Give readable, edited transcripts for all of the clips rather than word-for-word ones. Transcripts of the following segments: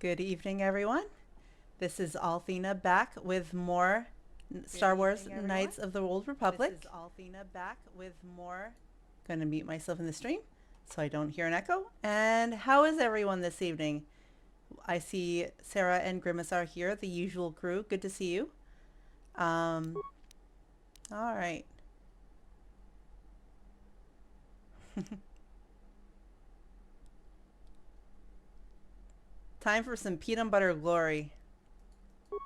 Good evening, everyone. This is Althena back with more Star Wars Knights of the Old Republic. This is Althena back with more. Going to mute myself in the stream so I don't hear an echo. And how is everyone this evening? I see Sarah and Grimace are here, the usual crew. Good to see you. All right. Time for some peanut butter glory. Turn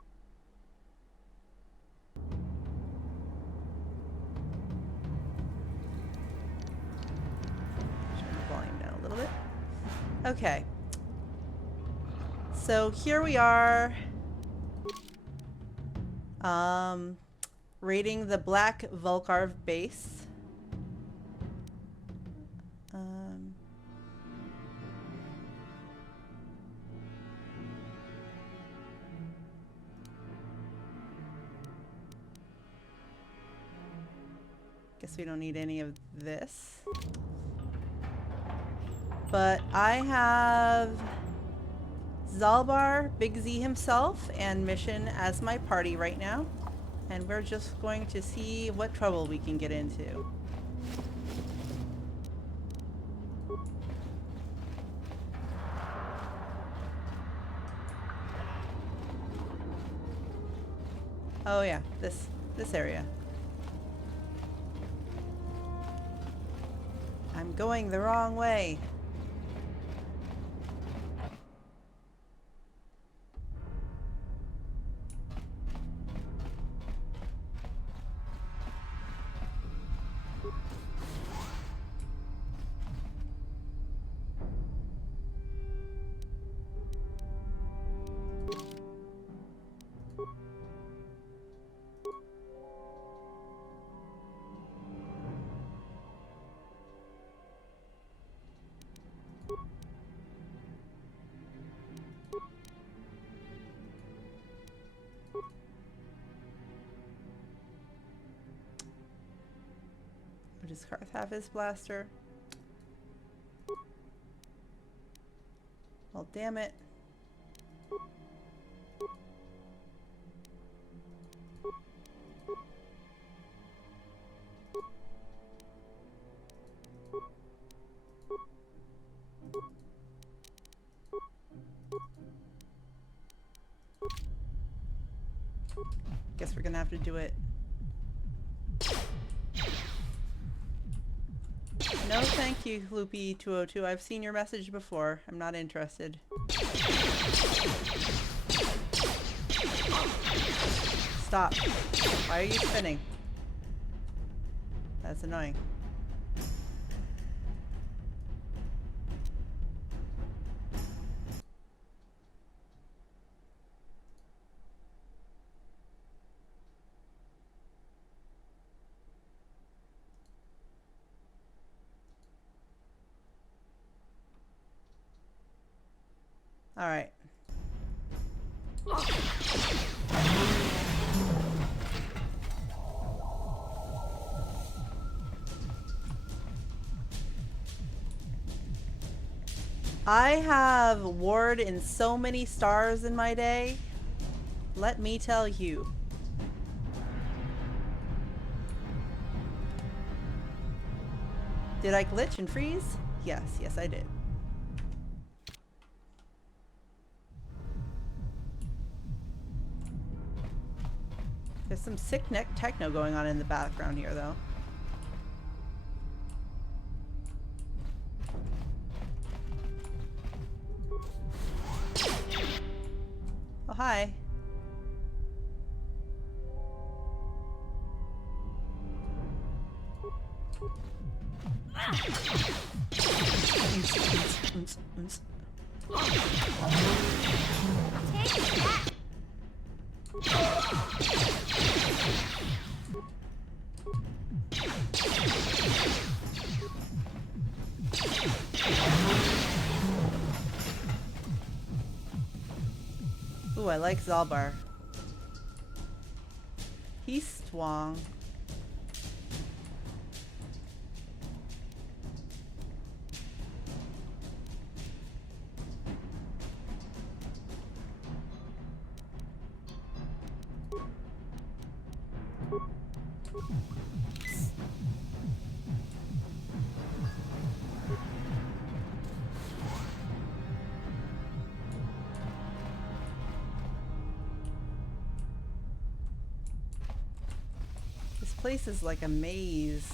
the volume down a little bit. Okay. So here we are. Raiding the Black Vulkarv base. Guess we don't need any of this. But I have Zalbar, Big Z himself, and Mission as my party right now. And we're just going to see what trouble we can get into. Oh yeah, this area. I'm going the wrong way. Does Karth have his blaster? Well, damn it. Guess we're gonna have to do it. No, thank you, Loopy202. I've seen your message before. I'm not interested. Stop. Why are you spinning? That's annoying. All right. I have warred in so many stars in my day. Let me tell you. Did I glitch and freeze? Yes, yes I did. There's some sick neck techno going on in the background here, though. Oh, hi. Ooh, I like Zalbar. He's strong. This place is like a maze.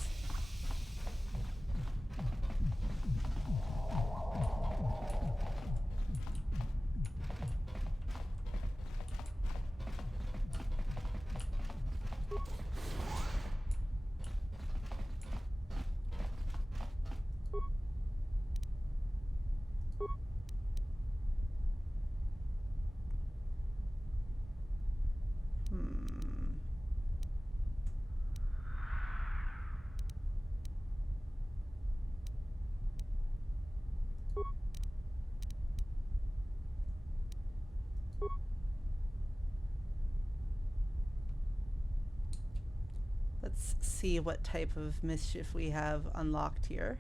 Let's see what type of mischief we have unlocked here.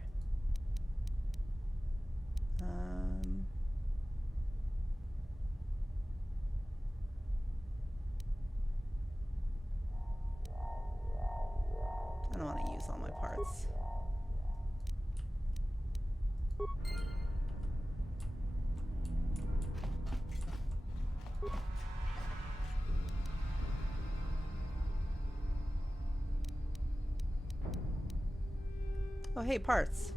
I don't want to use all my parts. Oh, hey, parts.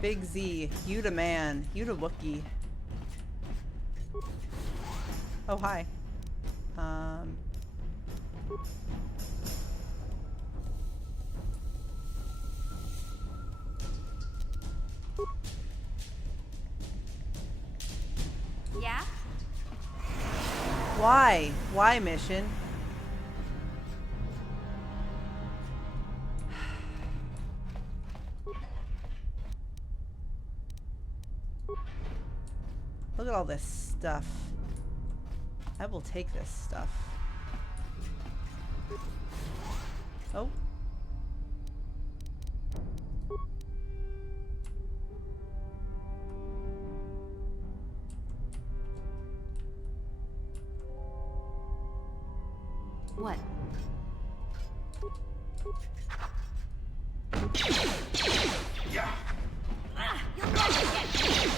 Big Z, you the man, you the Wookiee. Oh, hi. Yeah? Why? Why mission? Look at all this stuff. I will take this stuff. Oh. What? Yeah. You'll never get me!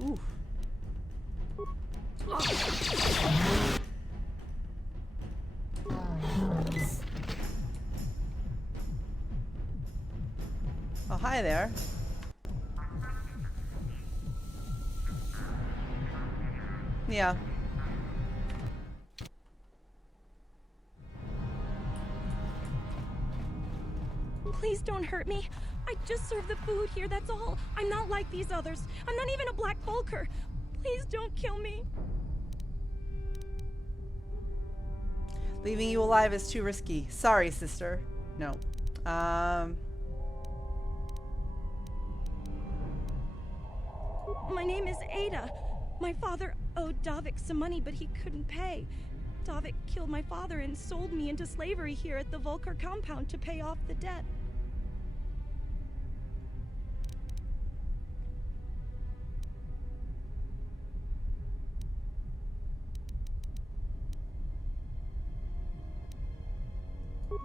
Ooh. Oh, hi there. Yeah. Please don't hurt me. I just serve the food here, that's all. I'm not like these others. I'm not even a Black Vulker. Please don't kill me. Leaving you alive is too risky. Sorry, sister. No. My name is Ada. My father owed Davik some money, but he couldn't pay. Davik killed my father and sold me into slavery here at the Vulcar compound to pay off the debt.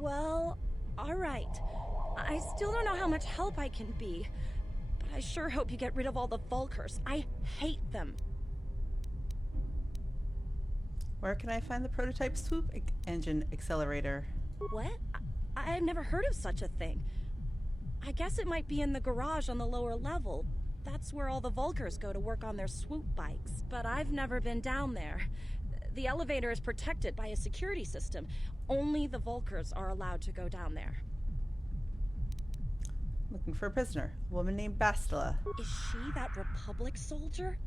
Well, all right. I still don't know how much help I can be, but I sure hope you get rid of all the Vulcars. I hate them. Where can I find the prototype swoop engine accelerator? What? I've never heard of such a thing. I guess it might be in the garage on the lower level, That's where all the Vulkars go to work on their swoop bikes. But I've never been down there. The elevator is protected by a security system. Only the Vulkars are allowed to go down there. Looking for a prisoner. A woman named Bastila. Is she that Republic soldier?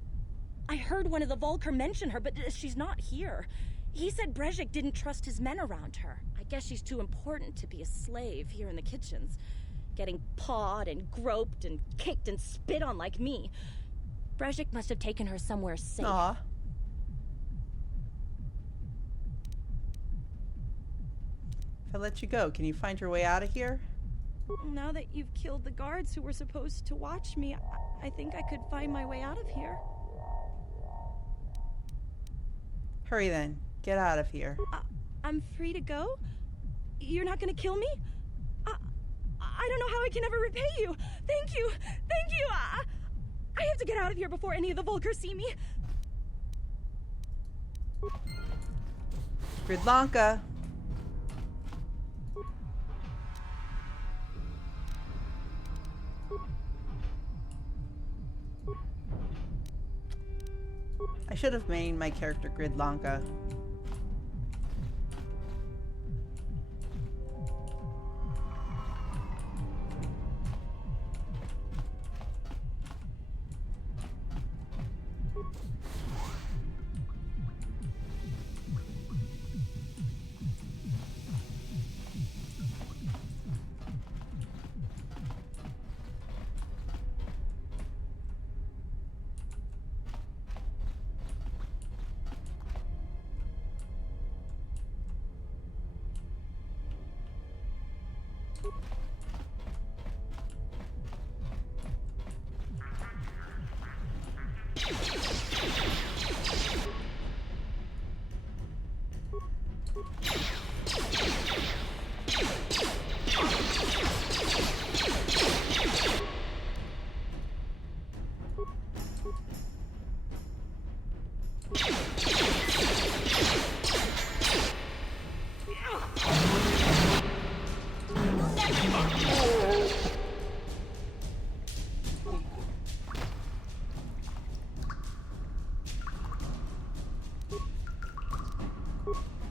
I heard one of the Vulkar mention her, but she's not here. He said Brezhik didn't trust his men around her. I guess she's too important to be a slave here in the kitchens. Getting pawed and groped and kicked and spit on like me. Brezhik must have taken her somewhere safe. Aw. If I let you go, can you find your way out of here? Now that you've killed the guards who were supposed to watch me, I think I could find my way out of here. Hurry then. Get out of here. I'm free to go? You're not gonna kill me? I don't know how I can ever repay you. Thank you. Thank you. I have to get out of here before any of the Vulkars see me. Gridlanka. I should have named my character Gridlanka.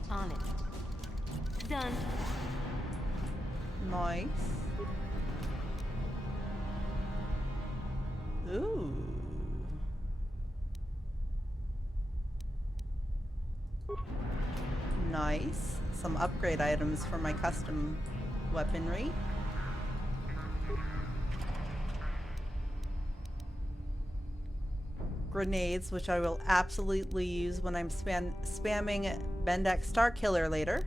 On it. Done. Nice. Ooh. Nice. Some upgrade items for my custom weaponry. Grenades, which I will absolutely use when I'm spamming Bendak Starkiller later.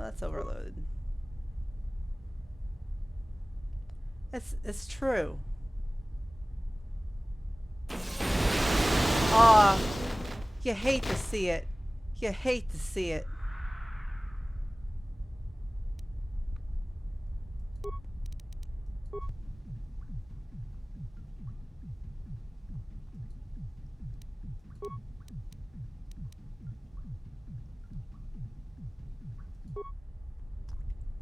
Let's overload. It's true. Aw, you hate to see it. You hate to see it.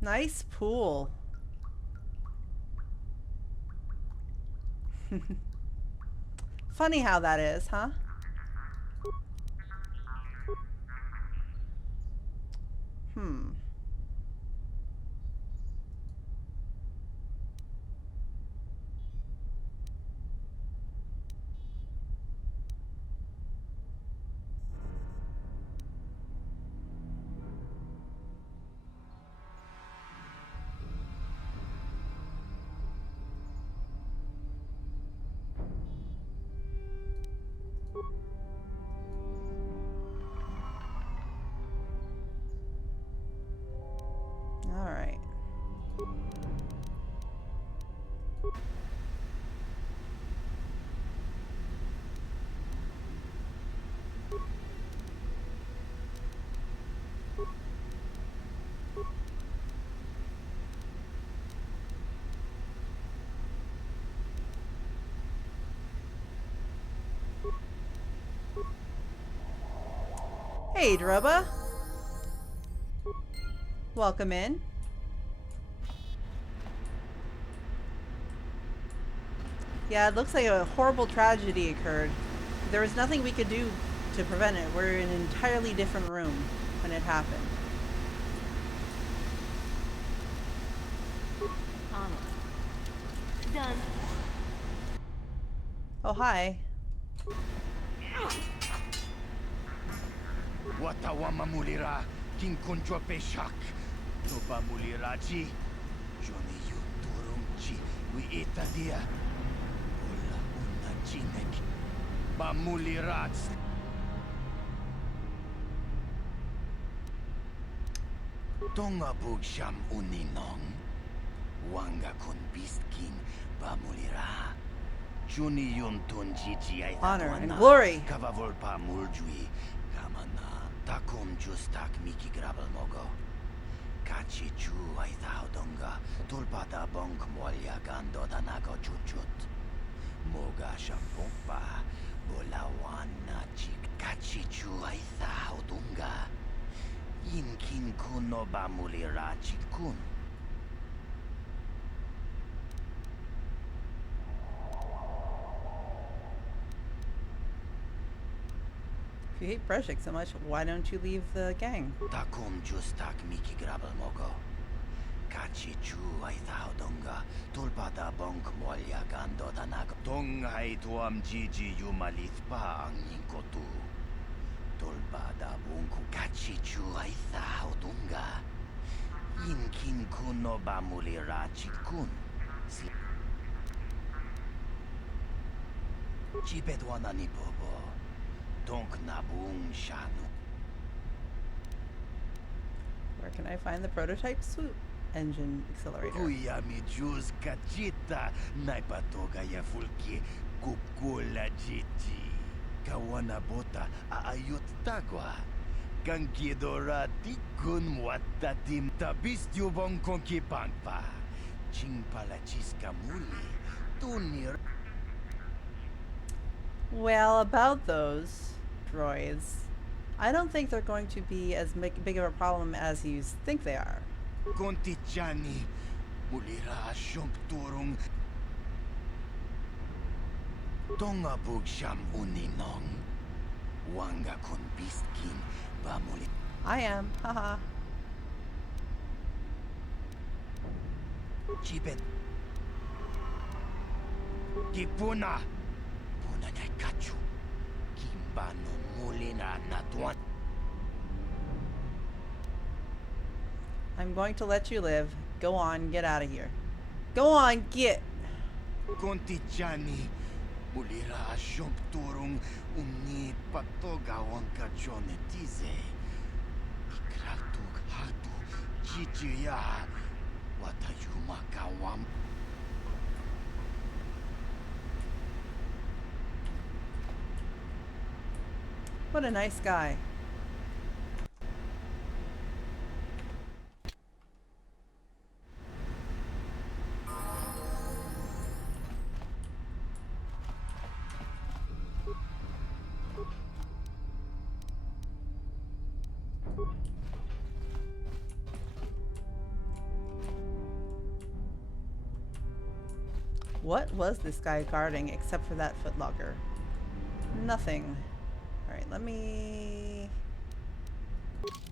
Nice pool. Funny how that is, huh? All right. Hey, Drubba. Welcome in. Yeah, it looks like a horrible tragedy occurred. There was nothing we could do to prevent it. We're in an entirely different room when it happened. On it. Done. Oh, hi. Watawama mulira, king kunjo peshak. Toba muliraji, Johnny yu turungchi, we itadia. Ula una chinek. Ba mulirats. Tonga bugsham uninong. Wanga kun beast king, ba mulira. Juni yun tunjiji ay Honor and glory. Kavavol pa muljui. Kamana takum justak miki grabal mogo. Kachi chu ay donga. Tulpada bonk molya gando danago chuchut. Moga shampompa. Bolawana chik. Kachi chu ay donga. Yinkin kuno ba mulira chikun. If you hate Breshik so much, why don't you leave the gang? Takum justak miki grabal mogo. Kachi chu ay donga. Tulpada bonk molya gando danago. Tong ay tuam jiji yumalit pa ang yingkotu. Tulpada bunku kachi chu ay donga. Yinkin kuno ba mulira chikun. Chipedwana ni bobo. Donk nabung shanu. Where can I find the prototype swoop engine accelerator? Kuya mi juz kachita. Naipatoga ya fulki. Kukula jiji. Kawana bota aayot tagwa. Kankidora tikun watatim. Tabist yubong konki pangpa. Chingpala chiska muli. Tunir. Well, about those droids, I don't think they're going to be as big of a problem as you think they are. Konti Chani. Mulira shomp turung. Tonga bugsham uninong. Wanga kun beast king. Bamuli. I am, haha. Chipet. Kipuna. Puna na kachu. Kimbano mulina natuan. I'm going to let you live. Go on, get out of here. Go on, get. Konti Chani. Mulira shomp turung. Umni patoga wanka chonetize. Ikratuk hatu. Chichiya. Watayuma kawam. What a nice guy. What was this guy guarding except for that footlocker? Nothing. Alright, let me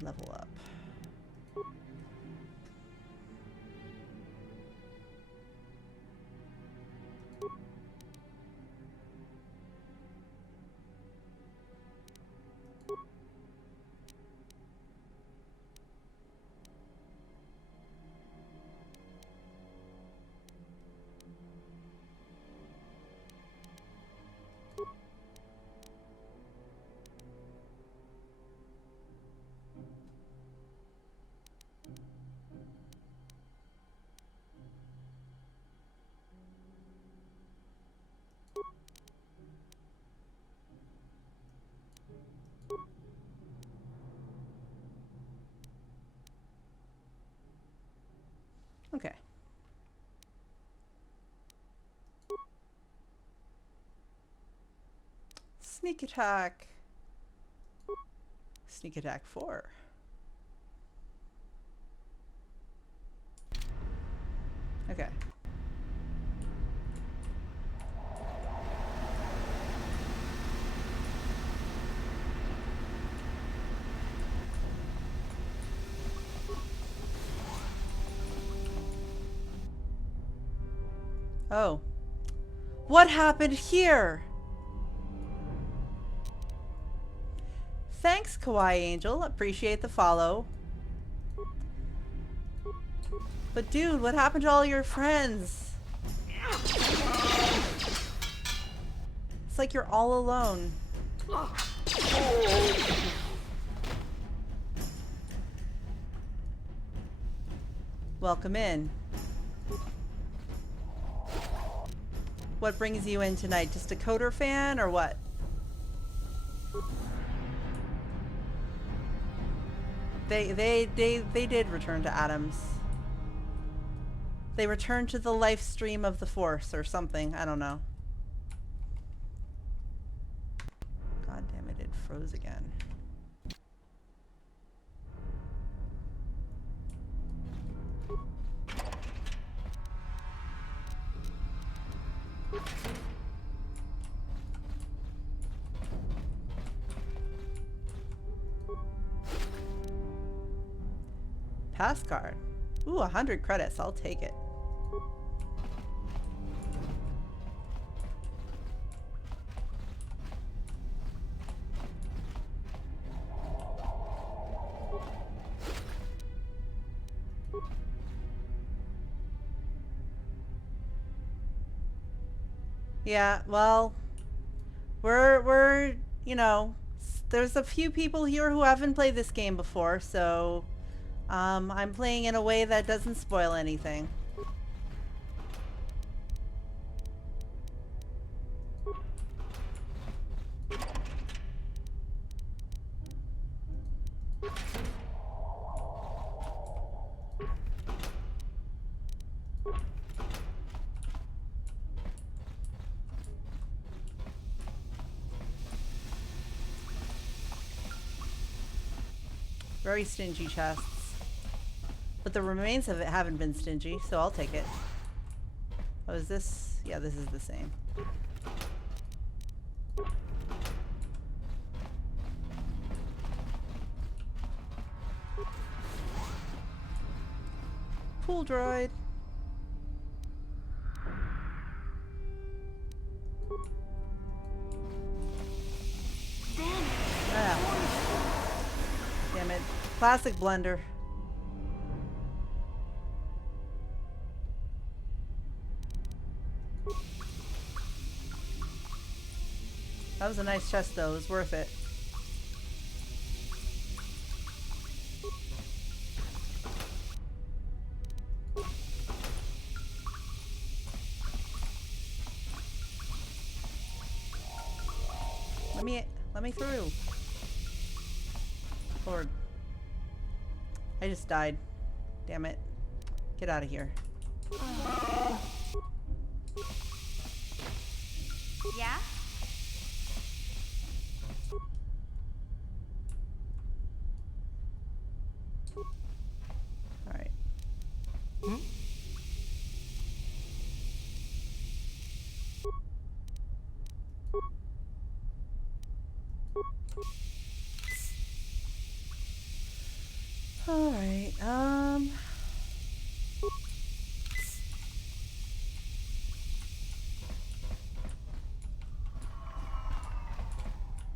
level up. Okay. Sneak attack. Sneak attack 4. Okay. Oh. What happened here? Thanks, Kawaii Angel. Appreciate the follow. But dude, what happened to all your friends? It's like you're all alone. Welcome in. What brings you in tonight? Just a Coder fan or what? They did return to Adams. They returned to the life stream of the Force or something. I don't know. God damn it, it froze again. Pass card. Ooh, 100 credits. I'll take it. Yeah, well, we're, you know, there's a few people here who haven't played this game before, so I'm playing in a way that doesn't spoil anything. Very stingy chests. But the remains of it haven't been stingy, so I'll take it. Oh, is this? Yeah, this is the same. Pool droid. Ah. Damn it. Classic blunder. That was a nice chest though, it was worth it. Let me through. Lord. I just died. Damn it. Get out of here. Yeah? Alright.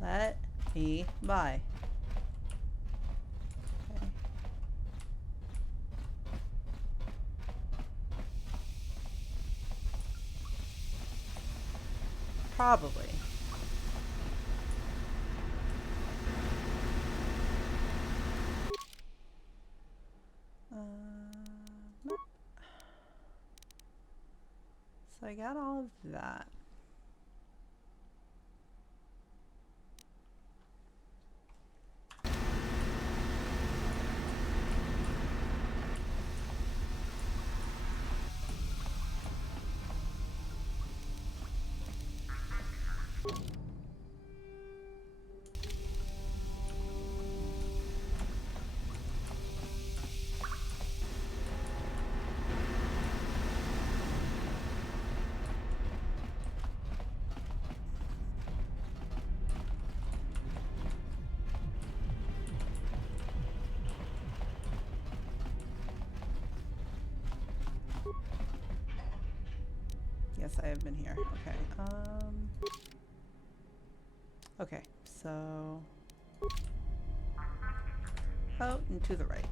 Alright, let me buy. Okay. Probably. Nope. So I got all of that. guess I have been here. Okay. Okay, so out and to the right.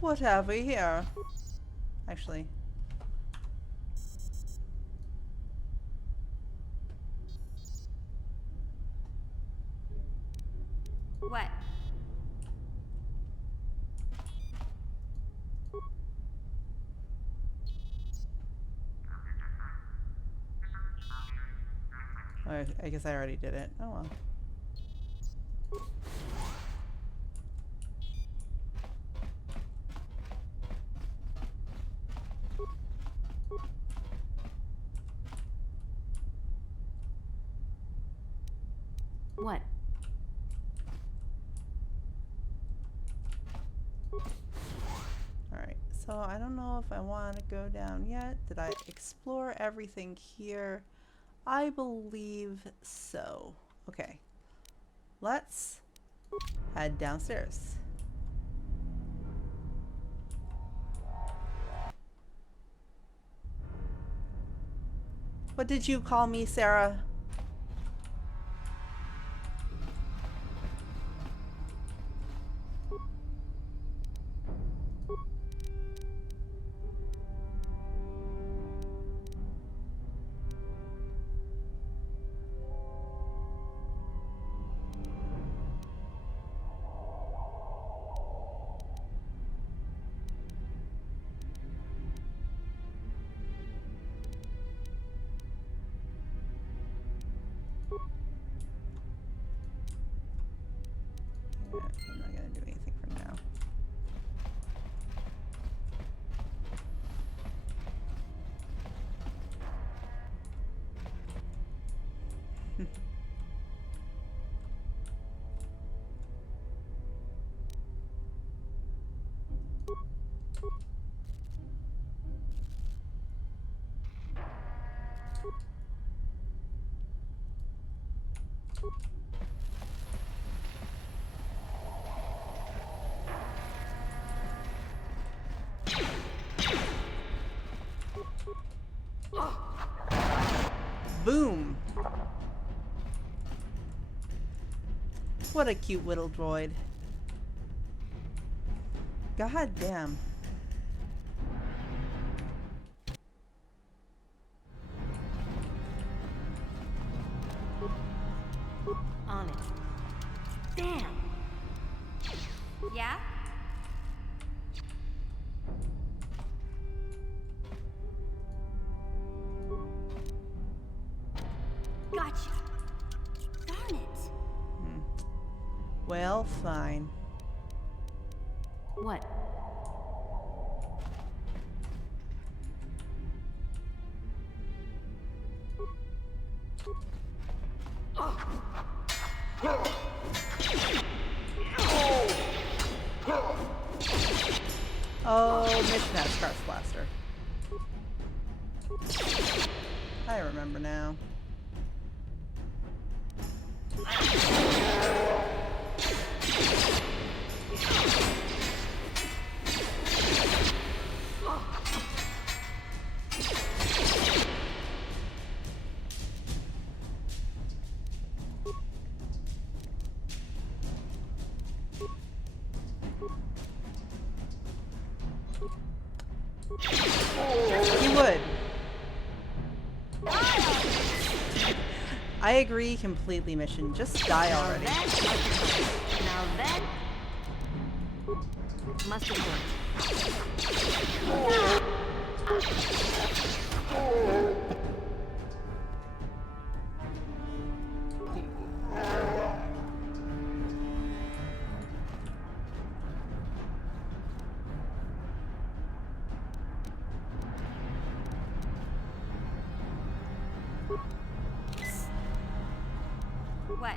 What have we here? Actually. What? Oh, I guess I already did it. Oh well. What? Alright, so I don't know if I want to go down yet. Did I explore everything here? I believe so. Okay. Let's head downstairs. What did you call me, Sarah? Yeah, I'm not gonna do anything for now. Boom! What a cute little droid. God damn. On it. Damn. Yeah? Gotcha. Darn it. Well, fine. What? Oh, mission has Scarf Blaster. I remember now. He would. I agree completely, Mission. Just die already. Now then. Must have What?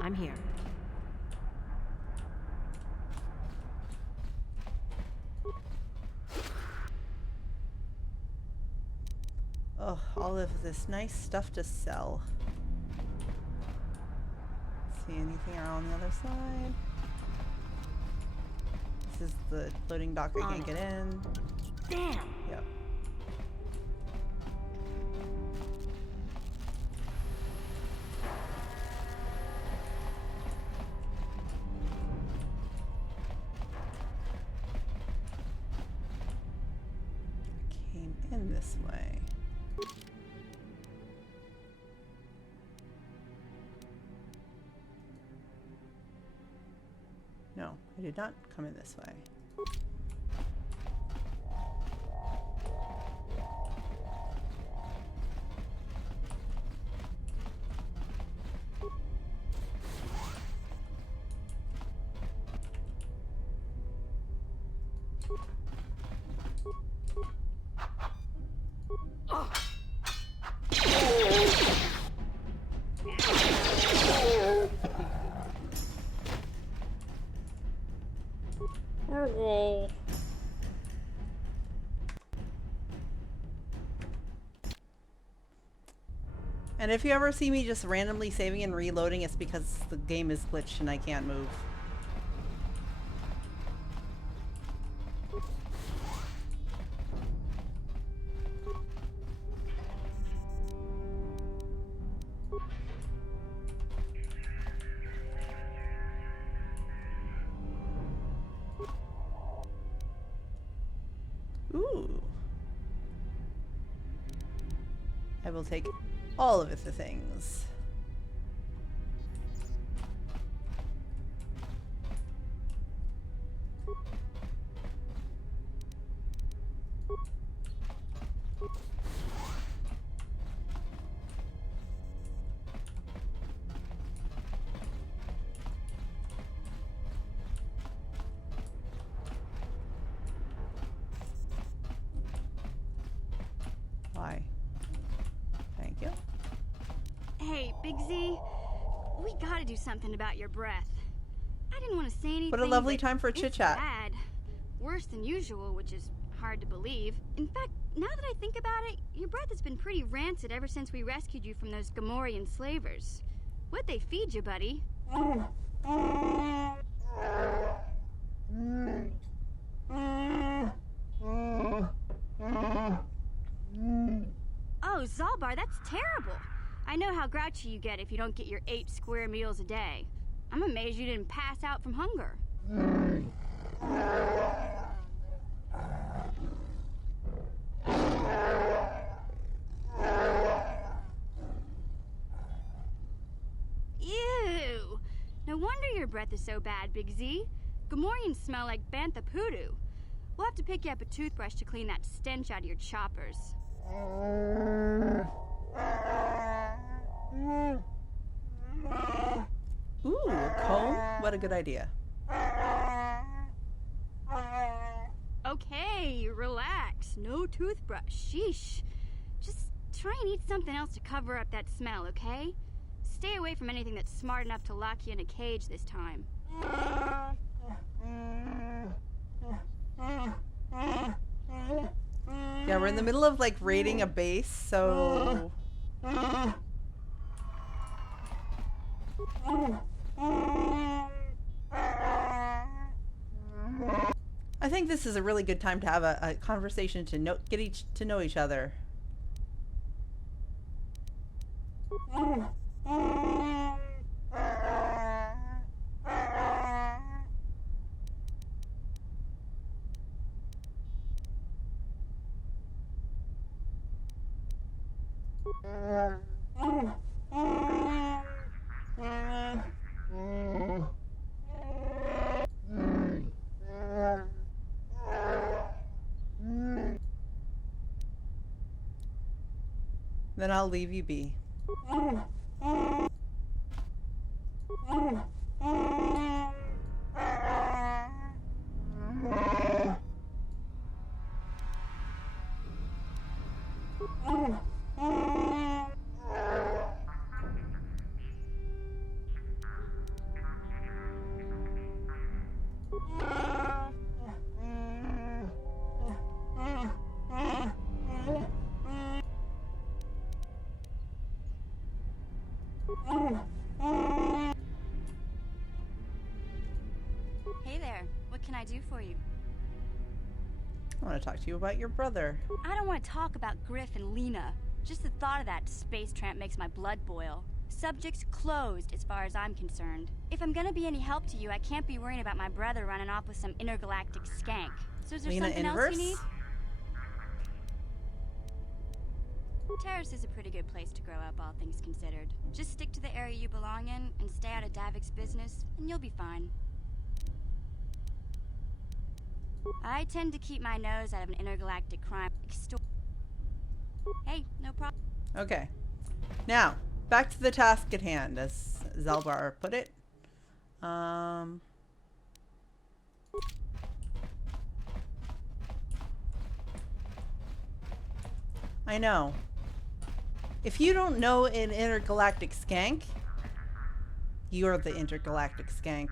I'm here. Oh, all of this nice stuff to sell. See anything around the other side? This is the loading dock I can't get in. Damn. Yep. Came in this way. No, I did not come in this way. And if you ever see me just randomly saving and reloading, it's because the game is glitched and I can't move. Ooh. I will take all of the things. Why? Thank you. Hey, Big Z, we gotta do something about your breath. I didn't want to say anything. What a lovely but time for it's chit-chat. bad. Worse than usual, which is hard to believe. In fact, now that I think about it, your breath has been pretty rancid ever since we rescued you from those Gamorrean slavers. What'd they feed you, buddy? Oh, Zalbar, that's terrible. I know how grouchy you get if you don't get your 8 square meals a day. I'm amazed you didn't pass out from hunger. Ew! No wonder your breath is so bad, Big Z. Gamorreans smell like bantha poodoo. We'll have to pick you up a toothbrush to clean that stench out of your choppers. Ooh, a comb? What a good idea. Okay, relax. No toothbrush. Sheesh. Just try and eat something else to cover up that smell, okay? Stay away from anything that's smart enough to lock you in a cage this time. Yeah, we're in the middle of like raiding a base, so I think this is a really good time to have a conversation to get to know each other. Then I'll leave you be. for you? I want to talk to you about your brother. I don't want to talk about Griff and Lena. Just the thought of that space tramp makes my blood boil. Subject's closed as far as I'm concerned. If I'm gonna be any help to you, I can't be worrying about my brother running off with some intergalactic skank. So is there Lena something Inverse? else you need? Terrace is a pretty good place to grow up, all things considered. Just stick to the area you belong in and stay out of Davik's business, and you'll be fine. I tend to keep my nose out of an intergalactic crime. Hey, no problem. Okay. Now, back to the task at hand, as Zalbar put it. I know. If you don't know an intergalactic skank, you're the intergalactic skank.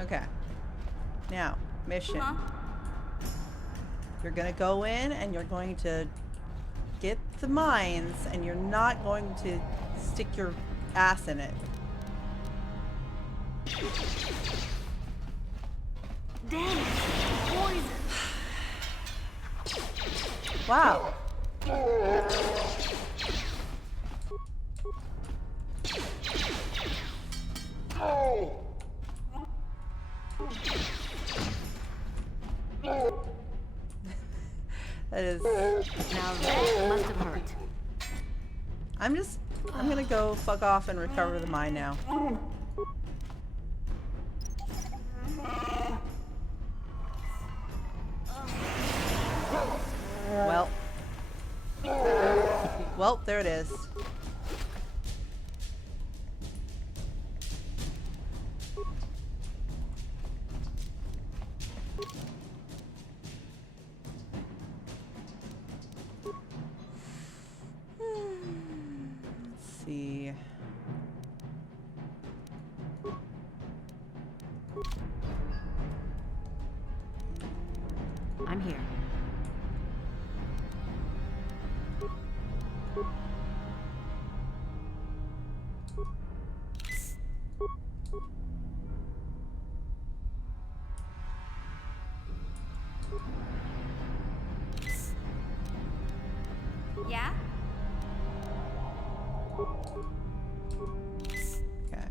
Okay. Now, mission. You're going to go in and you're going to get the mines and you're not going to stick your ass in it. Damn it! Poison! Wow. That is... Now that must have hurt. I'm gonna go fuck off and recover the mine now. Well, there it is. Let's see. I'm here. Yeah? Okay.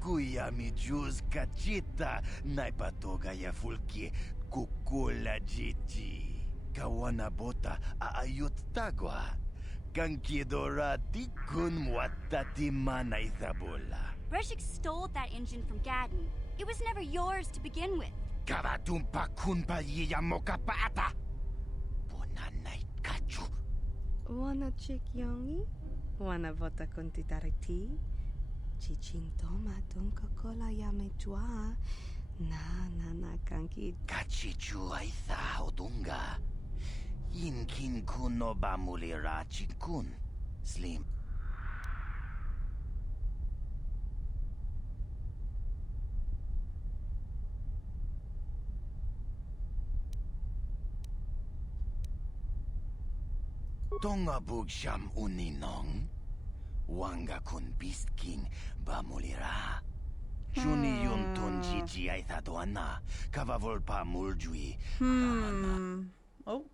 Kuya mi juz kachita naipatoga ya fulki kukula jiji. Kawana bota aayot tagwa. Kankidorati kun mwatati manaithabola. Breshik stole that engine from Gadden. It was never yours to begin with. Kavatumpa kun palyiya mokapaata. Bonanay kachu. Wanna chick yongi? Wanna vota con titariti? Chichintoma ton Coca-Cola yamechua. Na kanki. Kachichu aitha odunga. Inkin kuno bamulira chikun. Slim. Tonga bugsham uninong. Wanga kun beast king bamulira. Juni yun ton jiji aitha doana. Kavavolpa muljui. Oh.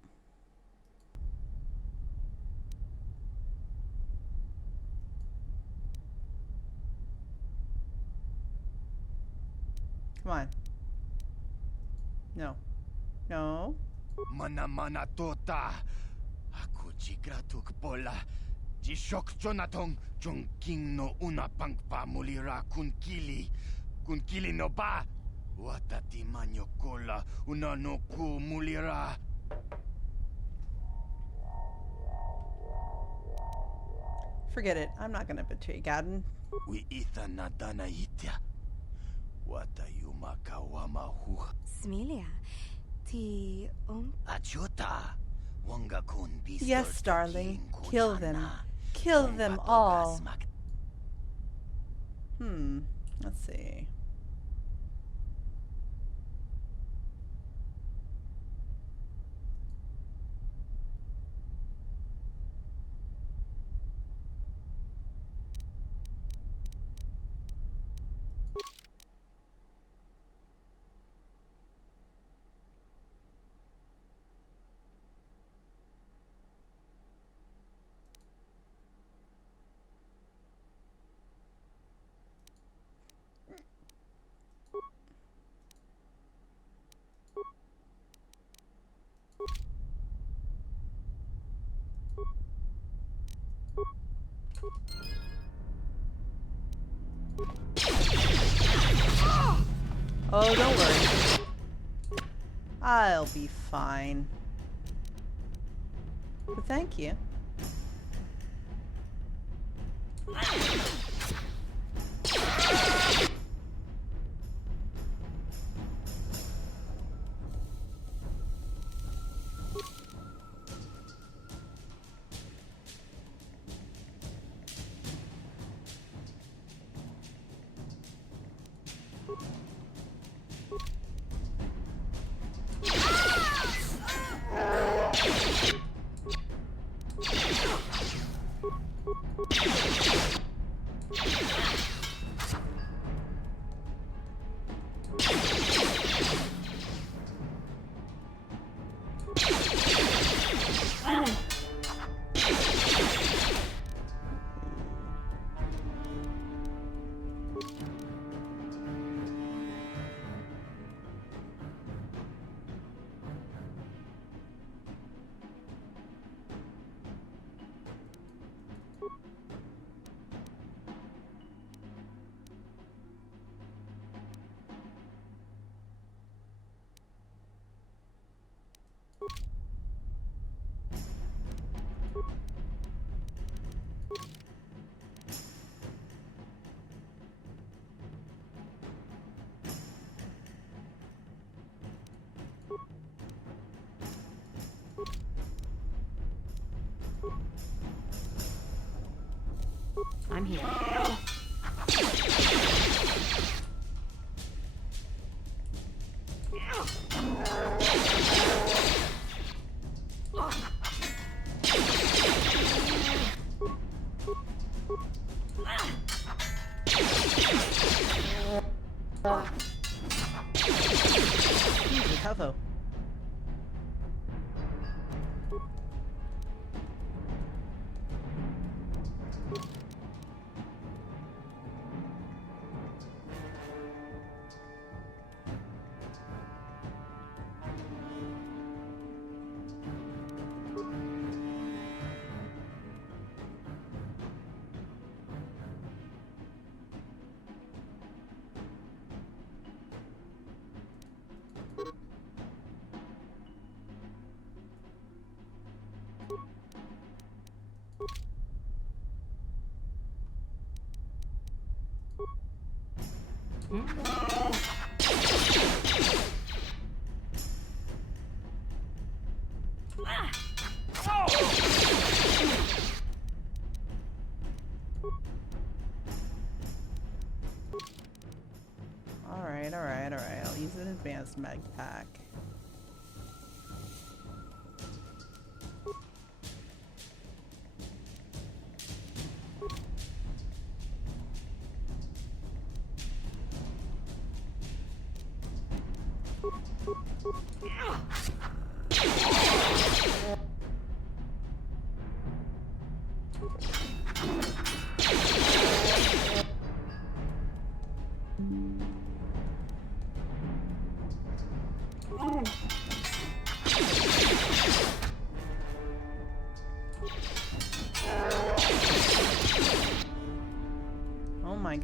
Come on. No. No. Mana tota. Aku jigratuk bola. Jishok Jonatong Jung King no una pangpa mulira kun kili no ba. Watati manyokola una no ku mulira. Forget it. I'm not gonna betray Gaden. We itha nadana itya. Wata yuma kawama hu. Smilia, ti Achuta. Wanga kun bisto. Yes, darling. Kill them. Kill them all. Let's see. Oh, don't worry. I'll be fine. But thank you. I'm here. Easy, tougho. Alright. I'll use an advanced mag pack.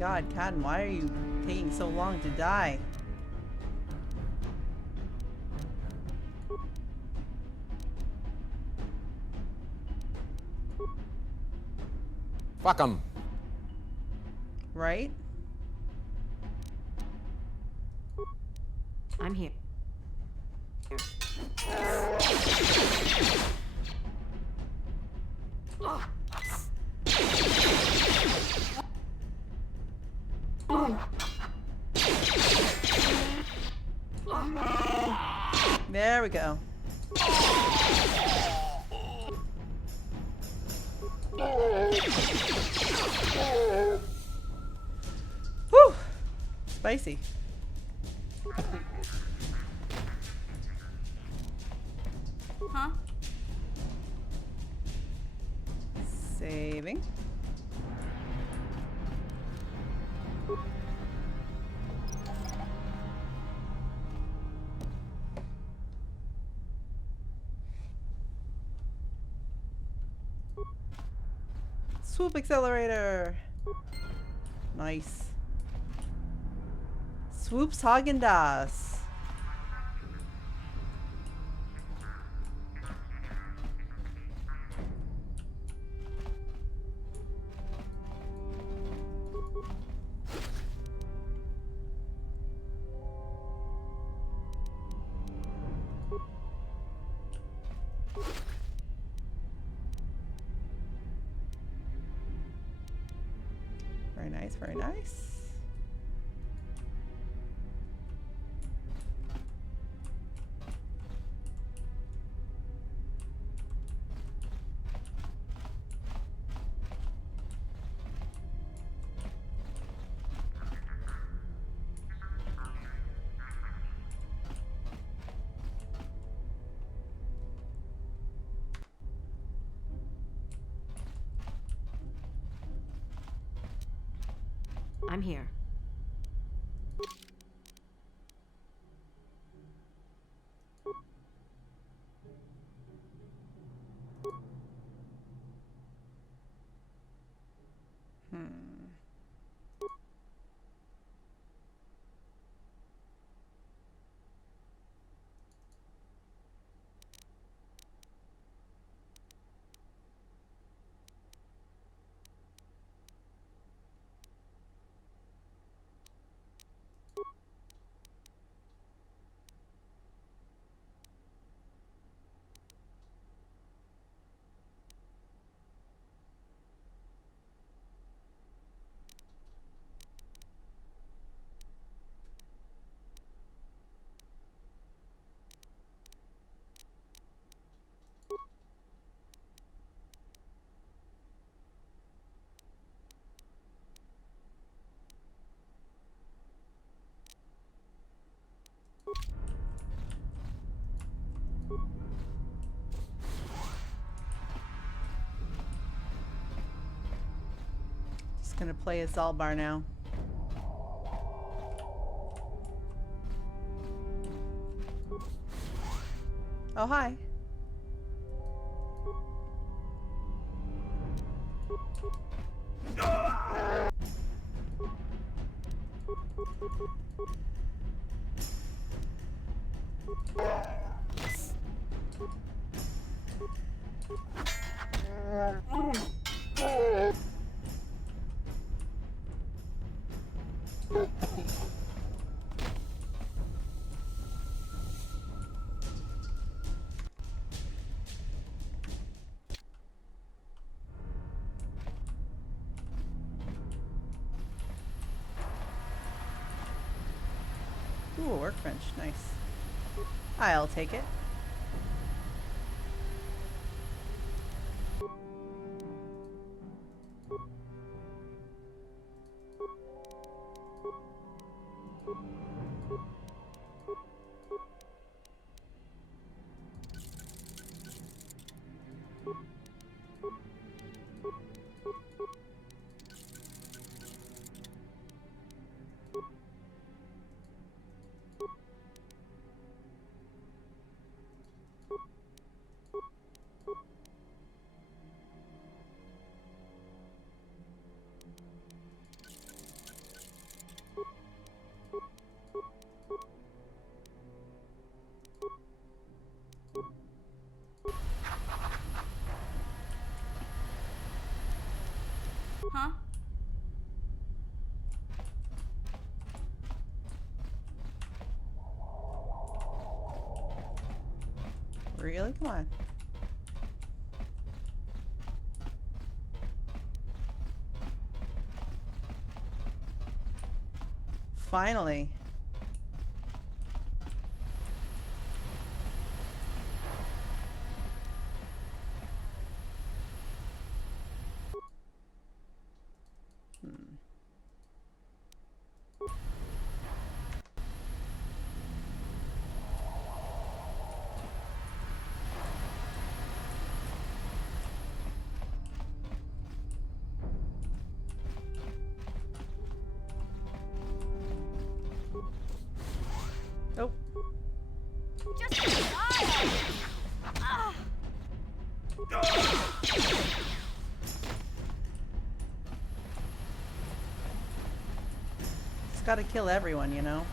god, Cadden, why are you taking so long to die? Fuck 'em. Right? I'm here. There we go. Whew! Spicy. Huh? Saving. Swoop accelerator. Nice. Swoops Haagen-Dazs. Very nice, very nice. I'm here. Just gonna play a Zalbar now. Oh, hi. Ooh, a workbench. Nice. I'll take it. Really? Come on. Finally. Oh. Just die! Just gotta kill everyone, you know?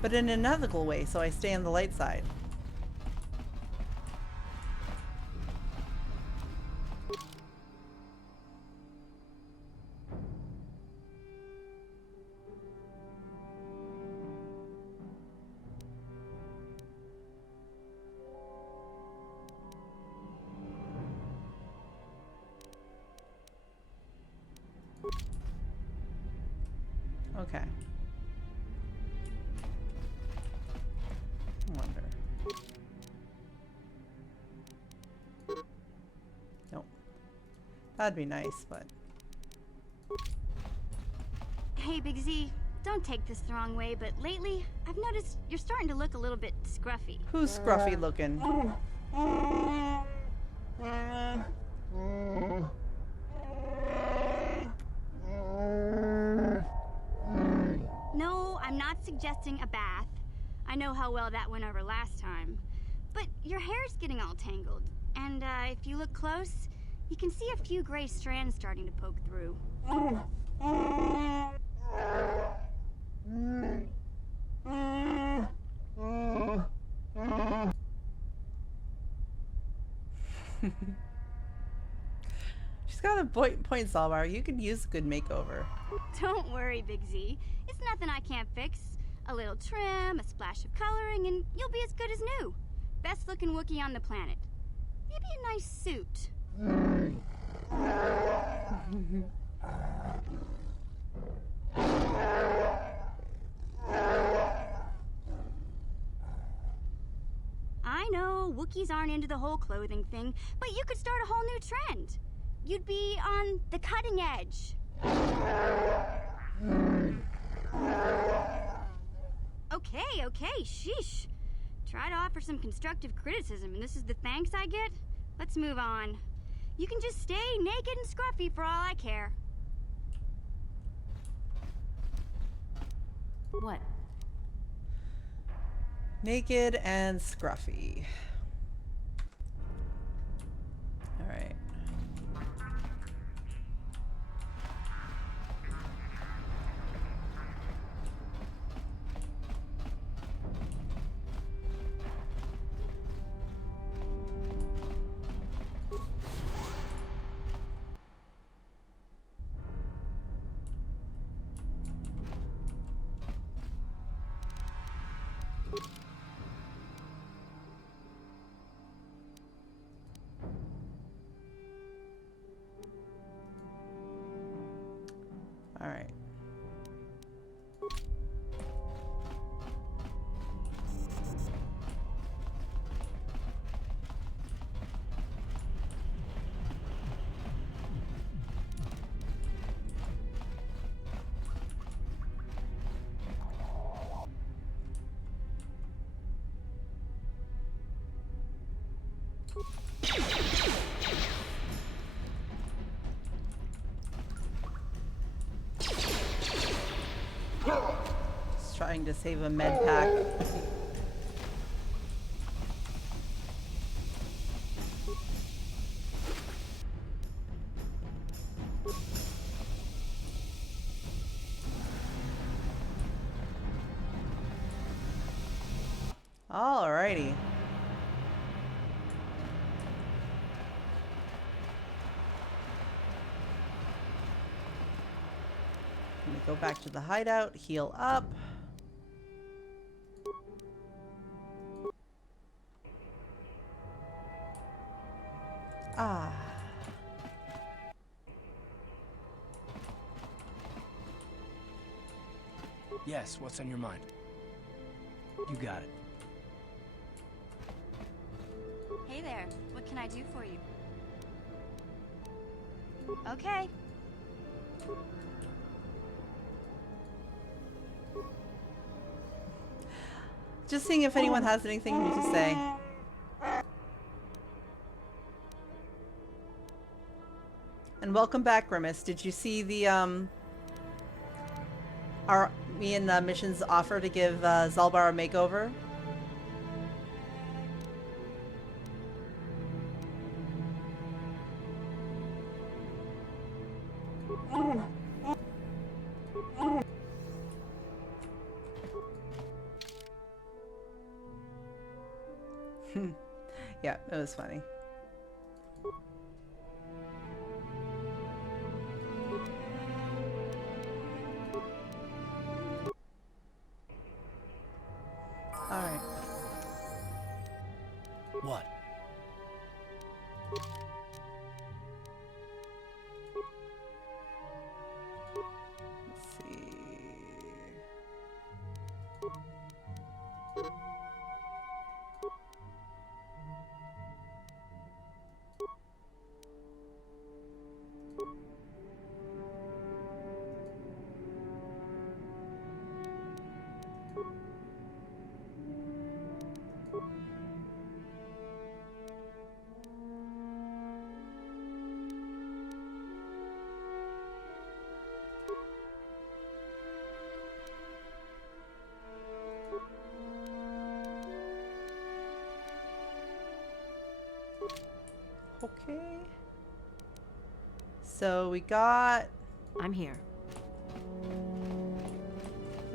But in an ethical way, so I stay on the light side. Okay. I wonder. Nope. That'd be nice, but... Hey, Big Z, don't take this the wrong way, but lately, I've noticed you're starting to look a little bit scruffy. Who's scruffy looking? No, I'm not suggesting a bath. I know how well that went over last time. But your hair's getting all tangled. And if you look close, you can see a few gray strands starting to poke through. She's got a point, Zalbar. You could use a good makeover. Don't worry, Big Z. It's nothing I can't fix. A little trim, a splash of coloring, and you'll be as good as new. Best looking Wookiee on the planet. Maybe a nice suit. I know, Wookiees aren't into the whole clothing thing, but you could start a whole new trend. You'd be on the cutting edge. Okay, sheesh. Try to offer some constructive criticism, and this is the thanks I get? Let's move on. You can just stay naked and scruffy for all I care. What? Naked and scruffy. All right. All right. Just trying to save a med pack. Alrighty. go back to the hideout, heal up. Ah. Yes, what's on your mind? You got it. Hey there, what can I do for you? Okay. Just seeing if anyone has anything to say. And welcome back, Grimace. Did you see the me and Mission's offer to give Zalbar a makeover? Yeah, it was funny. All right. What? Let's see. Okay. So we got I'm here.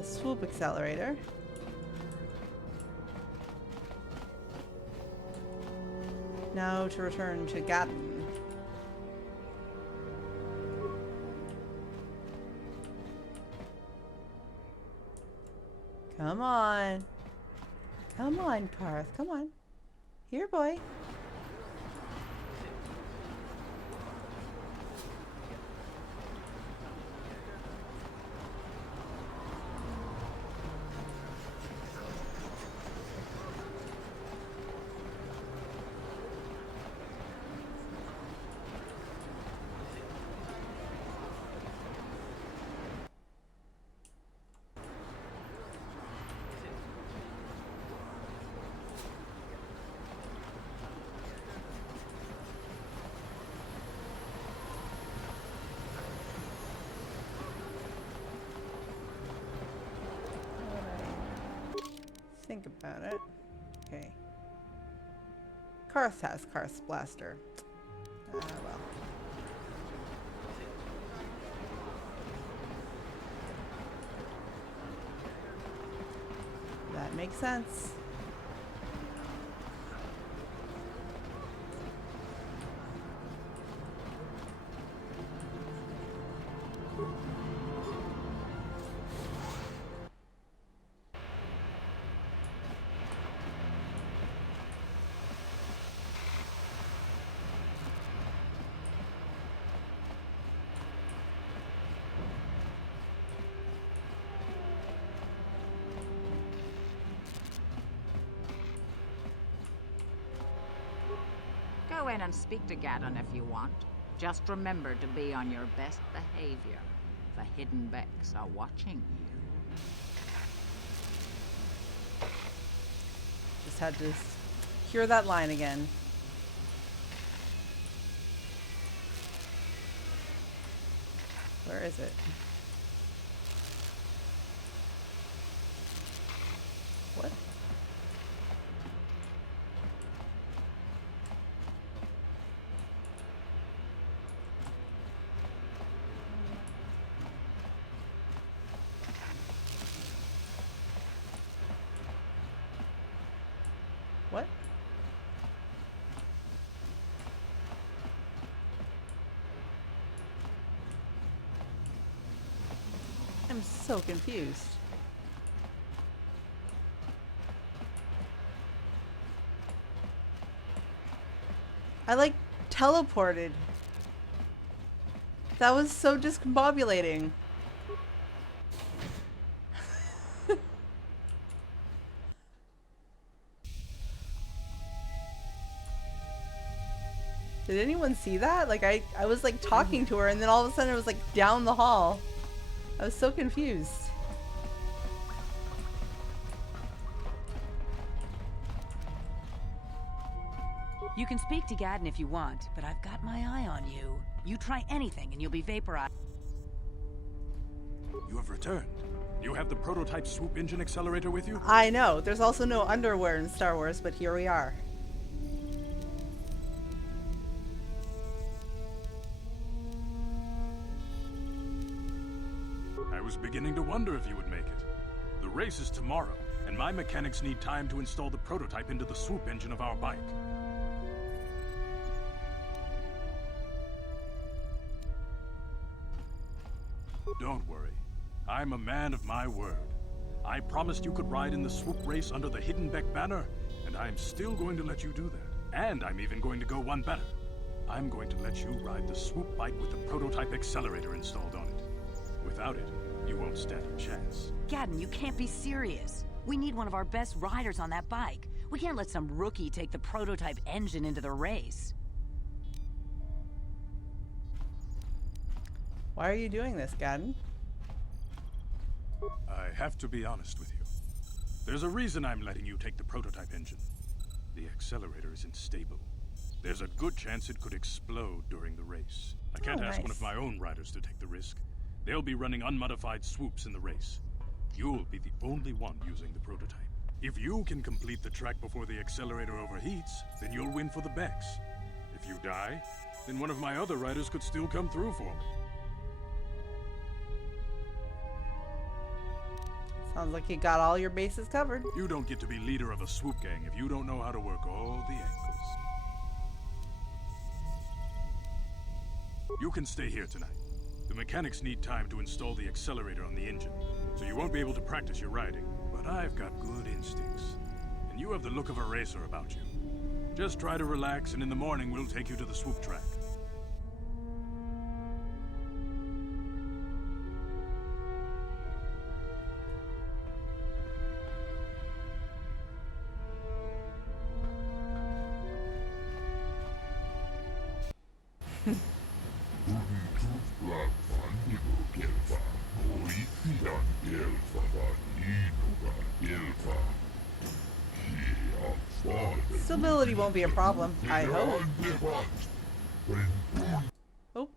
the swoop accelerator. Now to return to Gatton. Come on. Come on, Karth. Come on. Here, boy. Think about it. Okay. Karth has Karth's blaster. Well. That makes sense. Go in and speak to Gaddon if you want. Just remember to be on your best behavior. The hidden Becks are watching you. Just had to hear that line again. Where is it? What? What? I'm so confused. I like teleported. That was so discombobulating. Did anyone see that? Like I was like talking to her and then all of a sudden it was like down the hall. I was so confused. You can speak to Gadden if you want, but I've got my eye on you. You try anything and you'll be vaporized. You have returned. You have the prototype swoop engine accelerator with you? I know. There's also no underwear in Star Wars, but here we are. I was beginning to wonder if you would make it. The race is tomorrow, and my mechanics need time to install the prototype into the swoop engine of our bike. Don't worry. I'm a man of my word. I promised you could ride in the swoop race under the Hidden Beck banner, and I'm still going to let you do that. And I'm even going to go one better. I'm going to let you ride the swoop bike with the prototype accelerator installed on it. Without it, you won't stand a chance. Gadden, you can't be serious. We need one of our best riders on that bike. We can't let some rookie take the prototype engine into the race. Why are you doing this, Gadden? I have to be honest with you. There's a reason I'm letting you take the prototype engine. The accelerator isn't stable. There's a good chance it could explode during the race. I can't ask one of my own riders to take the risk. They'll be running unmodified swoops in the race. You'll be the only one using the prototype. If you can complete the track before the accelerator overheats, then you'll win for the Becks. If you die, then one of my other riders could still come through for me. Sounds like you got all your bases covered. You don't get to be leader of a swoop gang if you don't know how to work all the angles. You can stay here tonight. The mechanics need time to install the accelerator on the engine, so you won't be able to practice your riding. But I've got good instincts, and you have the look of a racer about you. Just try to relax, and in the morning we'll take you to the swoop track. Stability won't be a problem, I hope. Oh.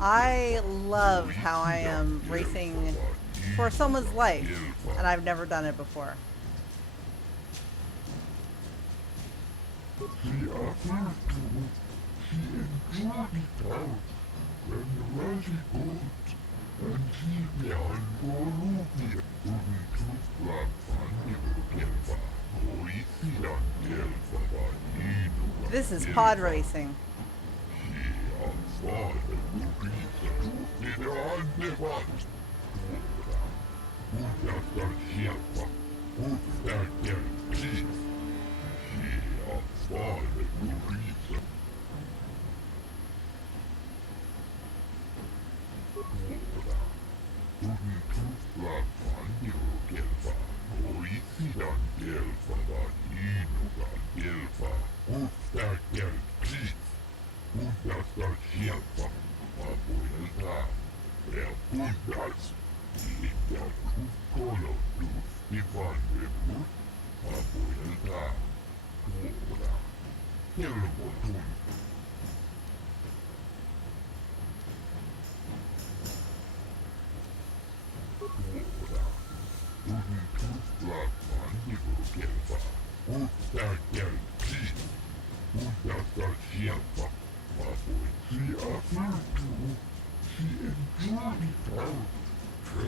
I love how I am racing for someone's life, and I've never done it before. This is pod racing.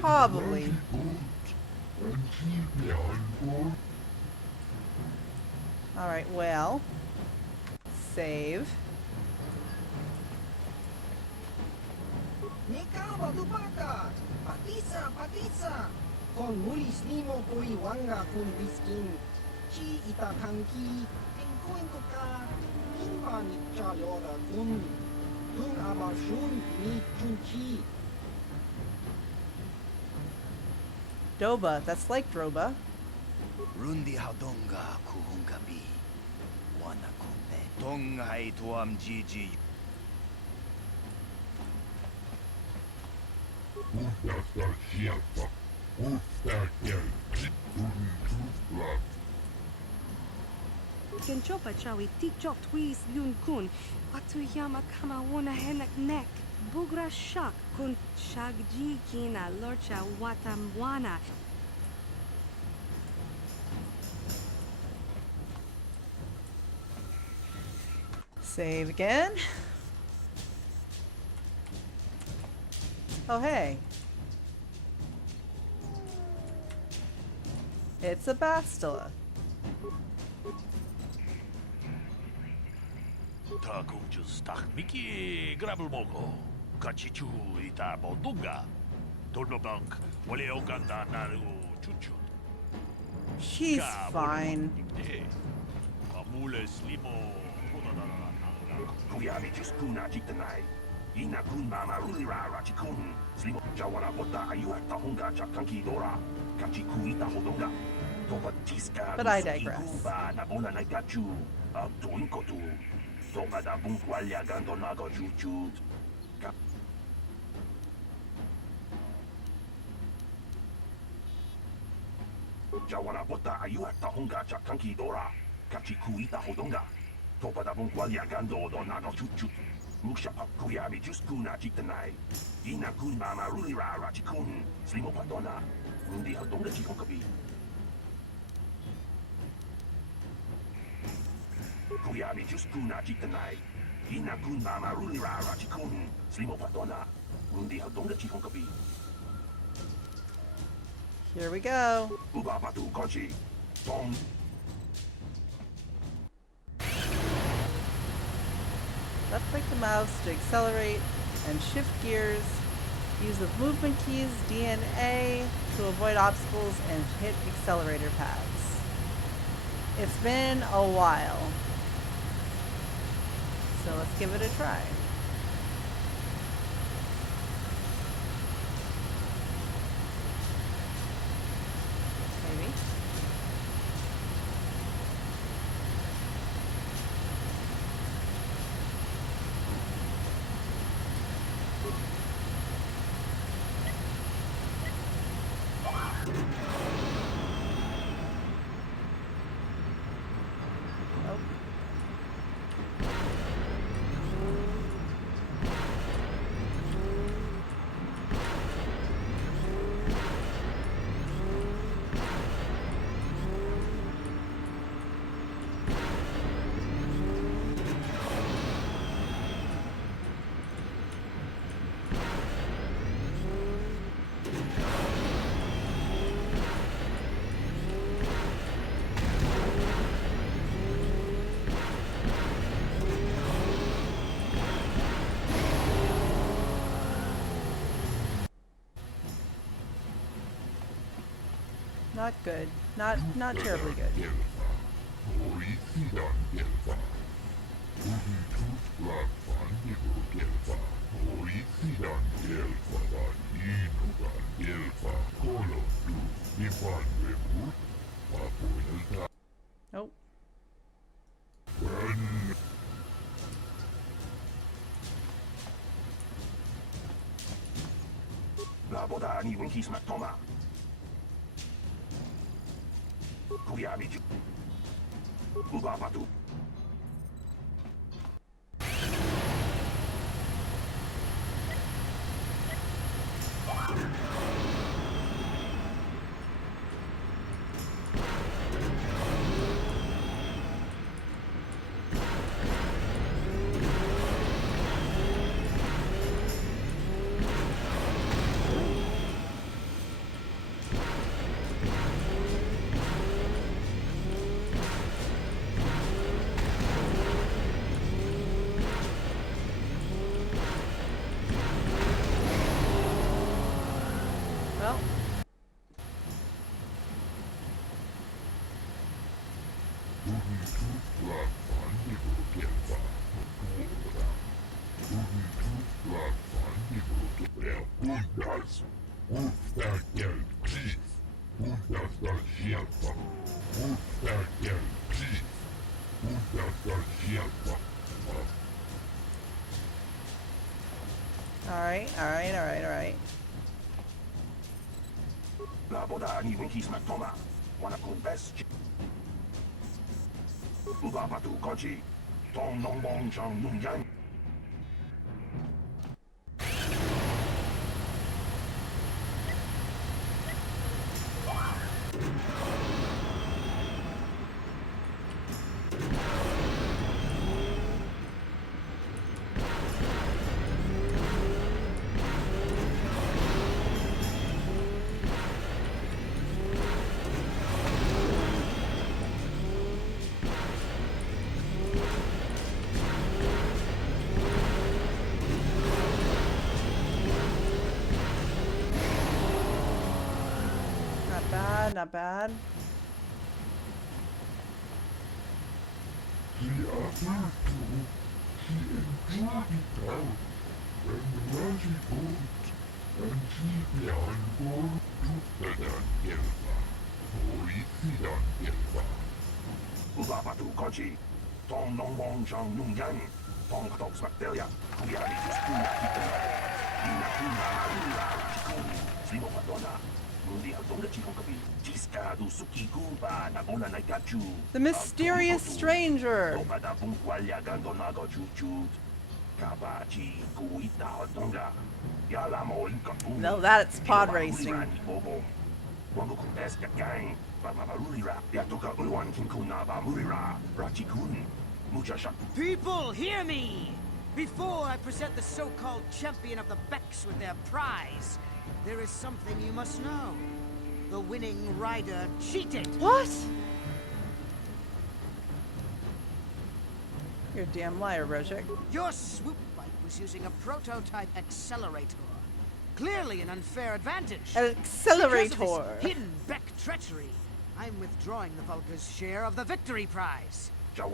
Probably. Alright, well, Save. Nikah baka. Patisa. Kon mulis limo koi wanga kun biskin. Chi ita kanki. Engko ka. Himba ni chalora kun. Kun amarshun ni chunchi. Doba. That's like Droba. Rundi haudonga kuhungabi. Wana kunde. Donghai tuam jiji. Kenchopa chawi tikchok twis yun kun. Patuyama kama wana henak nek. Bugra shak kun shagji kina lorcha watamwana. Save again. Oh, hey. It's a bastila. Takuchus takmiki grabulmoko. Kachichu ita bodunga. Tornobank wale oganda naru chuchu. She's fine. Amules limo. Kuyami jiskuna jitanai. Ina kun mama rulira rachikun. Slimo jawara bota ayuata hunga chakanki dora. Kachiku ita hodonga. Topa tiska. But I digress. Kuba na bona na gachu. Abdoinkotu. Topa da bunkwalya gandonago chuchu. Jawara bota ayuata hunga chakanki dora. Kachiku ita hodonga. Topa da bunkwalya gandonago chuchu. Muksha kuyami juskuna jitanai. Ina kun mama rulira rachikun. Slimo padona. Rundi hadonga chikonkabi. Kuyami juskuna jitanai. Ina kun mama rulira rachikun. Slimo padona. Rundi hadonga chikonkabi. Here we go. Ubabatu konchi. Tom. Left click the mouse to accelerate and shift gears. Use the movement keys, D and A, to avoid obstacles and hit accelerator pads. It's been a while, so let's give it a try. Maybe. Not good. Not terribly good. Nope. La boda ni winki smaktoma. Kuyami ju. Ubabatu. Alright, alright, alright, alright. La boda ni winkis matoma. Wanna kun best. Uba batu kochi. Tong nong bong chang nung yang. Not bad. Ulapatu kochi. Tong nong bong chang nung yang. Tong katok smaktelia. Kuya ni juskuna kita. Ina kuna marula chikuni. Slimo patona. The mysterious stranger. No, that's pod racing. People, hear me! Before I present the so-called champion of the Becks with their prize, there is something you must know. The winning rider cheated. What? You're a damn liar, Rojek. Your swoop bike was using a prototype accelerator. Clearly an unfair advantage. An accelerator. Because of this hidden Beck treachery, I'm withdrawing the Vulca's share of the victory prize. You old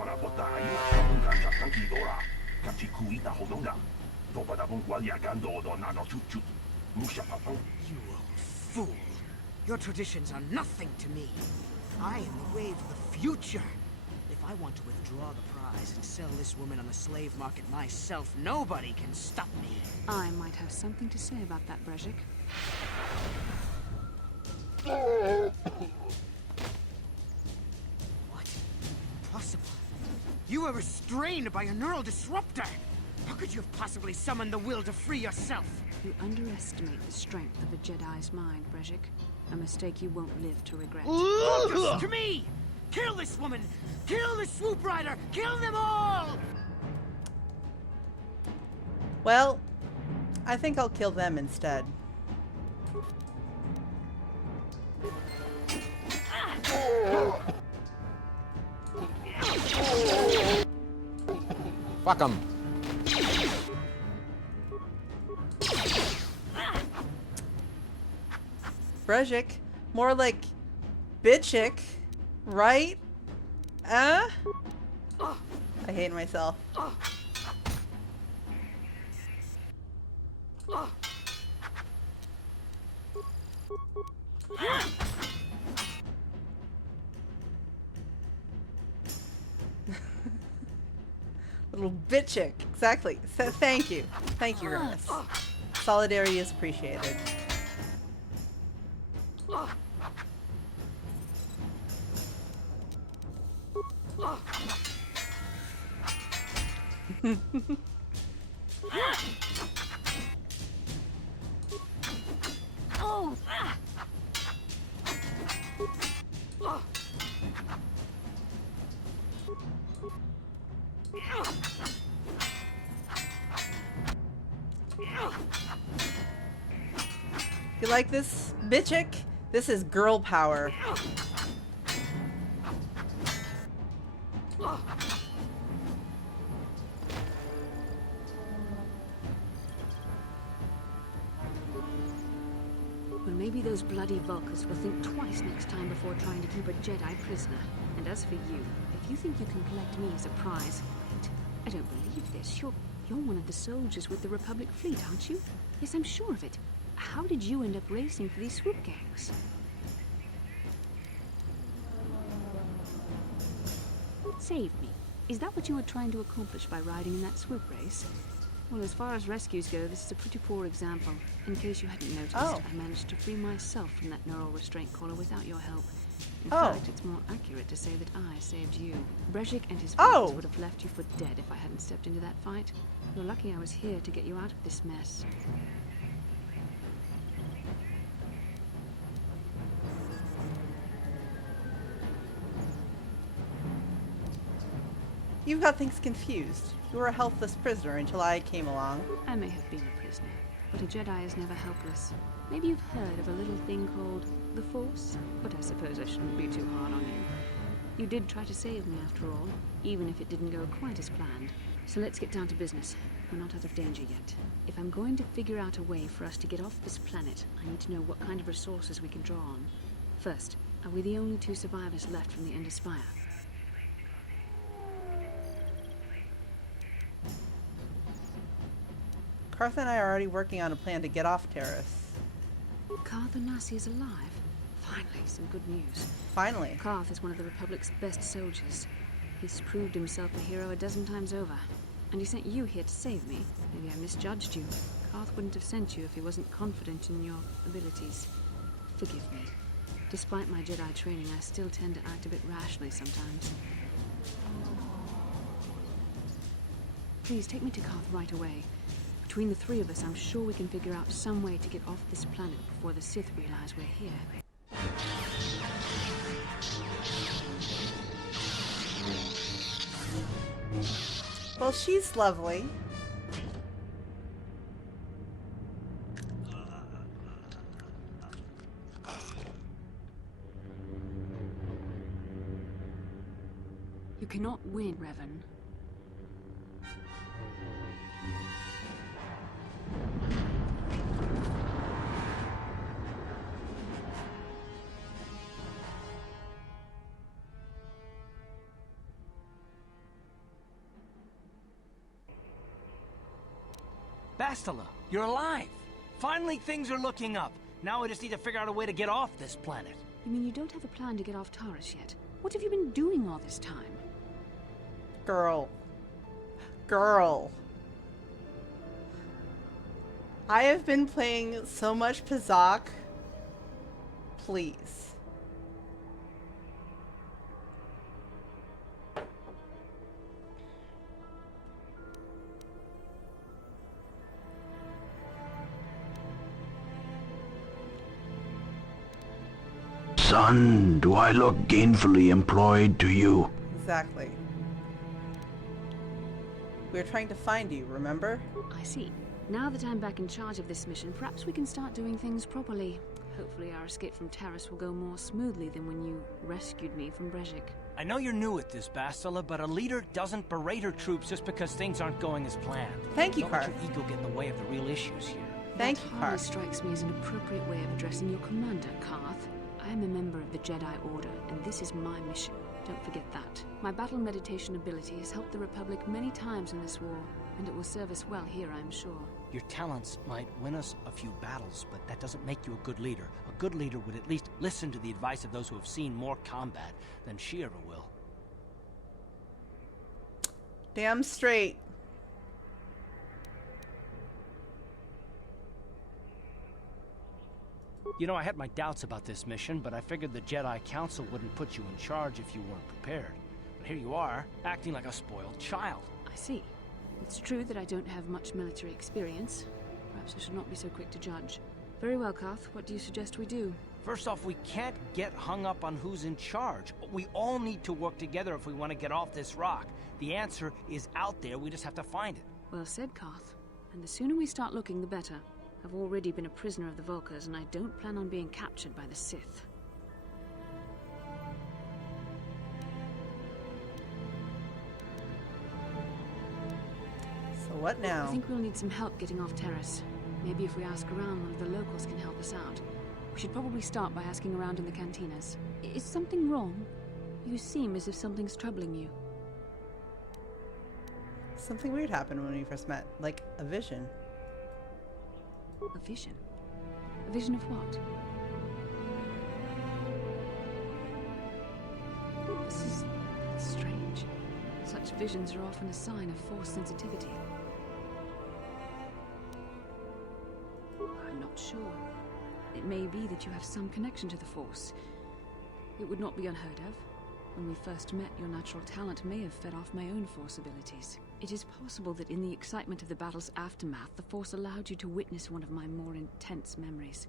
fool! Your traditions are nothing to me. I am the wave of the future. If I want to withdraw the prize and sell this woman on the slave market myself, nobody can stop me. I might have something to say about that, Brezhik. What? Impossible. You were restrained by a neural disruptor. How could you have possibly summoned the will to free yourself? You underestimate the strength of a Jedi's mind, Brezhik. A mistake you won't live to regret. Focus to me! Kill this woman! Kill the swoop rider! Kill them all! Well, I think I'll kill them instead. Fuck 'em. Brezhik, more like bitchik, right? I hate myself. Little bitchik, exactly. So, thank you, Ernest. Solidarity is appreciated. You like this, bitchik? This is girl power. Well, maybe those those bloody Vulkars will think twice next time before trying to keep a Jedi prisoner. And as for you, if you think you can collect me as a prize... Wait, I don't believe this. You're one of the soldiers with the Republic fleet, aren't you? Yes, I'm sure of it. How did you end up racing for these swoop gangs? Save me. Is that what you were trying to accomplish by riding in that swoop race? Well, as far as rescues go, this is a pretty poor example. In case you hadn't noticed, I managed to free myself from that neural restraint collar without your help. In fact, it's more accurate to say that I saved you. Brezhik and his friends would have left you for dead if I hadn't stepped into that fight. You're lucky I was here to get you out of this mess. You've got things confused. You were a helpless prisoner until I came along. I may have been a prisoner, but a Jedi is never helpless. Maybe you've heard of a little thing called the Force, but I suppose I shouldn't be too hard on you. You did try to save me after all, even if it didn't go quite as planned. So let's get down to business. We're not out of danger yet. If I'm going to figure out a way for us to get off this planet, I need to know what kind of resources we can draw on. First, are we the only 2 survivors left from the Ender Spire? Carth and I are already working on a plan to get off Terrace. Carth Onasi is alive. Finally, some good news. Finally. Carth is one of the Republic's best soldiers. He's proved himself a hero a dozen times over. And he sent you here to save me. Maybe I misjudged you. Carth wouldn't have sent you if he wasn't confident in your abilities. Forgive me. Despite my Jedi training, I still tend to act a bit rashly sometimes. Please take me to Carth right away. Between the 3 of us, I'm sure we can figure out some way to get off this planet before the Sith realize we're here. Well, she's lovely. You cannot win, Revan. Bastila, you're alive! Finally, things are looking up. Now I just need to figure out a way to get off this planet. You mean you don't have a plan to get off Taurus yet? What have you been doing all this time? Girl. Girl. I have been playing so much Pazak. Please. Son, do I look gainfully employed to you? Exactly. We're trying to find you, remember? I see. Now that I'm back in charge of this mission, perhaps we can start doing things properly. Hopefully our escape from Taris will go more smoothly than when you rescued me from Brezhik. I know you're new at this, Bastila, but a leader doesn't berate her troops just because things aren't going as planned. Thank you, Don't let Carth. your ego get in the way of the real issues here. Thank you, That hardly Carth. strikes me as an appropriate way of addressing your commander, Carth. I am a member of the Jedi Order, and this is my mission. Don't forget that. My battle meditation ability has helped the Republic many times in this war, and it will serve us well here, I'm sure. Your talents might win us a few battles, but that doesn't make you a good leader. A good leader would at least listen to the advice of those who have seen more combat than she ever will. Damn straight. You know, I had my doubts about this mission, but I figured the Jedi Council wouldn't put you in charge if you weren't prepared. But here you are, acting like a spoiled child. I see. It's true that I don't have much military experience. Perhaps I should not be so quick to judge. Very well, Carth. What do you suggest we do? First off, we can't get hung up on who's in charge. We all need to work together if we want to get off this rock. The answer is out there, we just have to find it. Well said, Carth. And the sooner we start looking, the better. I've already been a prisoner of the Vulkars, and I don't plan on being captured by the Sith. So what now? I think we'll need some help getting off Terrace. Maybe if we ask around, one of the locals can help us out. We should probably start by asking around in the cantinas. Is something wrong? You seem as if something's troubling you. Something weird happened when we first met, like a vision. A vision? A vision of what? This is strange. Such visions are often a sign of force sensitivity. I'm not sure. It may be that you have some connection to the force. It would not be unheard of. When we first met, your natural talent may have fed off my own force abilities. It is possible that in the excitement of the battle's aftermath, the force allowed you to witness one of my more intense memories.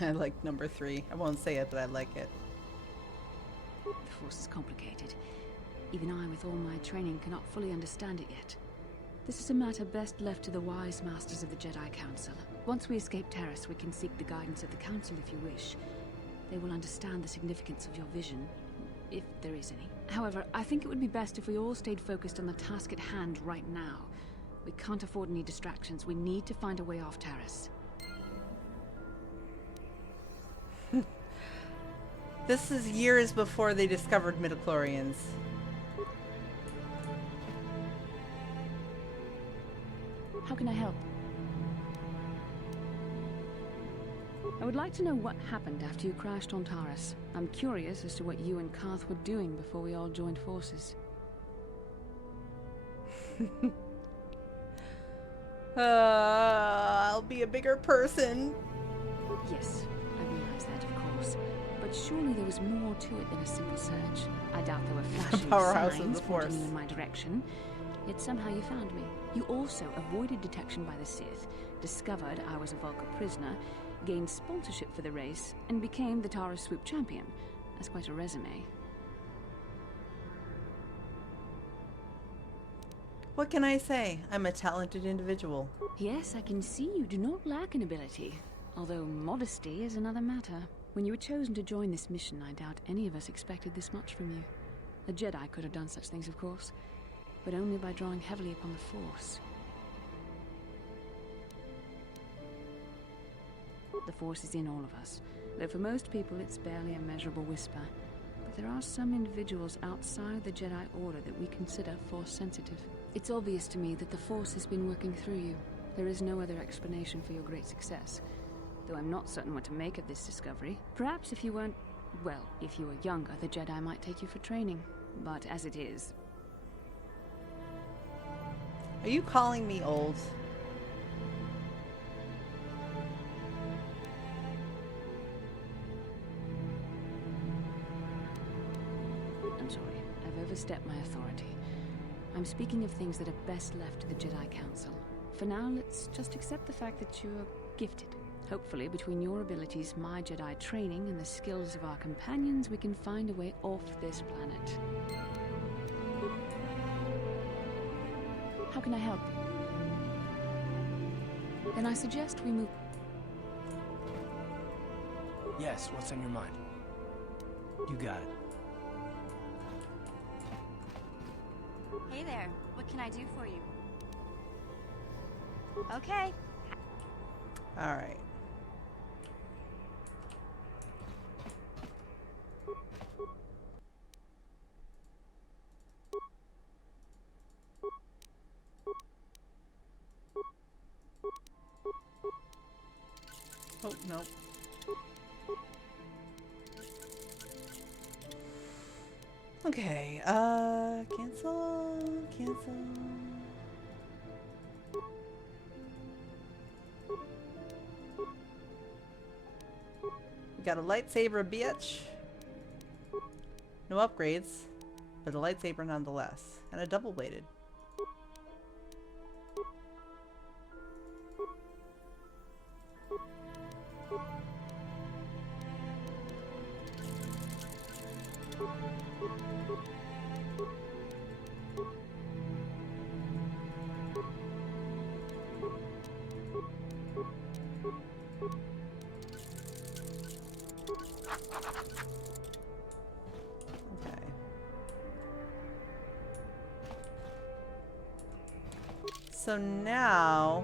I like number 3. I won't say it, but I like it. The force is complicated. Even I, with all my training, cannot fully understand it yet. This is a matter best left to the wise masters of the Jedi Council. Once we escape Terrace, we can seek the guidance of the Council if you wish. They will understand the significance of your vision, if there is any. However, I think it would be best if we all stayed focused on the task at hand right now. We can't afford any distractions. We need to find a way off Terrace. This is years before they discovered midichlorians. How can I help? I would like to know what happened after you crashed on Taurus. I'm curious as to what you and Karth were doing before we all joined forces. I'll be a bigger person. Yes, I realize that, of course. But surely there was more to it than a simple search. I doubt there were flashing Powerhouse signs of the Force. pointing you in my direction. Yet somehow you found me. You also avoided detection by the Sith, discovered I was a Vulcan prisoner, gained sponsorship for the race, and became the Taurus Swoop champion. That's quite a resume. What can I say? I'm a talented individual. Yes, I can see you do not lack an ability. Although modesty is another matter. When you were chosen to join this mission, I doubt any of us expected this much from you. A Jedi could have done such things, of course, but only by drawing heavily upon the Force. The Force is in all of us, though for most people it's barely a measurable whisper. But there are some individuals outside the Jedi Order that we consider Force-sensitive. It's obvious to me that the Force has been working through you. There is no other explanation for your great success, though I'm not certain what to make of this discovery. Perhaps if you weren't... well, if you were younger, the Jedi might take you for training. But as it is... Are you calling me old? I'm sorry. I've overstepped my authority. I'm speaking of things that are best left to the Jedi Council. For now, let's just accept the fact that you're gifted. Hopefully, between your abilities, my Jedi training, and the skills of our companions, we can find a way off this planet. How can I help? Then I suggest we move... Yes, what's on your mind? You got it. Hey there, what can I do for you? Okay. All right. Oh, no. Okay, cancel. We got a lightsaber, bitch. No upgrades, but a lightsaber nonetheless. And a double-bladed. Okay. So now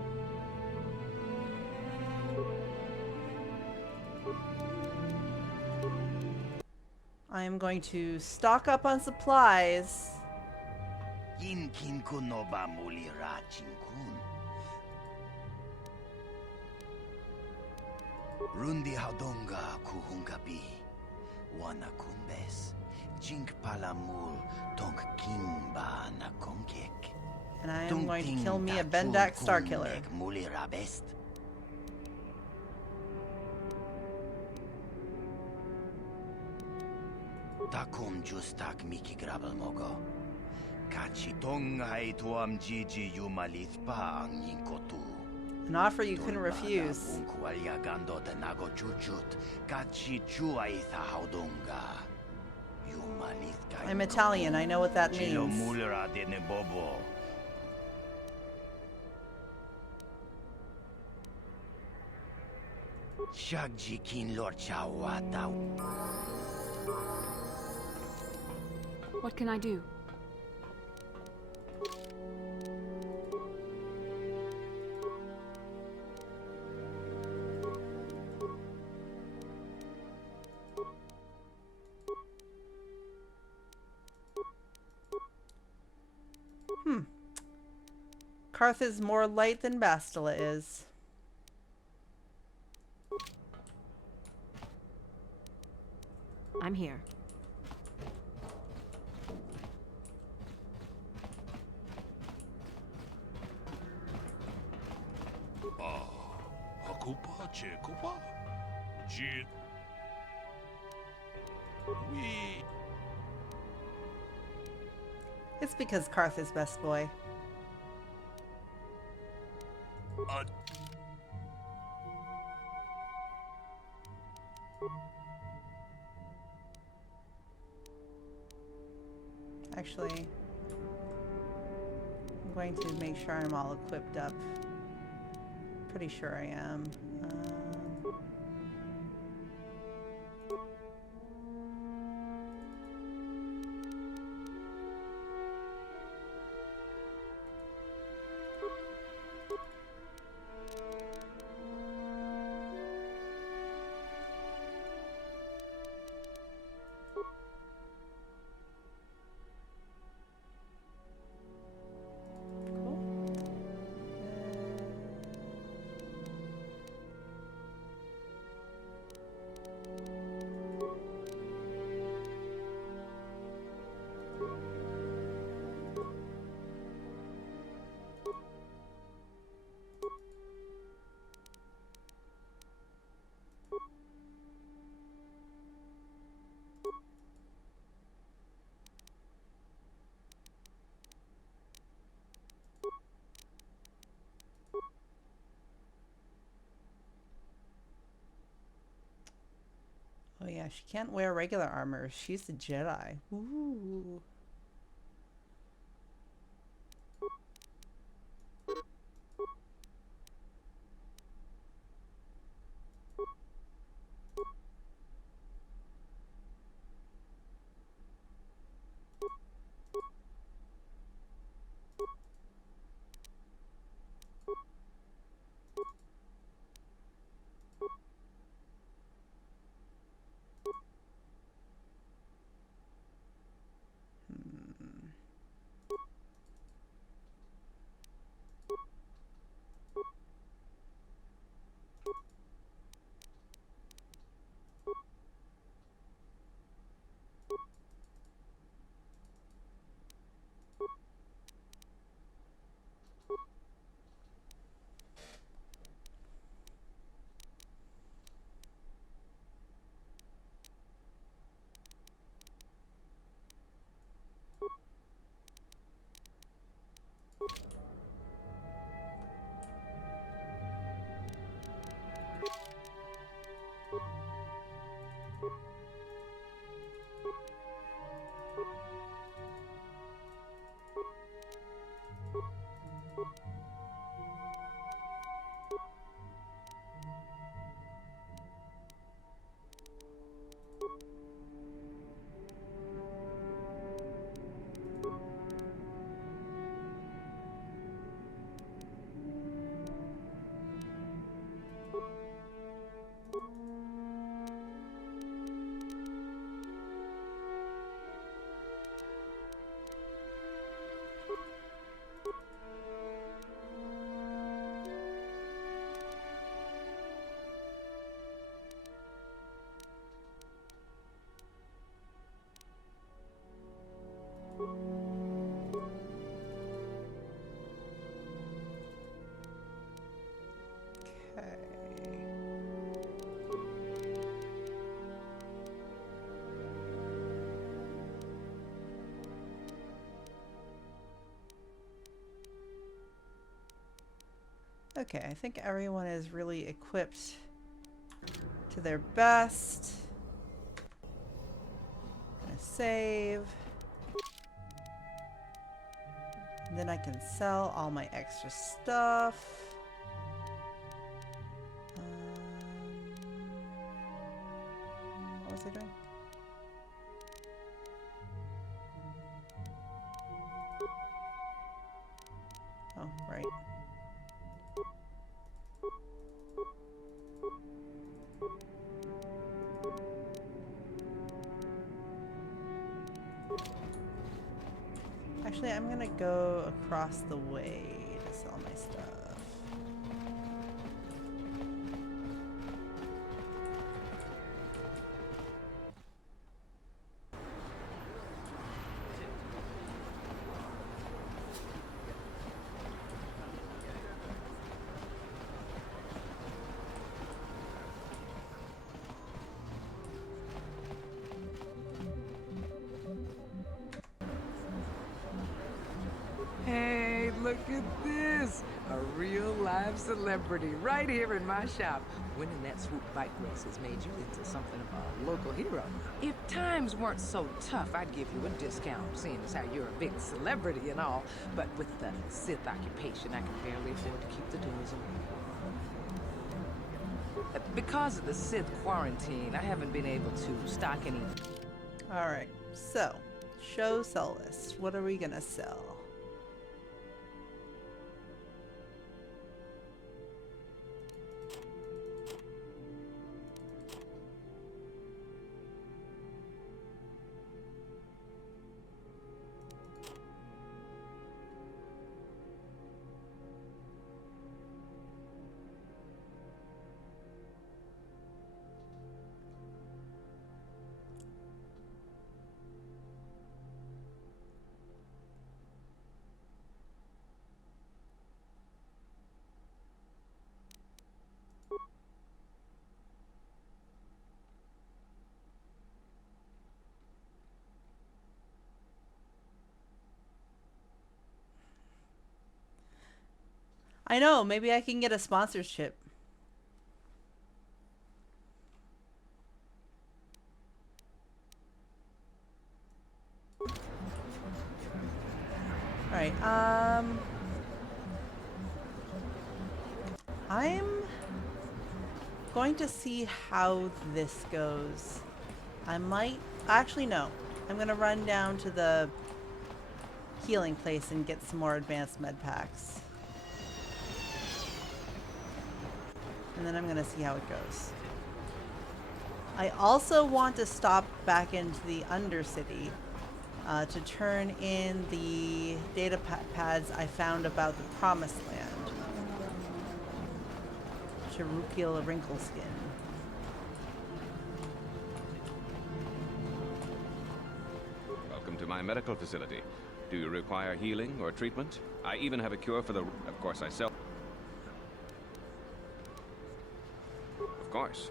I am going to stock up on supplies. Yin kin kun no ba muli ra chin kun. Rundi haudonga kuhungabi. Wana kunbes. Jink palamul tonk king ba na konkek. And I am going to kill me a Bendak Starkiller. Muli ra best. Takum justak miki grabel mogo. Kachi tongai tuam jiji yumalith pa ang yinkotu. An offer you couldn't refuse. Gando de nago chuchut. Kachi chuai haudonga. I'm Italian, I know what that means. What can I do? Karth is more light than Bastila is. I'm here. Hakupa, Chekupa? Jit. We. It's because Karth is best boy. Actually, I'm going to make sure I'm all equipped up. Pretty sure I am. Oh yeah, she can't wear regular armor. She's a Jedi. Ooh. Okay, I think everyone is really equipped to their best. Gonna save. And then I can sell all my extra stuff. What was I doing? Oh, right. Actually, I'm gonna go across the way to sell my stuff. Hey, look at this! A real live celebrity right here in my shop. Winning that swoop bike race has made you into something of a local hero. If times weren't so tough, I'd give you a discount, seeing as how you're a big celebrity and all. But with the Sith occupation, I can barely afford to keep the doors open. Because of the Sith quarantine, I haven't been able to stock any... Alright, so, show sell list. What are we gonna sell? I know, maybe I can get a sponsorship. Alright, I'm going to see how this goes. I might, actually no, I'm gonna run down to the healing place and get some more advanced med packs. And then I'm gonna see how it goes. I also want to stop back into the Undercity to turn in the data pads I found about the Promised Land. Cherukil Wrinkleskin. Welcome to my medical facility. Do you require healing or treatment? I even have a cure for the... Of course, I sell... Of course.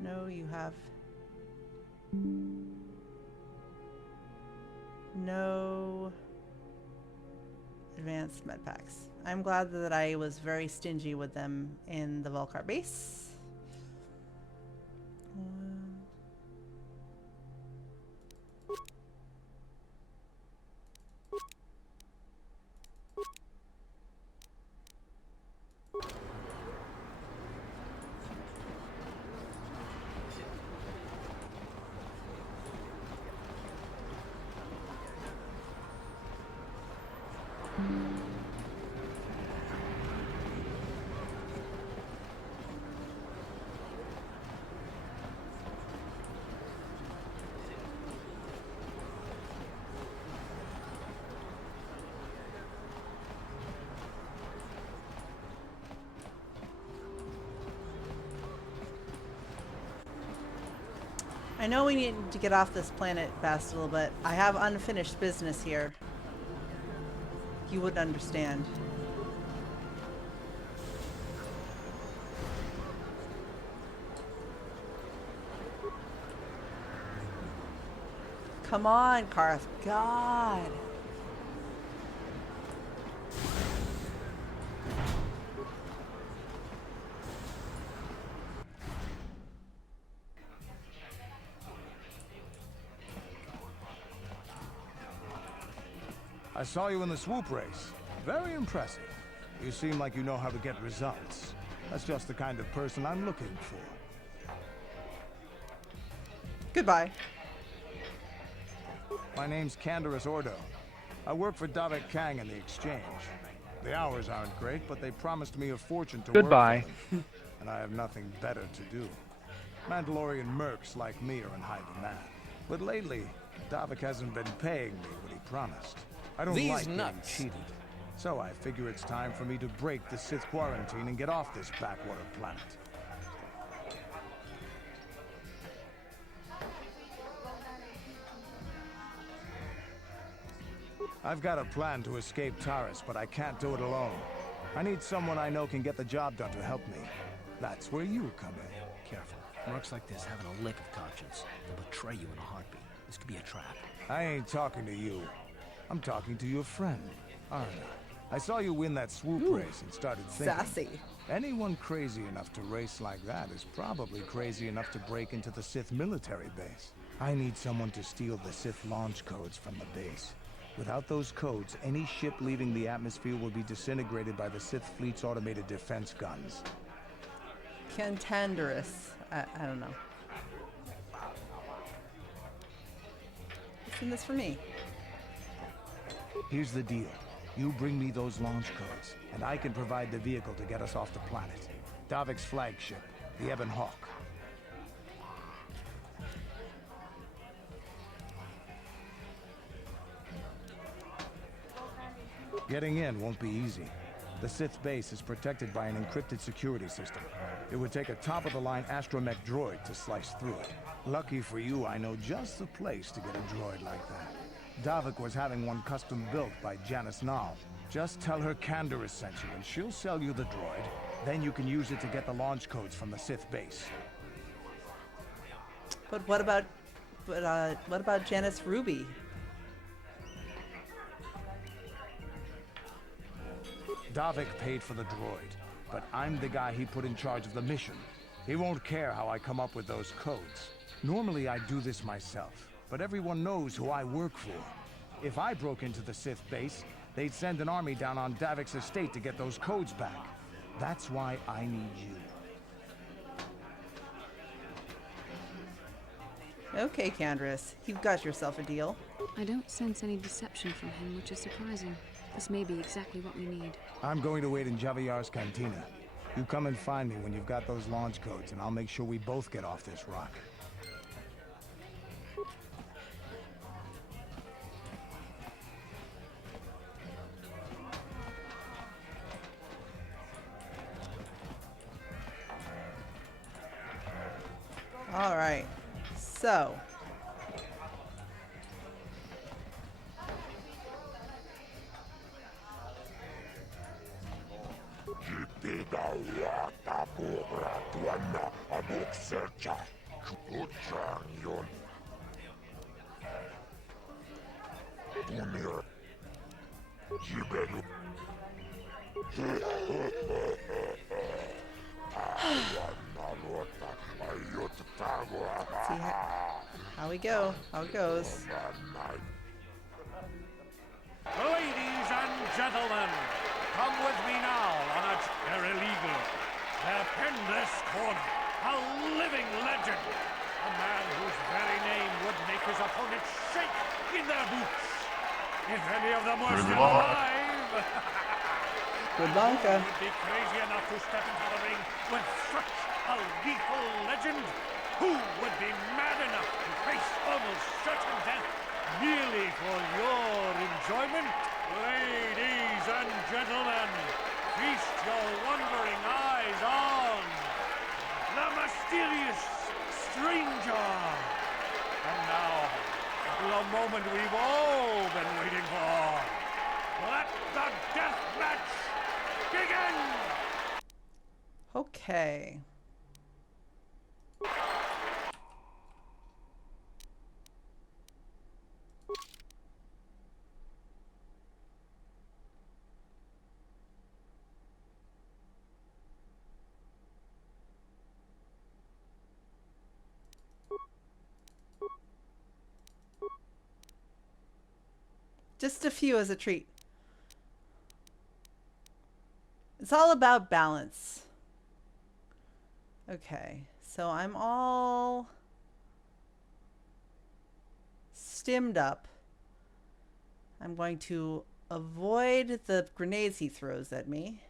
No, you have no advanced med packs. I'm glad that I was very stingy with them in the Volcar base. I know we need to get off this planet fast a little bit. I have unfinished business here. You wouldn't understand. Come on, Karth. God. I saw you in the swoop race. Very impressive. You seem like you know how to get results. That's just the kind of person I'm looking for. Goodbye. My name's Canderous Ordo. I work for Davik Kang in the exchange. The hours aren't great, but they promised me a fortune to work for them. And I have nothing better to do. Mandalorian mercs like me are in high demand. But lately, Davik hasn't been paying me what he promised. I don't like getting cheated. So I figure it's time for me to break the Sith quarantine and get off this backwater planet. I've got a plan to escape Taris, but I can't do it alone. I need someone I know can get the job done to help me. That's where you come in. Careful. Mercs like this haven't a lick of conscience. They'll betray you in a heartbeat. This could be a trap. I ain't talking to you. I'm talking to your friend, Arna. I saw you win that swoop race and started thinking... Sassy. Anyone crazy enough to race like that is probably crazy enough to break into the Sith military base. I need someone to steal the Sith launch codes from the base. Without those codes, any ship leaving the atmosphere will be disintegrated by the Sith fleet's automated defense guns. Cantanderous. I don't know. What's in this for me? Here's the deal. You bring me those launch codes, and I can provide the vehicle to get us off the planet. Davik's flagship, the Ebon Hawk. Getting in won't be easy. The Sith base is protected by an encrypted security system. It would take a top-of-the-line astromech droid to slice through it. Lucky for you, I know just the place to get a droid like that. Davik was having one custom built by Janice Nall. Just tell her Canderous sent you, and she'll sell you the droid. Then you can use it to get the launch codes from the Sith base. But what about Janice Ruby? Davik paid for the droid, but I'm the guy he put in charge of the mission. He won't care how I come up with those codes. Normally I'd do this myself, but everyone knows who I work for. If I broke into the Sith base, they'd send an army down on Davik's estate to get those codes back. That's why I need you. Okay, Canderous, you've got yourself a deal. I don't sense any deception from him, which is surprising. This may be exactly what we need. I'm going to wait in Javier's cantina. You come and find me when you've got those launch codes, and I'll make sure we both get off this rock. All right, so... See how we go, how it goes. Ladies and gentlemen, come with me now on a... They're illegal. They're Penless Corner, a living legend. A man whose very name would make his opponents shake in their boots. If any of them were still alive... Good Lanka. Who would be crazy enough to step into the ring with such a lethal legend? Who would be mad enough to face almost certain death merely for your enjoyment? Ladies and gentlemen, feast your wondering eyes on the mysterious stranger. And now, the moment we've all been waiting for. Let the death match begin! Okay. Just a few as a treat. It's all about balance. Okay, so I'm all stimmed up. I'm going to avoid the grenades he throws at me.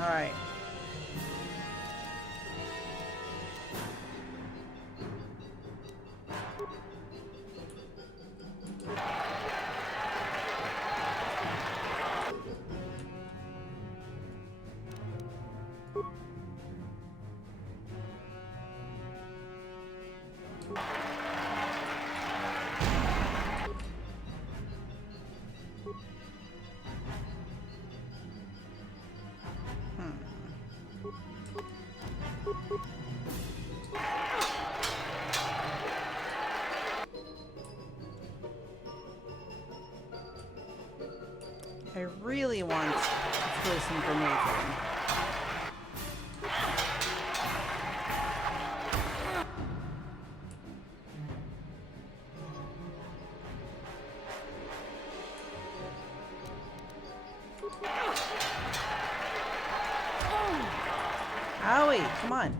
All right. I really want to throw some grenades in. Owie, come on.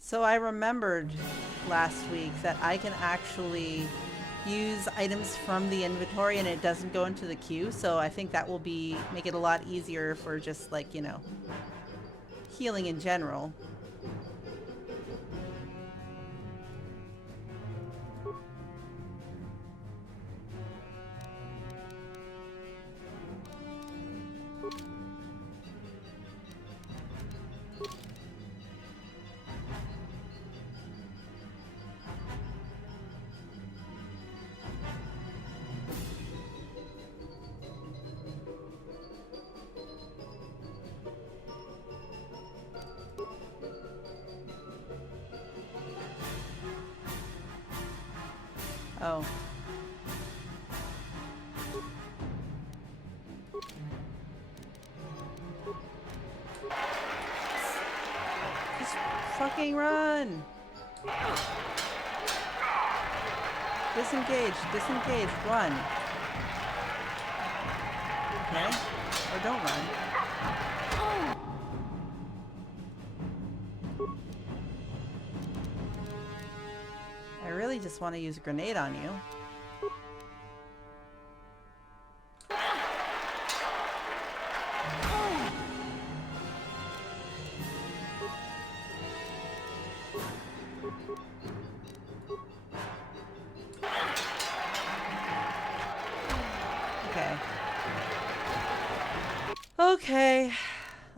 So I remembered last week that I can actually use items from the inventory and it doesn't go into the queue. So I think that will make it a lot easier for just like, you know, healing in general. Oh. Just fucking run. Disengage, disengage, run. Okay? Or don't run. I really just want to use a grenade on you. Okay,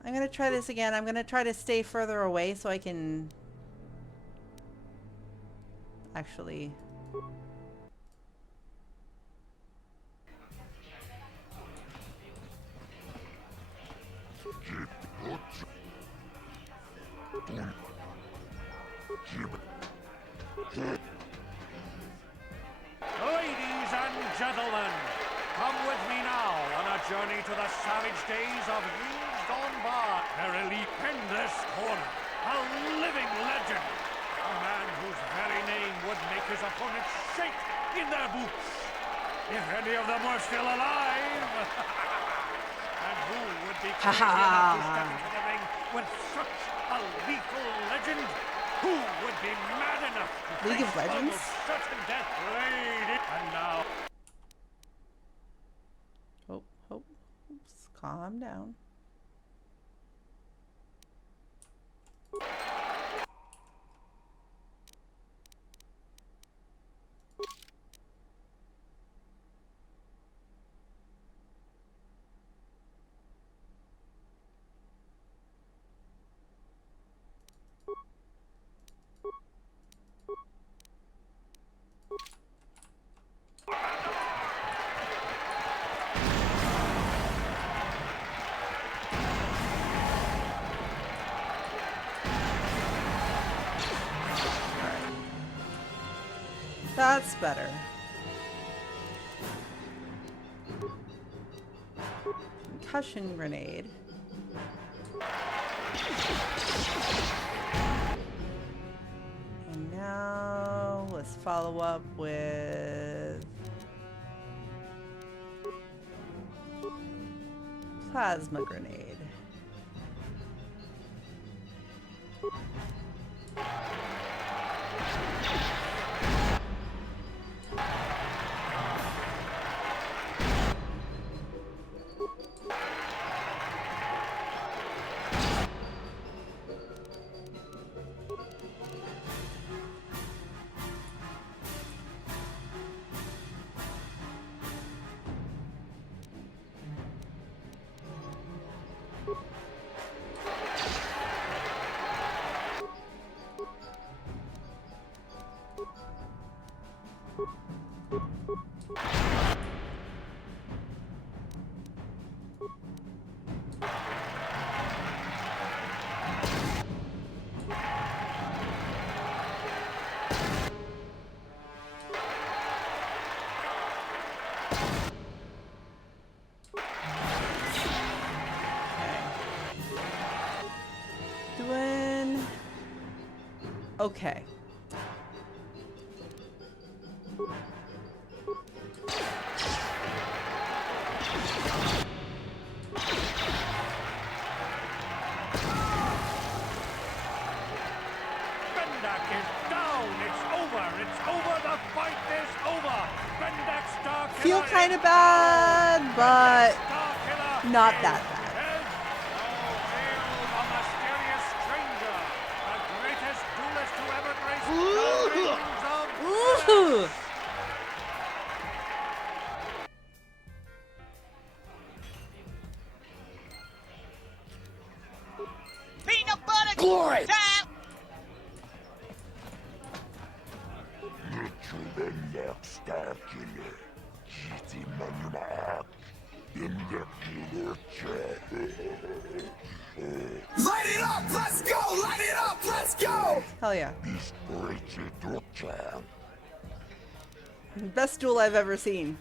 I'm gonna try this again. I'm gonna try to stay further away so I can actually... Ladies and gentlemen, come with me now on a journey to the savage days of years gone by. Verily, in this corner, a living legend. A man whose very name would make his opponents shake in their boots. If any of them were still alive. And who would be crazy enough to step into the ring with such a lethal legend? Who would be mad enough to League of face Legends? almost certain death lady? And now... Oh, oops, calm down. That's better. Concussion grenade. And now let's follow up with plasma grenade. Okay. Bendak is down. It's over. It's over. The fight is over. Bendak Star Killer. Feel kind of bad, but not that bad. Ooh. Peanut butter glory. Light it up! Let's go! Light it up! Let's go! Hell yeah. Best duel I've ever seen.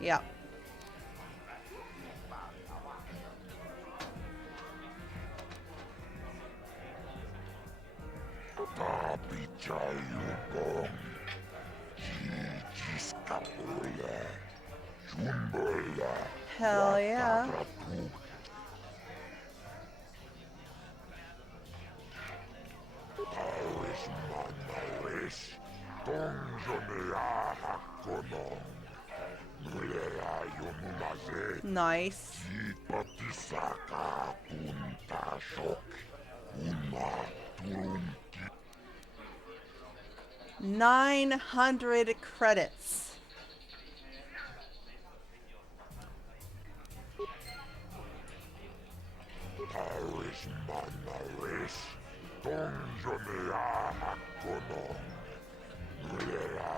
Yeah. Hell yeah. Nice. 900 credits.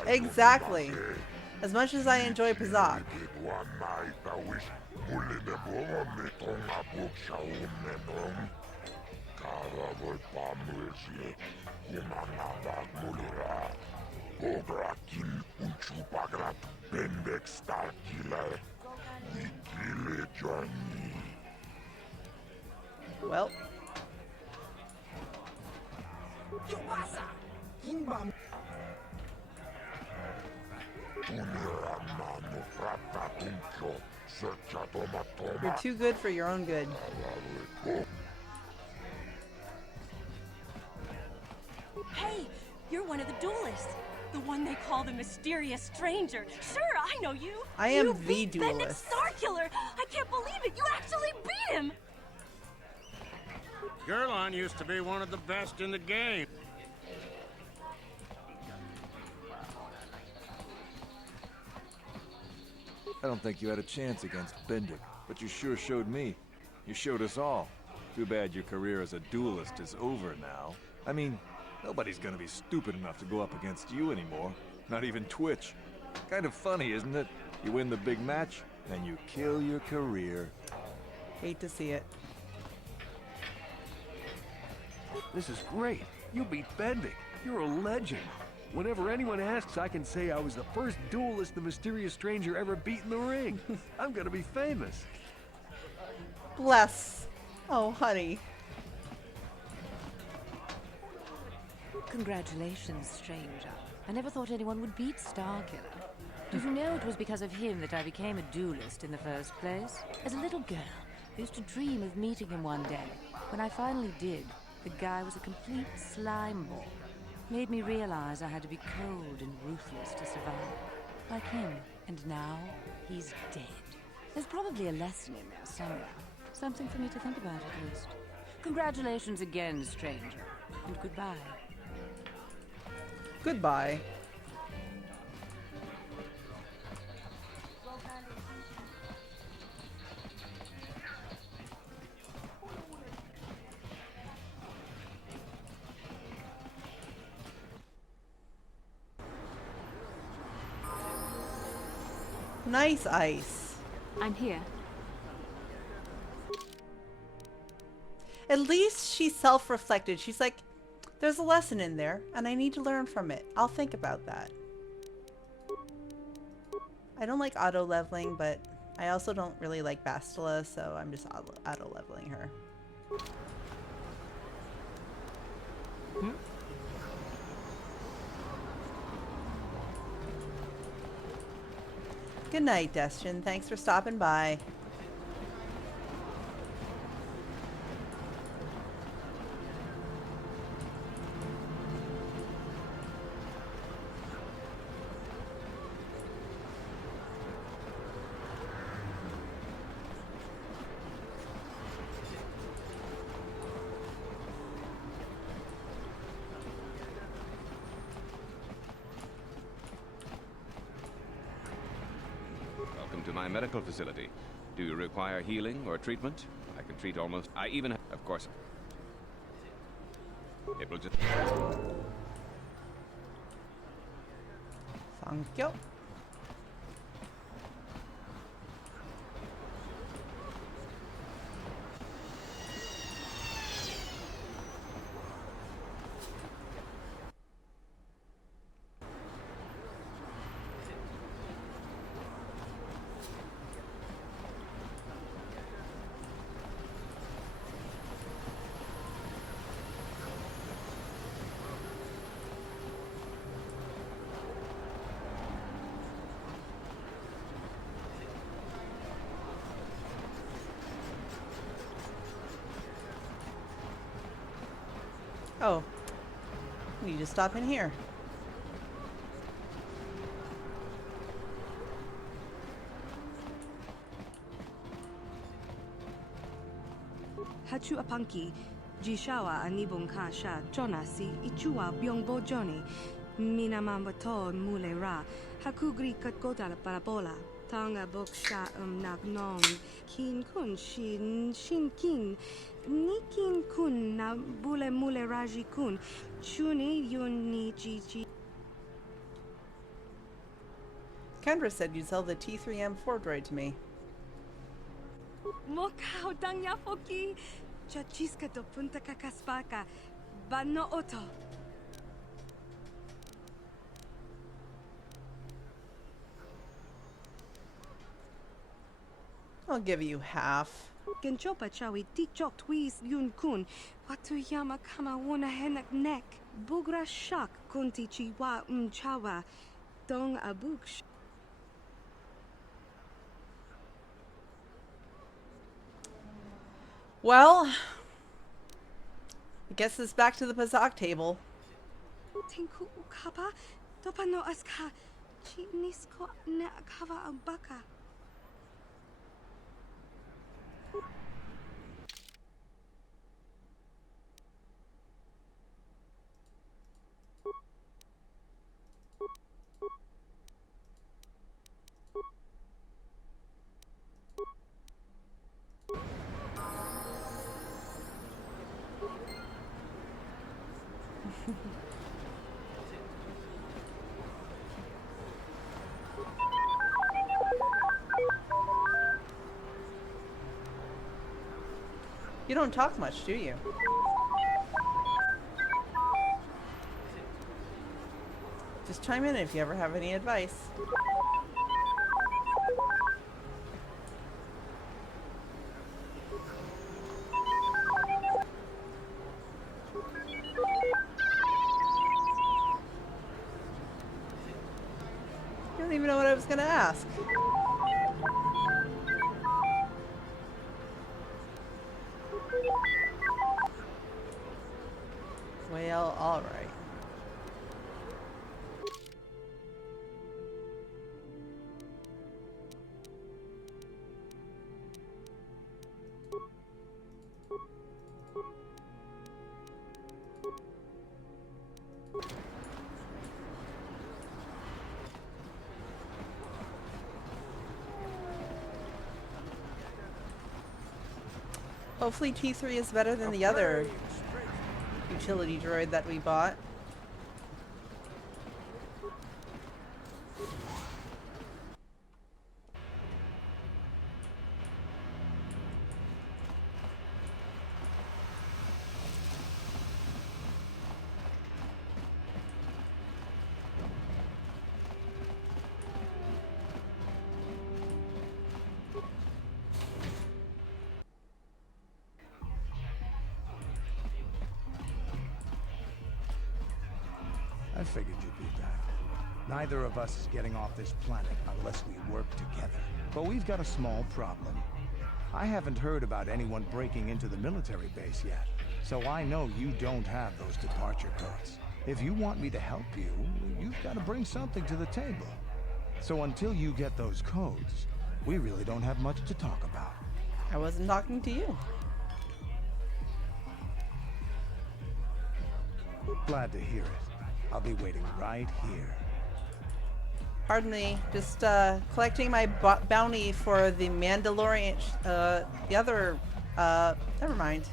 Exactly. As much as I enjoy Pazak. Well. You're too good for your own good. Hey, you're one of the duelists. The one they call the mysterious stranger. Sure, I know you. I am you the beat Bendix duelist. Starkiller. I can't believe it. You actually beat him. Gerlon used to be one of the best in the game. I don't think you had a chance against Bendik, but you sure showed me. You showed us all. Too bad your career as a duelist is over now. I mean, nobody's gonna be stupid enough to go up against you anymore. Not even Twitch. Kind of funny, isn't it? You win the big match, and you kill your career. Hate to see it. This is great. You beat Bendik. You're a legend. Whenever anyone asks, I can say I was the first duelist the mysterious stranger ever beat in the ring. I'm gonna be famous. Bless. Oh, honey. Congratulations, stranger. I never thought anyone would beat Starkiller. Did you know it was because of him that I became a duelist in the first place? As a little girl, I used to dream of meeting him one day. When I finally did, the guy was a complete slime ball. Made me realize I had to be cold and ruthless to survive. Like him. And now, he's dead. There's probably a lesson in there somewhere. Something for me to think about, at least. Congratulations again, stranger. And goodbye. Goodbye. Nice ice. I'm here. At least she's self-reflected. She's like, there's a lesson in there, and I need to learn from it. I'll think about that. I don't like auto-leveling, but I also don't really like Bastila, so I'm just auto-leveling her. Good night, Destin. Thanks for stopping by. To my medical facility. Do you require healing or treatment? I can treat almost... I even... Of course. It will just... Thank you. Oh, we need to stop in here. Hachu apanki, jishawa anibonka sha jonasi ichua byongbo joni, minamambato mule ra, hakugri katgota la parabola, tanga boksha nagnong, kin kun shin kin, nikin kun na bule mule raji kun, chuni yun ni jiji. Kendra said you'd sell the T3M4 droid to me. Mokao danya foki, chachiska do punta kakaspaka, bano oto. I'll give you half. Genchopa chawi tikchok twis yun kun, watu yama kama wona henak nek, bugra shak kunti chiwa chawa, dong abuk. Well, I guess it's back to the Pazak table. Tinku ukapa, topano aska, chinisko ne akava abaka. You don't talk much, do you? Just chime in if you ever have any advice. I don't even know what I was going to ask. Well, all right. Hopefully T3 is better than the other utility droid that we bought. I figured you'd be back. Neither of us is getting off this planet unless we work together. But we've got a small problem. I haven't heard about anyone breaking into the military base yet, so I know you don't have those departure codes. If you want me to help you, you've got to bring something to the table. So until you get those codes, we really don't have much to talk about. I wasn't talking to you. Glad to hear it. I'll be waiting right here. Pardon me, just collecting my bounty for the Mandalorian, the other, never mind.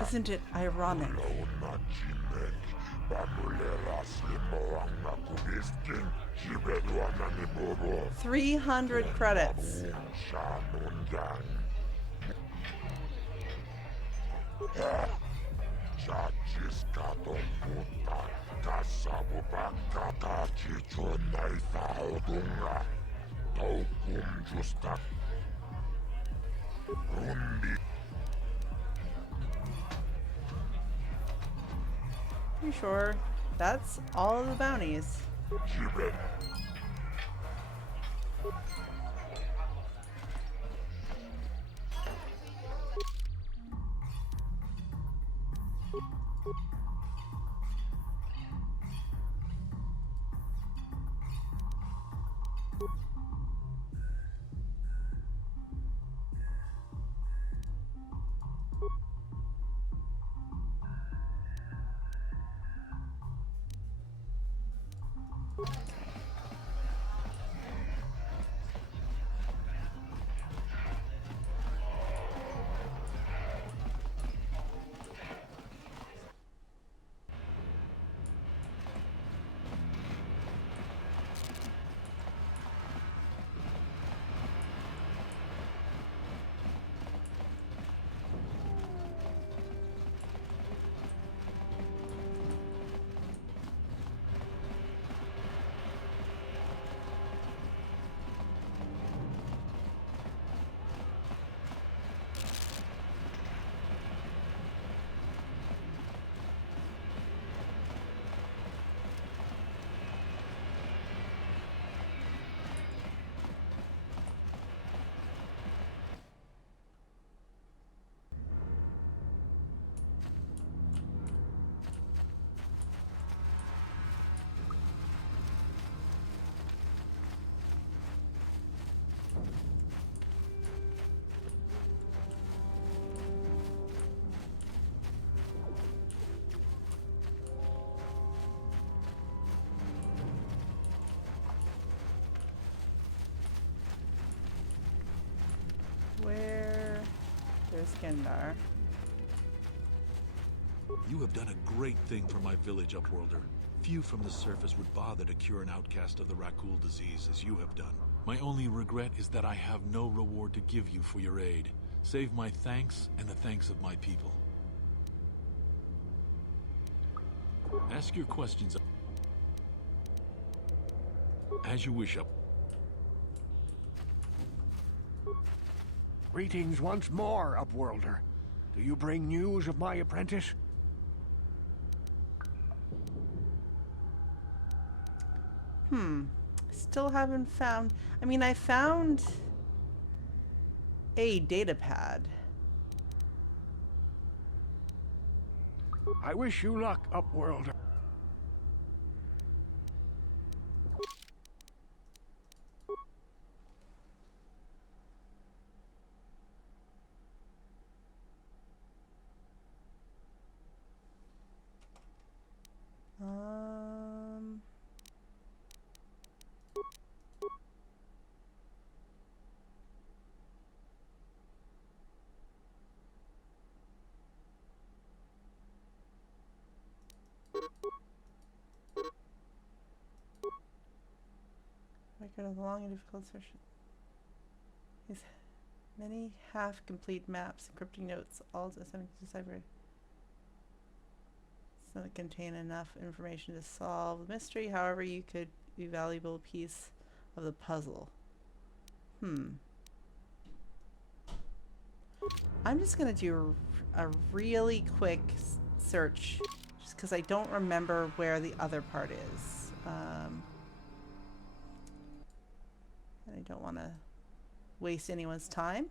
Isn't it ironic? 300 credits. You sure? That's all of the bounties. Where? There's Gendar. You have done a great thing for my village, Upworlder. Few from the surface would bother to cure an outcast of the Rakul disease as you have done. My only regret is that I have no reward to give you for your aid. Save my thanks and the thanks of my people. Ask your questions as you wish, Up. Greetings once more, Upworlder. Do you bring news of my apprentice? Still haven't found... I mean, I found a data pad. I wish you luck, Upworlder. Record of long and difficult search. These many half-complete maps, encrypting notes, all attempting to decipher. Some that contain enough information to solve the mystery. However, you could be a valuable piece of the puzzle. I'm just gonna do a really quick search, just because I don't remember where the other part is. And I don't want to waste anyone's time.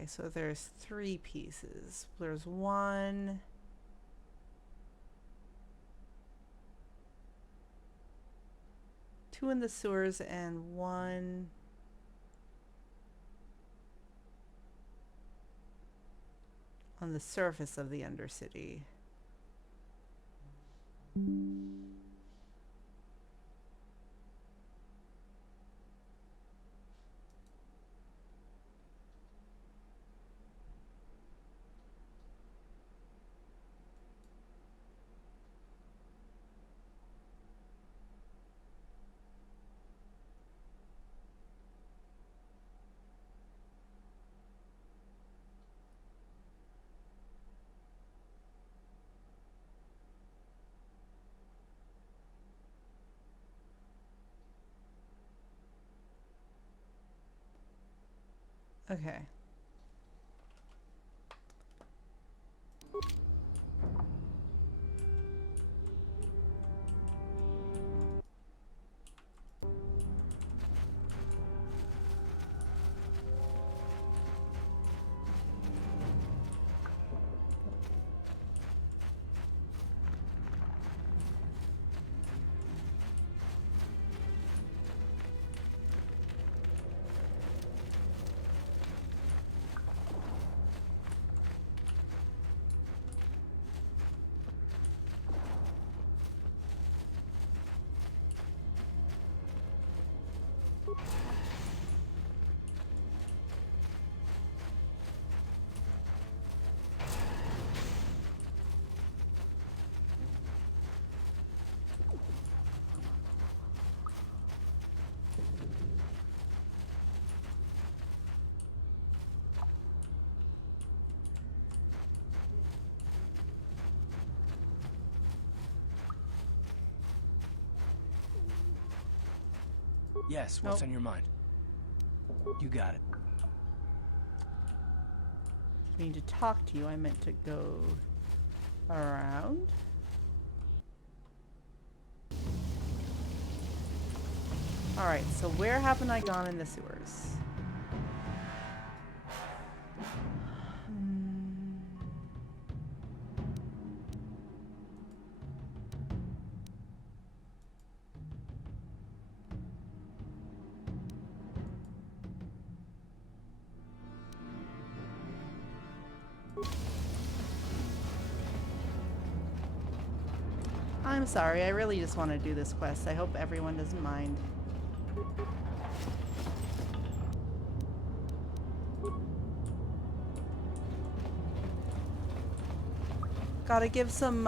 Okay, so there's 3 pieces. There's 1, 2 in the sewers, and 1 on the surface of the Undercity. Okay. Yes, what's Nope. on your mind? You got it. Didn't mean to talk to you. I meant to go around. Alright, so where haven't I gone in the sewers? I'm sorry, I really just want to do this quest. I hope everyone doesn't mind. Gotta give some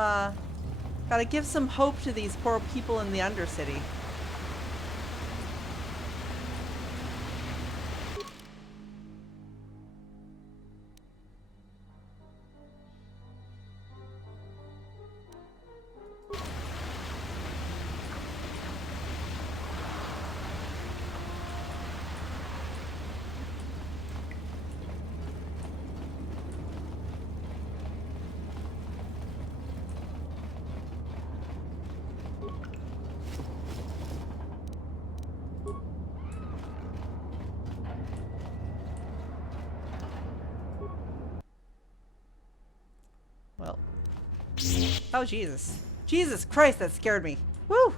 hope to these poor people in the Undercity. Well. Oh, Jesus. Jesus Christ, that scared me. Woo!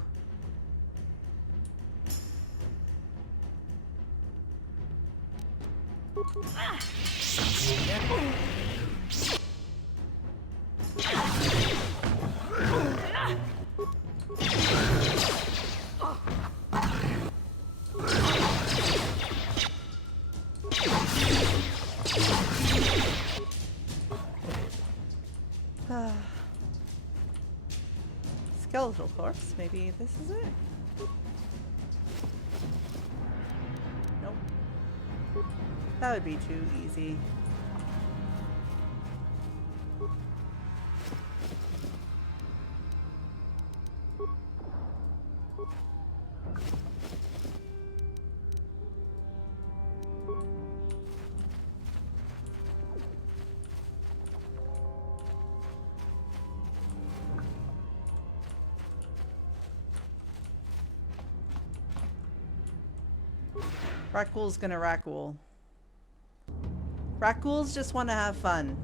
Skeletal corpse. Maybe this is it? Nope. That would be too easy. Raccool's gonna raccool. Raccools just want to have fun.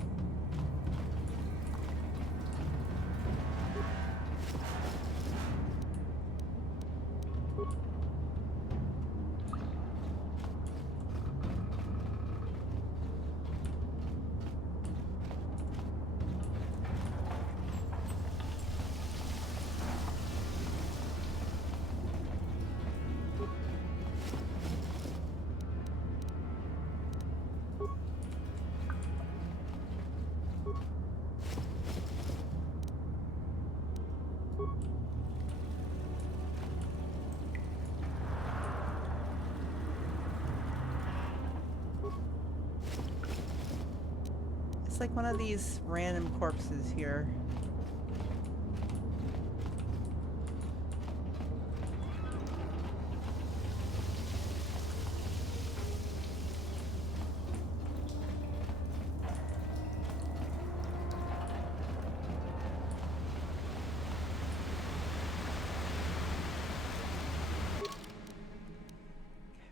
It's like one of these random corpses here.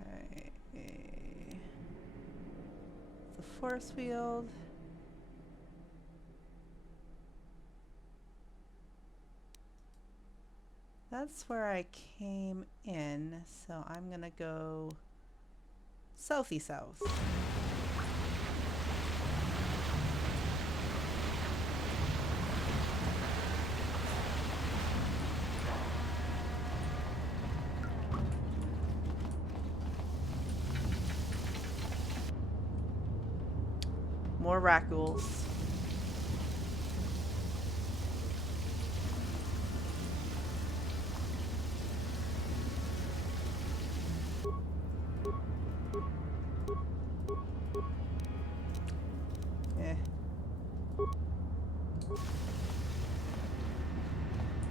Okay. The force field. That's where I came in, so I'm gonna go southy south. More raccools.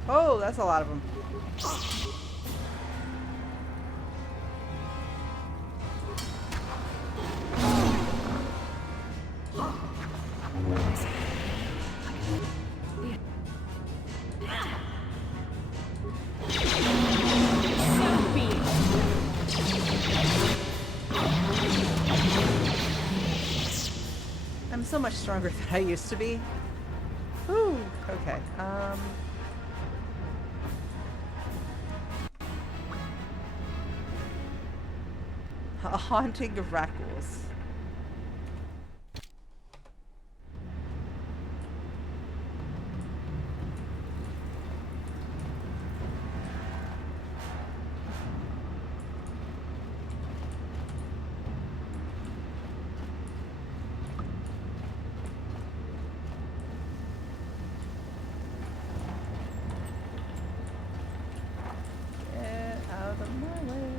Oh, that's a lot of them. so much stronger than I used to be. Whew. Okay. A haunting of Rackles. Get out of my way.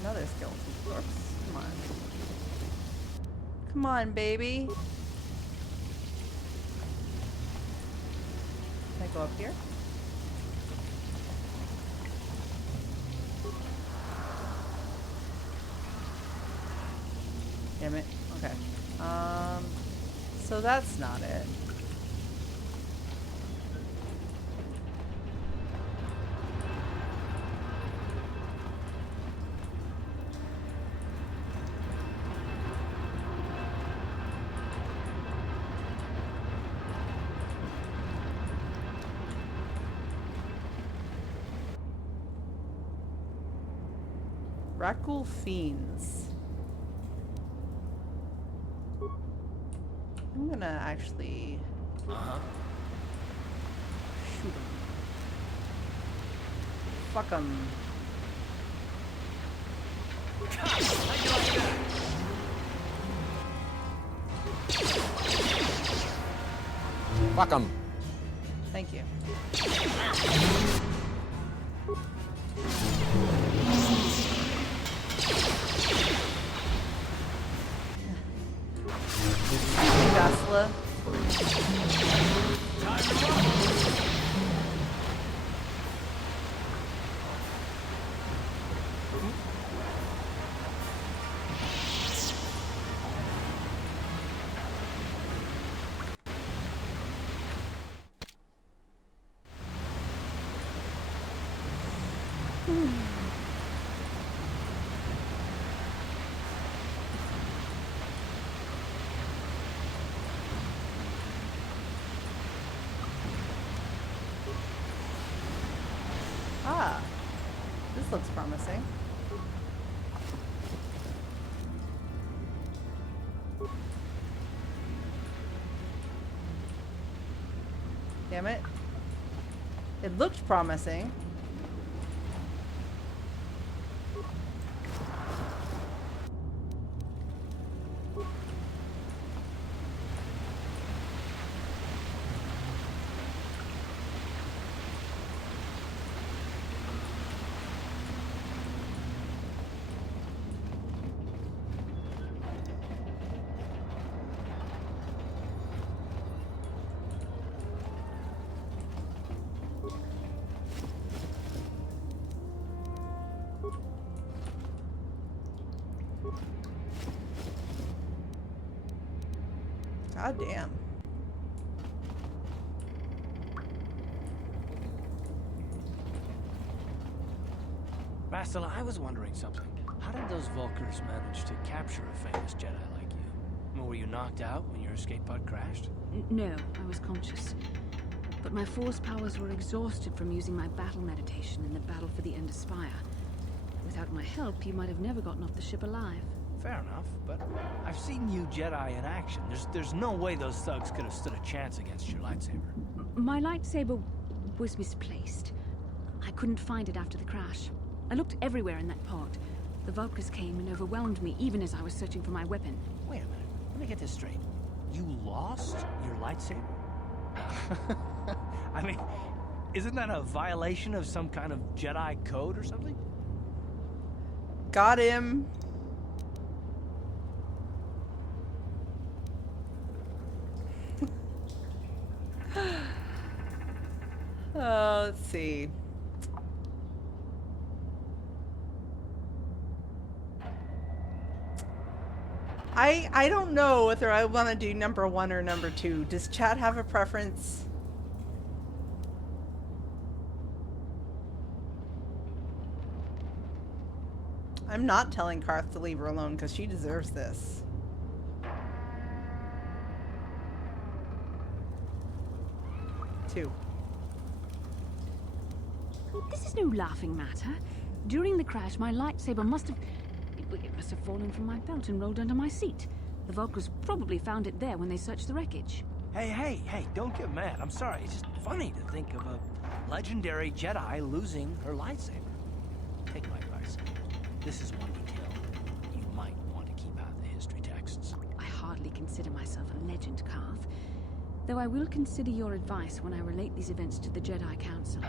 Another skeleton corpse. Come on. Come on, baby. Can I go up here? Damn it. Okay. So that's not it. Rackle Fiends. I'm gonna actually shoot them. Fuck them. Fuck 'em. Thank you. Gossela. Ah, this looks promising. Damn it. It looked promising. God damn. Bastila, I was wondering something. How did those Vulkars manage to capture a famous Jedi like you? Were you knocked out when your escape pod crashed? No, I was conscious. But my force powers were exhausted from using my battle meditation in the battle for the Ender Spire. Without my help, you might have never gotten off the ship alive. Fair enough, but I've seen you Jedi in action. There's no way those thugs could have stood a chance against your lightsaber. My lightsaber was misplaced. I couldn't find it after the crash. I looked everywhere in that pod. The Vulkars came and overwhelmed me even as I was searching for my weapon. Wait a minute. Let me get this straight. You lost your lightsaber? I mean, isn't that a violation of some kind of Jedi code or something? Got him. Let's see. I don't know whether I want to do number 1 or number 2. Does chat have a preference? I'm not telling Karth to leave her alone because she deserves this. Two. This is no laughing matter. During the crash, my lightsaber must have fallen from my belt and rolled under my seat. The Vulkars probably found it there when they searched the wreckage. Hey, don't get mad. I'm sorry. It's just funny to think of a legendary Jedi losing her lightsaber. Take my advice. This is one detail you might want to keep out of the history texts. I hardly consider myself a legend, Karth. Though I will consider your advice when I relate these events to the Jedi Council.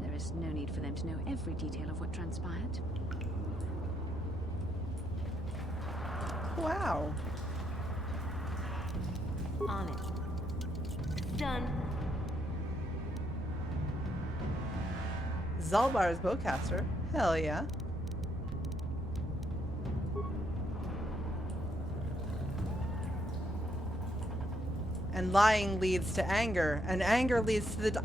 There is no need for them to know every detail of what transpired. Wow. On it. Done. Zalbar's bowcaster. Hell yeah. And lying leads to anger, and anger leads to the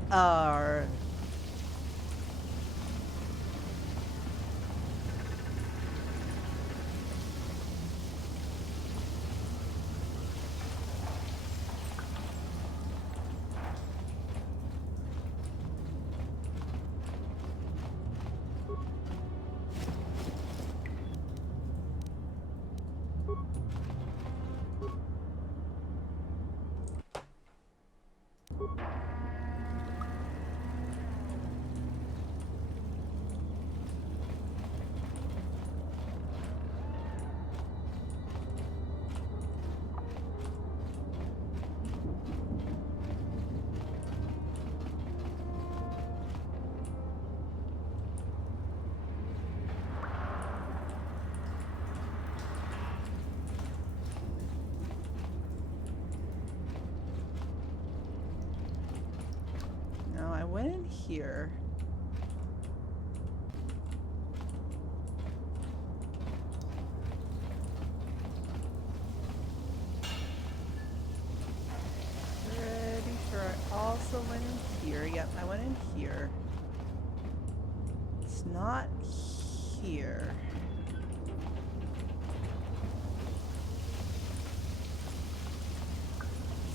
No, I went in here. Pretty sure I also went in here. Yep, I went in here. It's not here.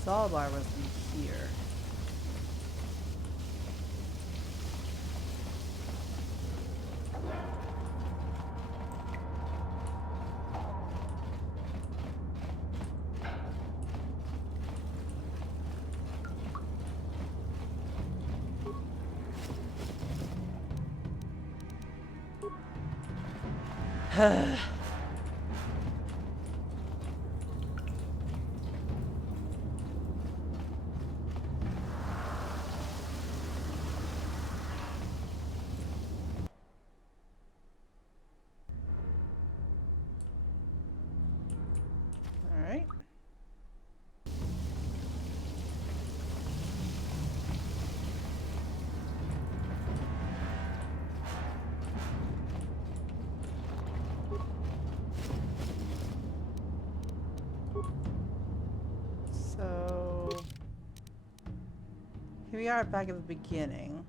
Zalbar wasn't here. All right. So here we are back at the beginning.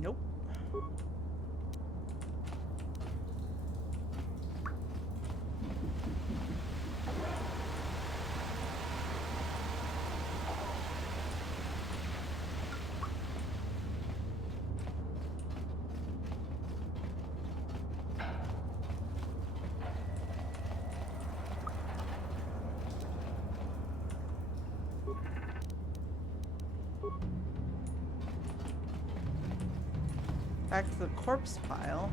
Nope. Back to the corpse pile.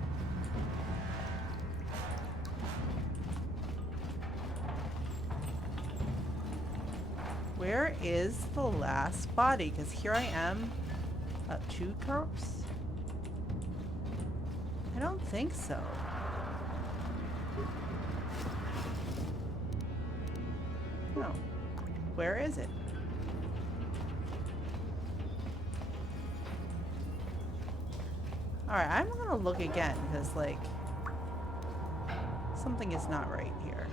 Where is the last body? Because here I am. Two corpse? I don't think so. No. Where is it? Alright, I'm gonna look again because, like, something is not right here.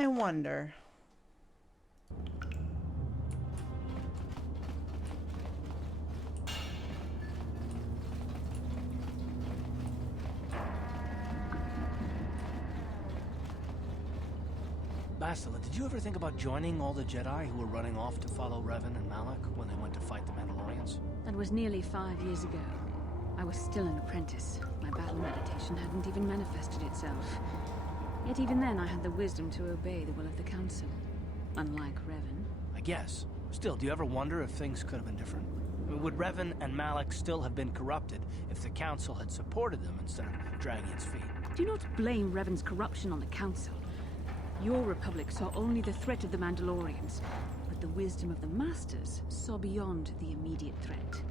I wonder. Bastila, did you ever think about joining all the Jedi who were running off to follow Revan and Malak when they went to fight the Mandalorians? That was nearly 5 years ago. I was still an apprentice. My battle meditation hadn't even manifested itself. Yet even then I had the wisdom to obey the will of the Council. Unlike Revan. I guess. Still, do you ever wonder if things could have been different? I mean, would Revan and Malak still have been corrupted if the Council had supported them instead of dragging its feet? Do not blame Revan's corruption on the Council. Your Republic saw only the threat of the Mandalorians, but the wisdom of the Masters saw beyond the immediate threat.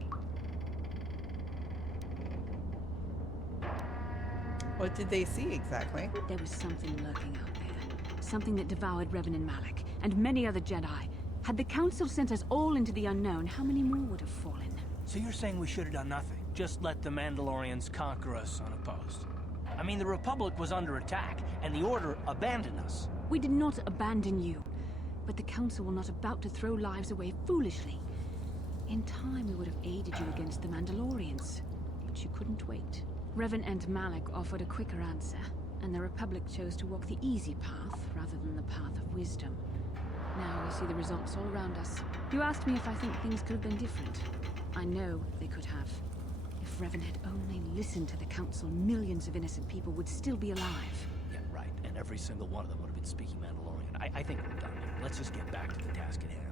What did they see exactly? There was something lurking out there. Something that devoured Revan and Malak, and many other Jedi. Had the Council sent us all into the unknown, how many more would have fallen? So you're saying we should have done nothing? Just let the Mandalorians conquer us unopposed? I mean, the Republic was under attack, and the Order abandoned us. We did not abandon you, but the Council were not about to throw lives away foolishly. In time, we would have aided you against the Mandalorians, but you couldn't wait. Revan and Malak offered a quicker answer, and the Republic chose to walk the easy path rather than the path of wisdom. Now we see the results all around us. You asked me if I think things could have been different. I know they could have. If Revan had only listened to the Council, millions of innocent people would still be alive. Yeah, right. And every single one of them would have been speaking Mandalorian. I think we're done here. Let's just get back to the task at hand.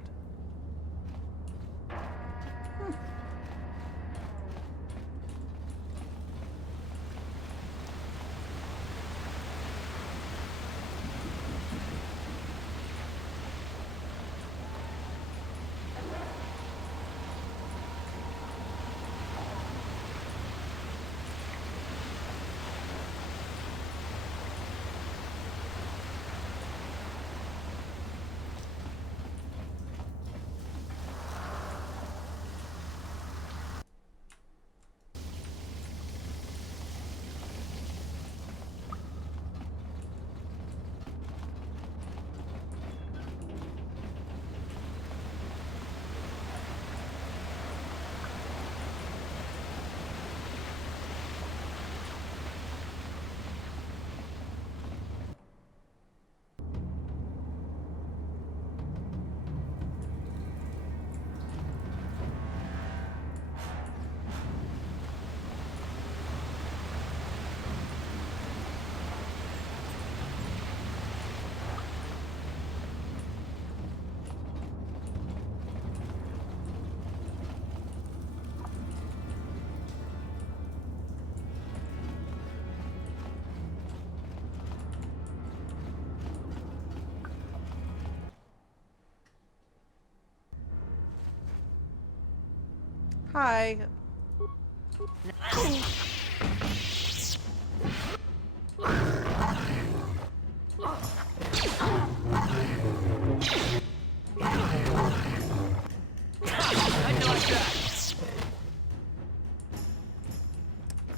Hi.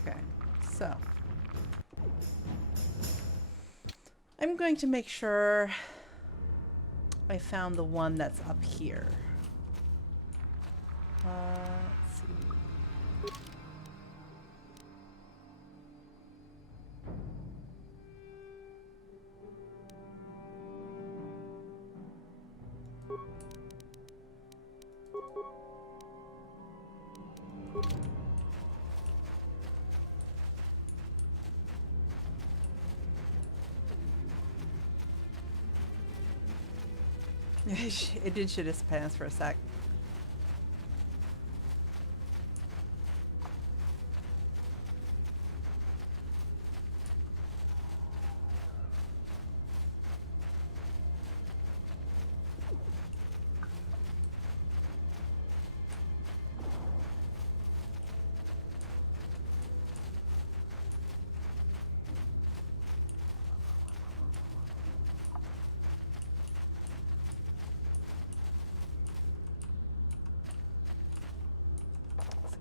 Okay, so I'm going to make sure I found the one that's up here. Let's see. It did shit its pants for a sec.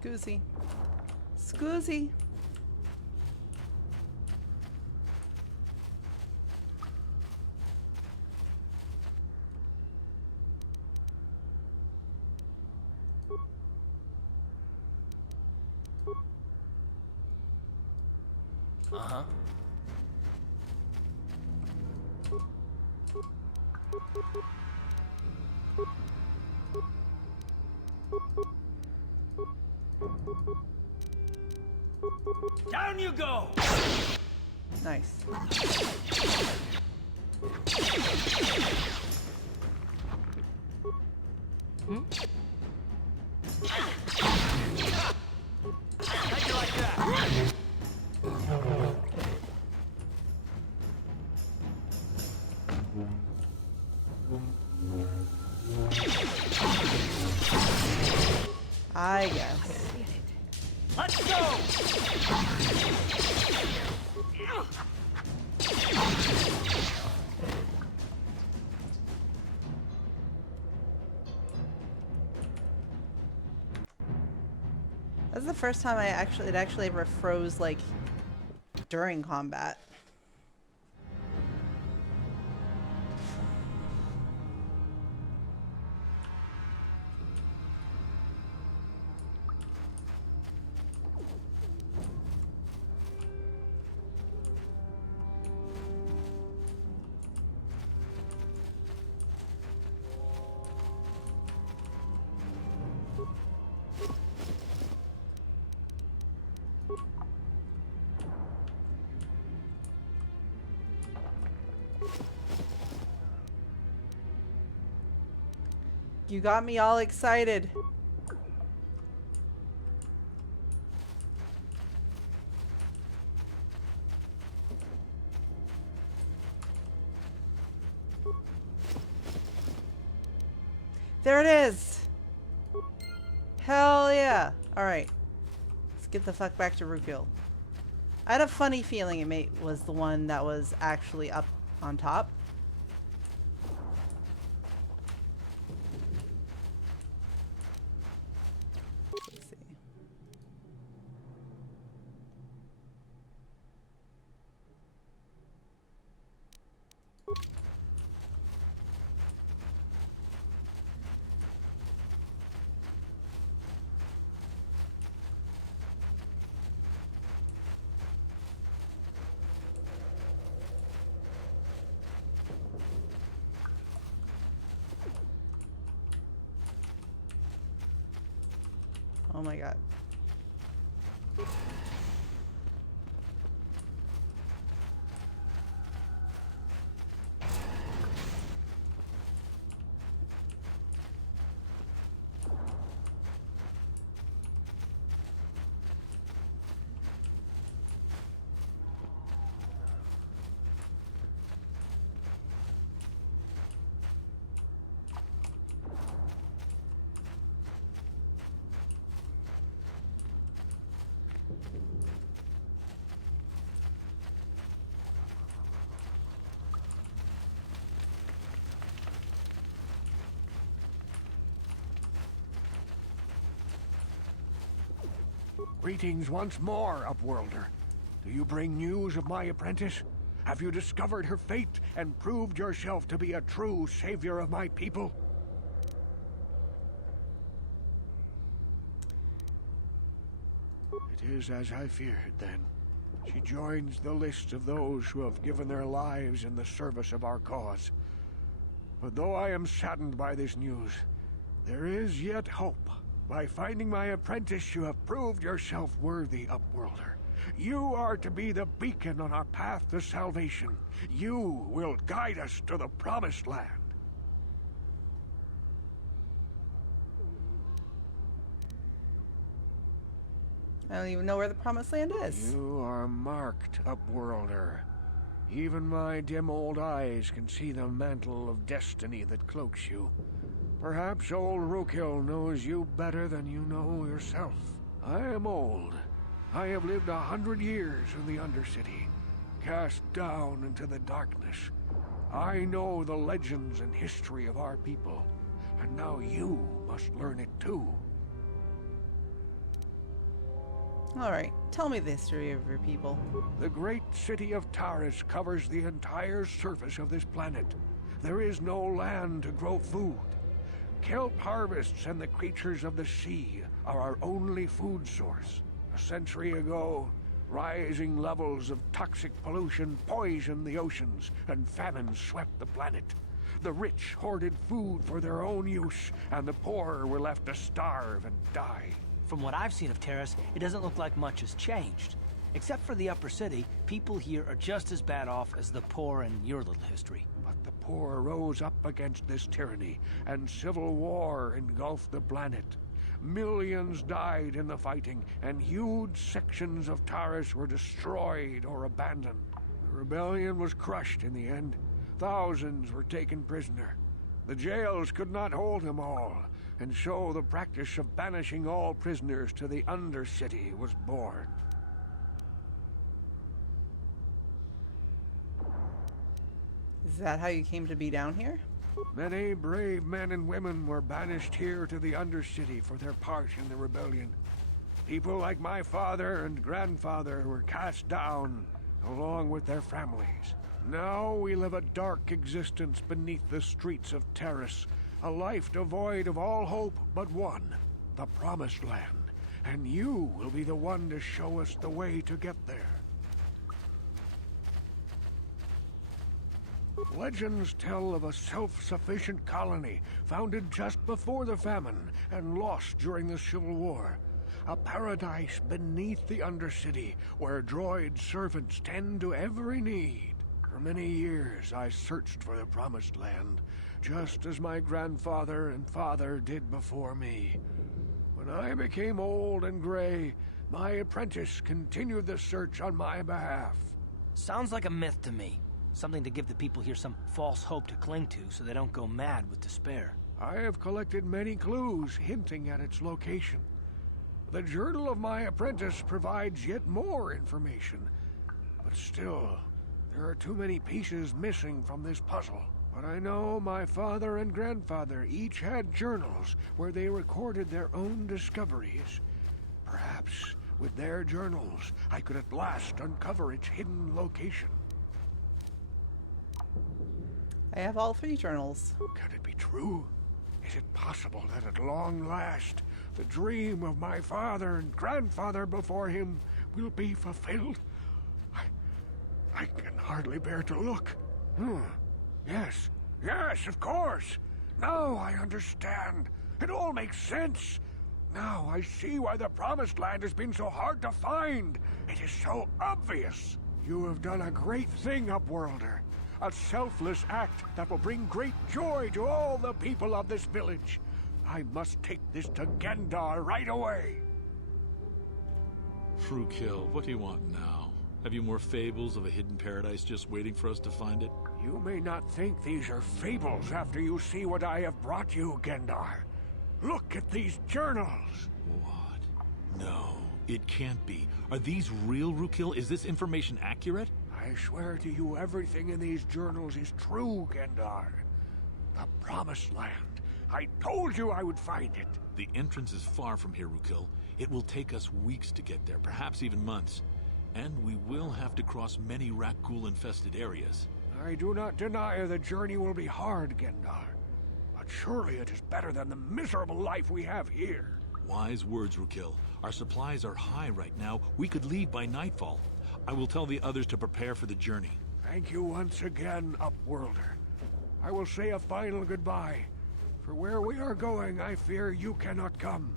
Scoozy. Scoozy. Uh-huh. Down you go! Nice. Hmm? How'd you like that? I guess. Let's go! That's the first time it actually ever froze like during combat. You got me all excited. There it is. Hell yeah. All right. Let's get the fuck back to Rookville. I had a funny feeling it was the one that was actually up on top. Let's see. Oh my god. Greetings once more, Upworlder. Do you bring news of my apprentice? Have you discovered her fate and proved yourself to be a true savior of my people? It is as I feared, then. She joins the list of those who have given their lives in the service of our cause. But though I am saddened by this news, there is yet hope. By finding my apprentice, you have proved yourself worthy, Upworlder. You are to be the beacon on our path to salvation. You will guide us to the Promised Land. I don't even know where the Promised Land is. You are marked, Upworlder. Even my dim old eyes can see the mantle of destiny that cloaks you. Perhaps old Rookhill knows you better than you know yourself. I am old. I have lived 100 years in the Undercity, cast down into the darkness. I know the legends and history of our people, and now you must learn it too. All right, tell me the history of your people. The great city of Taris covers the entire surface of this planet. There is no land to grow food. Kelp harvests and the creatures of the sea are our only food source. A century ago, rising levels of toxic pollution poisoned the oceans, and famine swept the planet. The rich hoarded food for their own use, and the poor were left to starve and die. From what I've seen of Terrace, it doesn't look like much has changed. Except for the upper city, people here are just as bad off as the poor in your little history. But the poor rose up against this tyranny, and civil war engulfed the planet. Millions died in the fighting, and huge sections of Taris were destroyed or abandoned. The rebellion was crushed in the end. Thousands were taken prisoner. The jails could not hold them all, and so the practice of banishing all prisoners to the Undercity was born. Is that how you came to be down here? Many brave men and women were banished here to the Undercity for their part in the rebellion. People like my father and grandfather were cast down, along with their families. Now we live a dark existence beneath the streets of Taris, a life devoid of all hope but one, the Promised Land. And you will be the one to show us the way to get there. Legends tell of a self-sufficient colony founded just before the famine and lost during the Civil War. A paradise beneath the Undercity where droid servants tend to every need. For many years I searched for the Promised Land, just as my grandfather and father did before me. When I became old and gray, my apprentice continued the search on my behalf. Sounds like a myth to me. Something to give the people here some false hope to cling to so they don't go mad with despair. I have collected many clues hinting at its location. The journal of my apprentice provides yet more information. But still, there are too many pieces missing from this puzzle. But I know my father and grandfather each had journals where they recorded their own discoveries. Perhaps with their journals, I could at last uncover its hidden location. I have all 3 journals. Can it be true? Is it possible that at long last, the dream of my father and grandfather before him will be fulfilled? I can hardly bear to look. Yes, of course. Now I understand. It all makes sense. Now I see why the Promised Land has been so hard to find. It is so obvious. You have done a great thing, Upworlder. A selfless act that will bring great joy to all the people of this village. I must take this to Gendar right away. Rookhill, what do you want now? Have you more fables of a hidden paradise just waiting for us to find it? You may not think these are fables after you see what I have brought you, Gendar. Look at these journals. What? No, it can't be. Are these real, Rookhill? Is this information accurate? I swear to you, everything in these journals is true, Gendar. The Promised Land. I told you I would find it. The entrance is far from here, Rukil. It will take us weeks to get there, perhaps even months. And we will have to cross many Rakghoul-infested areas. I do not deny the journey will be hard, Gendar. But surely it is better than the miserable life we have here. Wise words, Rukil. Our supplies are high right now. We could leave by nightfall. I will tell the others to prepare for the journey. Thank you once again, Upworlder. I will say a final goodbye. For where we are going, I fear you cannot come.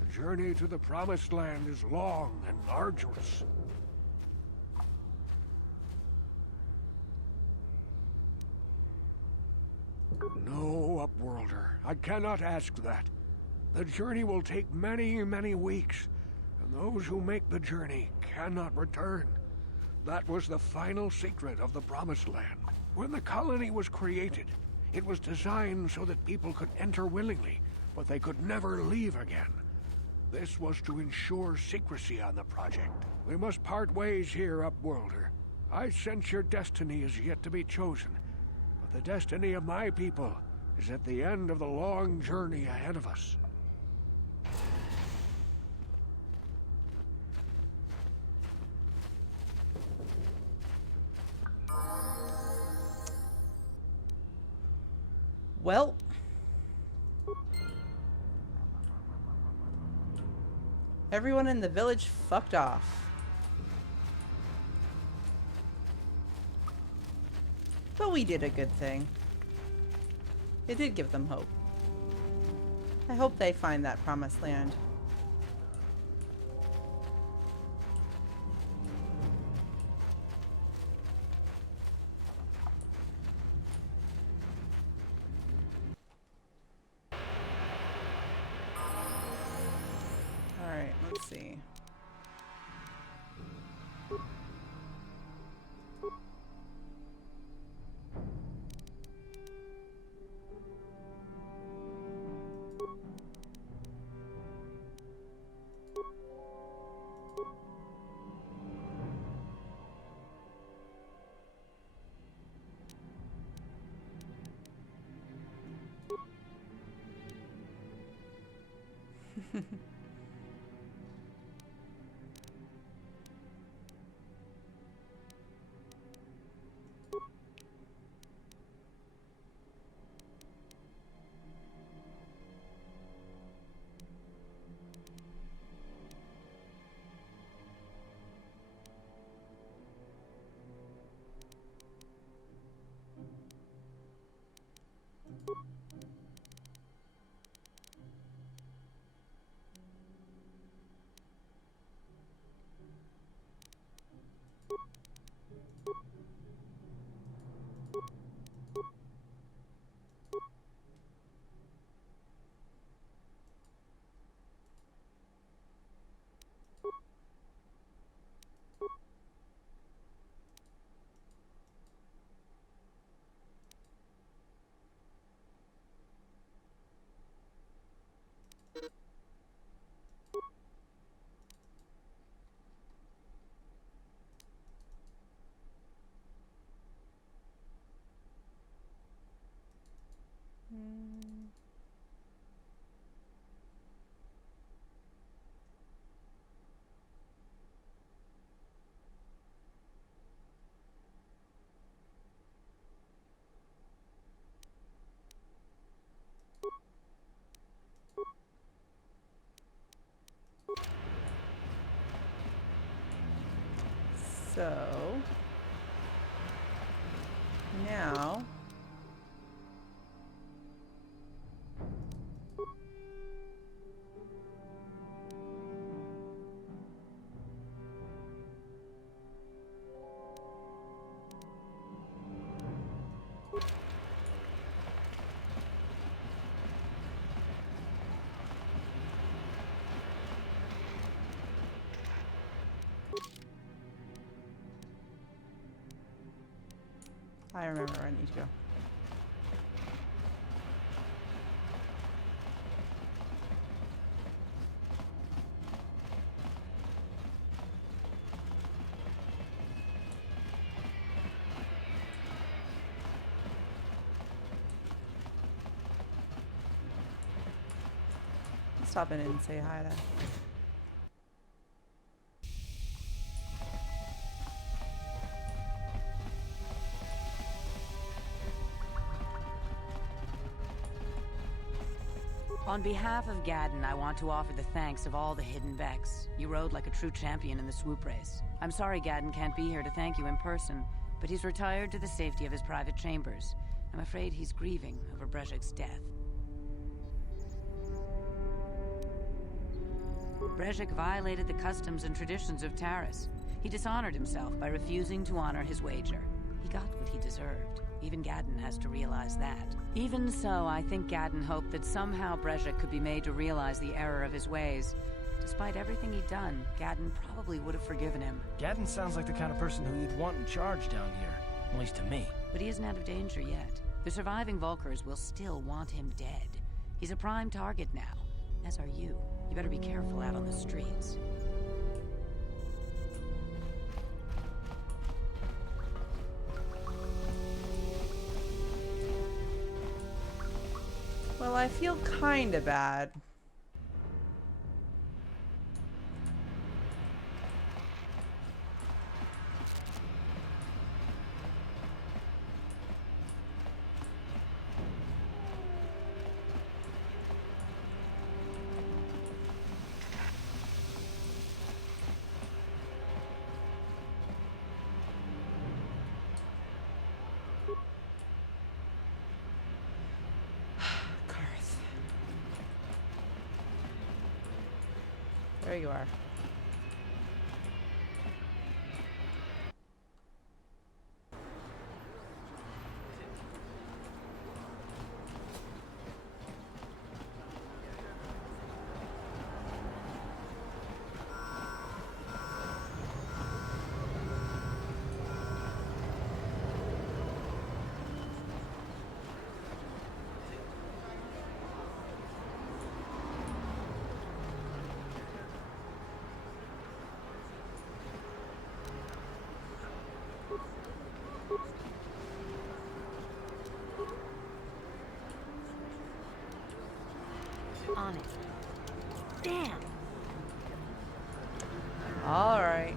The journey to the Promised Land is long and arduous. No, Upworlder. I cannot ask that. The journey will take many, many weeks, and those who make the journey cannot return. That was the final secret of the Promised Land. When the colony was created, it was designed so that people could enter willingly, but they could never leave again. This was to ensure secrecy on the project. We must part ways here, Upworlder. I sense your destiny is yet to be chosen, but the destiny of my people is at the end of the long journey ahead of us. Well, everyone in the village fucked off. But we did a good thing. It did give them hope. I hope they find that promised land. Alright, let's see. So now I remember where I need to go. stop in and say hi to. On behalf of Gadden, I want to offer the thanks of all the hidden Vex. You rode like a true champion in the swoop race. I'm sorry Gadden can't be here to thank you in person, but he's retired to the safety of his private chambers. I'm afraid he's grieving over Brezhik's death. Brezhik violated the customs and traditions of Taris. He dishonored himself by refusing to honor his wager. He got what he deserved. Even Gadden has to realize that. Even so, I think Gadden hoped that somehow Brezhik could be made to realize the error of his ways. Despite everything he'd done, Gadden probably would have forgiven him. Gadden sounds like the kind of person who you'd want in charge down here. At least to me. But he isn't out of danger yet. The surviving Vulkars will still want him dead. He's a prime target now, as are you. You better be careful out on the streets. Well, I feel kinda bad. There you are. On it. Damn. All right.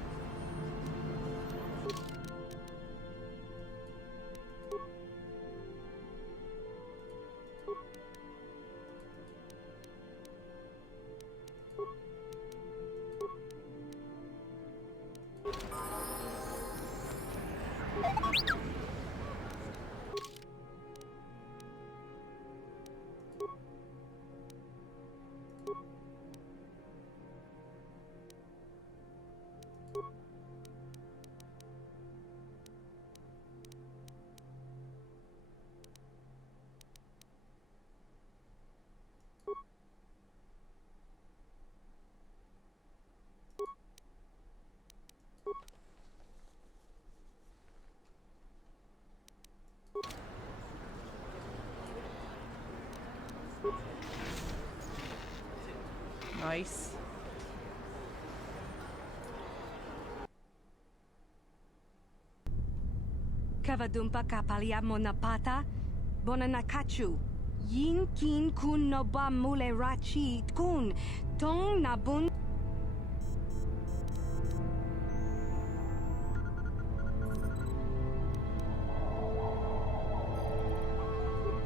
Nice. Kavadumpa kapaliamo na pata, bonanakachu. Yin kin kun no ba mule rachi kun, tong na bun.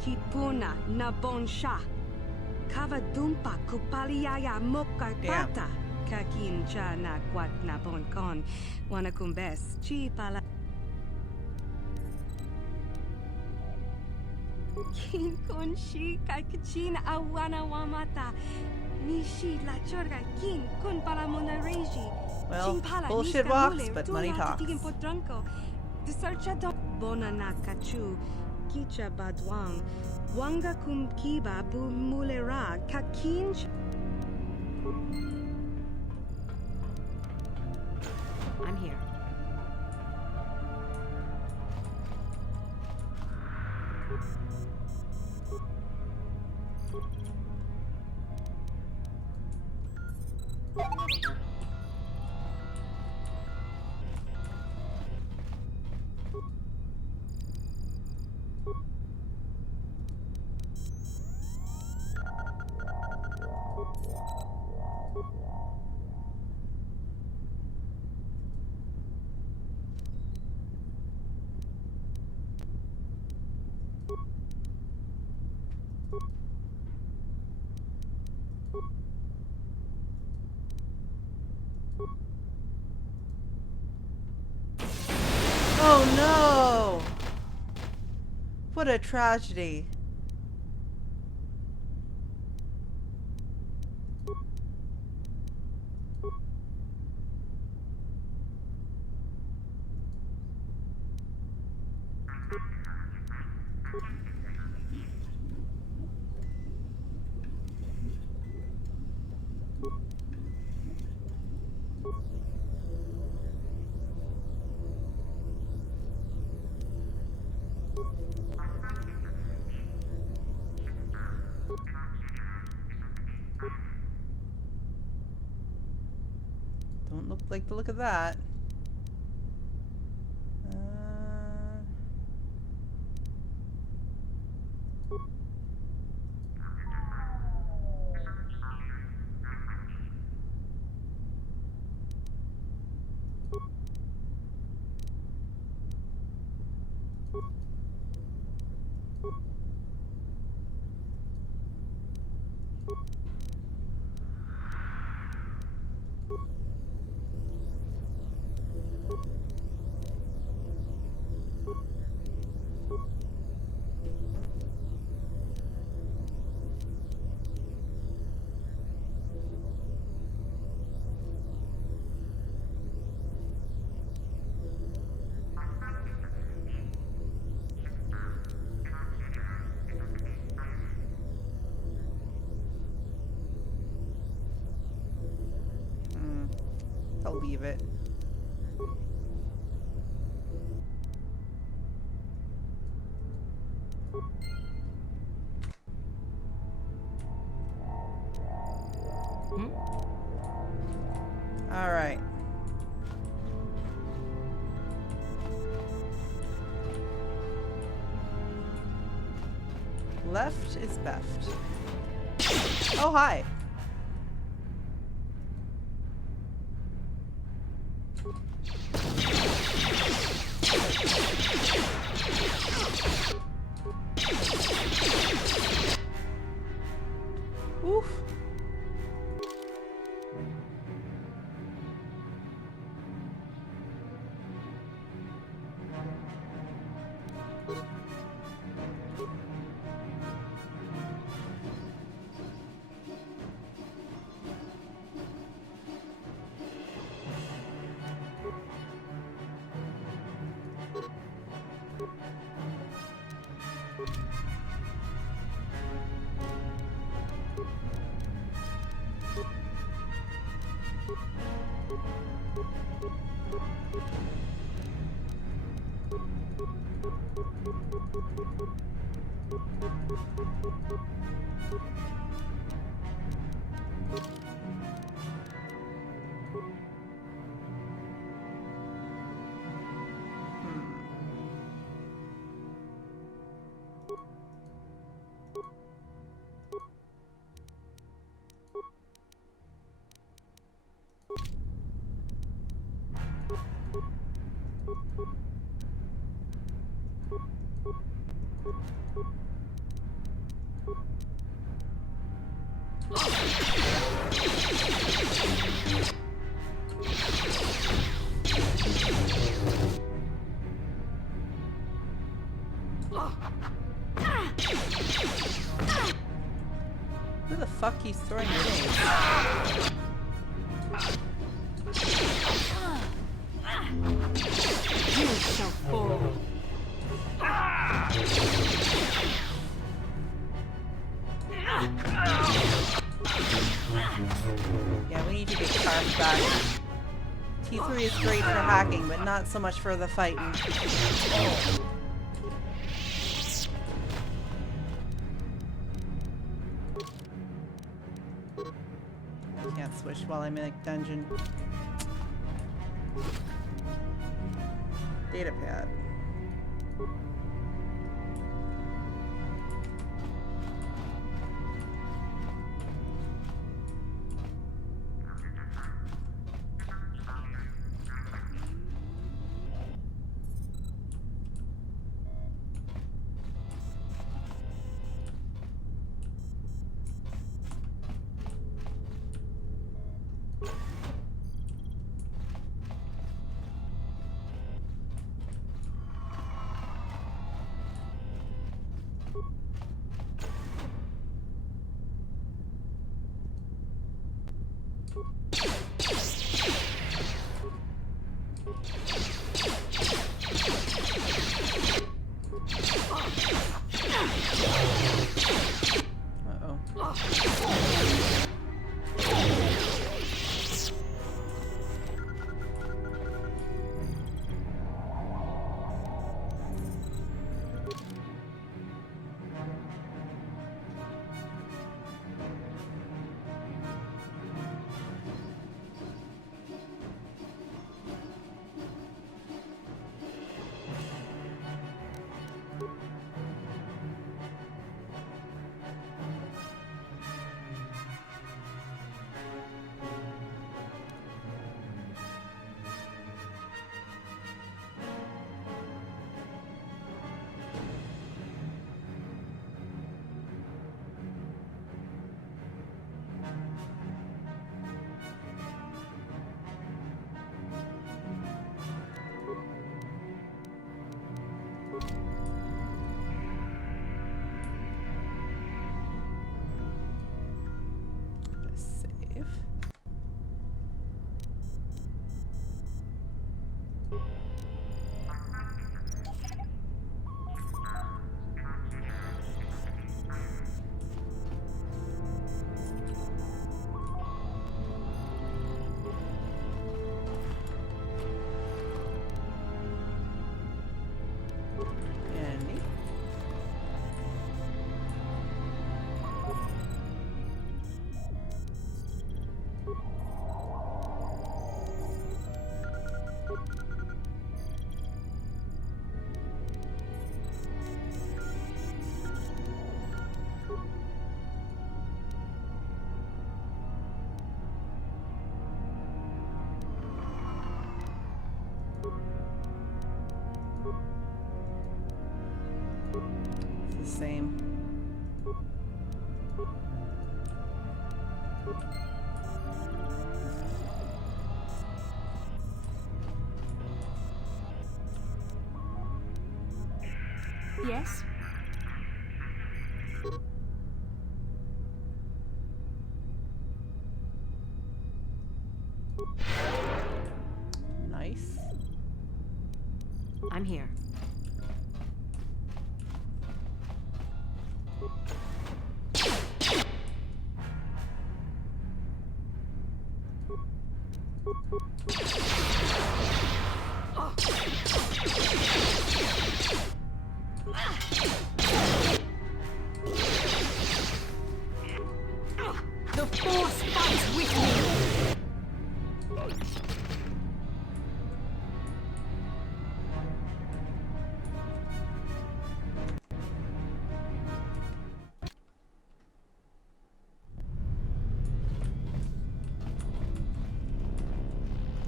Kipuna na bonsha. Kavadumpa kupaliaya mokapata. Kakin cha na kwat na bonkon. Wanakumbes chi pala. Kin kon shi kakichin awana wamata. Nishi la chorga kin kun para monareji. Well, bullshit walks, but money talks. The search bona na kachu. Kicha badwang. Wanga kum kiba bu mulera kakin. I'm here. Oh no! What a tragedy. Don't look like the look of that. I'll leave it. All right. Left is beft. Oh, hi. Oof. Who the fuck keeps throwing grenades? You so full. Yeah, we need to get carved back. T3 is great for hacking, but not so much for the fighting. Can't switch while I'm in a dungeon. Data pad. same. Yes? Nice. I'm here. The Force fights with me!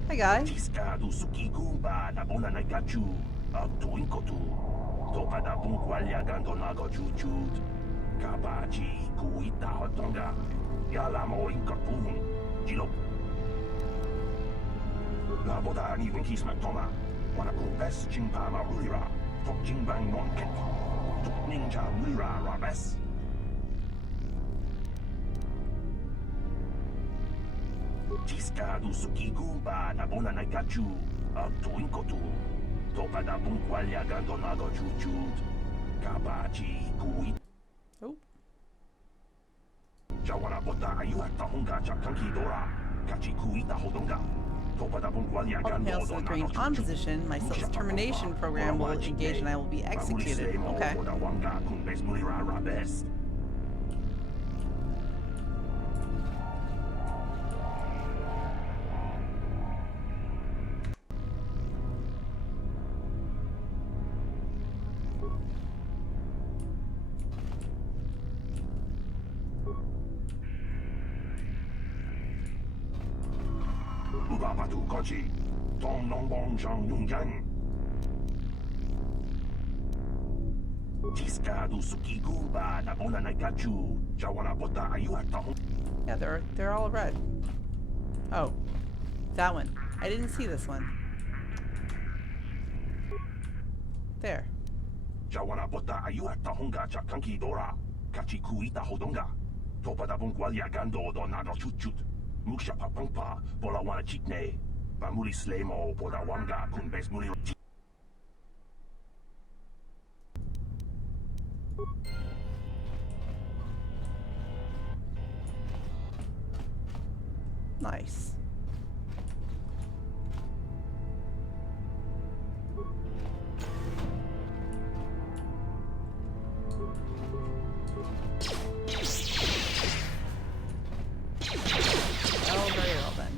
Hi, guy. Tiscado sukigumba na bona na gachu. Tuinkotu. Topa da bunkwalya gando nago chuchut. Kabachi kuita hotonga. Yalamo inkapun. Jilo. La boda ni winkisman toma. Wana kumpes chimpa marulira. Tok chimbang monket. Tok ninja mulira rabes. Tiscado sukigumba na bona na gachu. Tuinkotu. Topa da bunkwalya gando nago chuchut. Kabachi kuita. Oh. Jawana bota ayu at tahunga chakanki dora. Kachi kuita hodonga. Topa da bunkwalya Hold gando nails to the green on position. My self-determination program will engage and I will be executed. Okay. Ubabatu kochi. Tong nong bong shang yung yang. Tiscado sukigumba na bona na gachu. Jawana bota ayu at tahunga. Yeah, they're all red. Oh, that one. I didn't see this one. There. Jawana bota ayu at tahunga chakanki dora. Kachi kuita hodonga. Topa da bunkwalya gando do nado chut. Muksha papangpa pola wana chikne. Bamuli slemo pola wanga kunbes muli. Nice. Oh, very well then.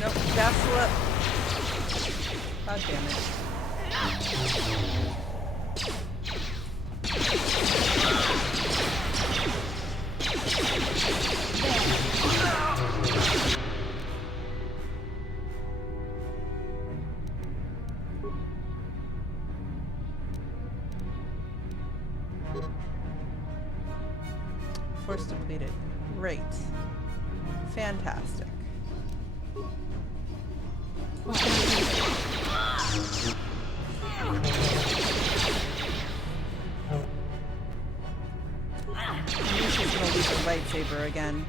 Nope, gas slip. God damn it. Force depleted. Great. Fantastic. lightsaber again.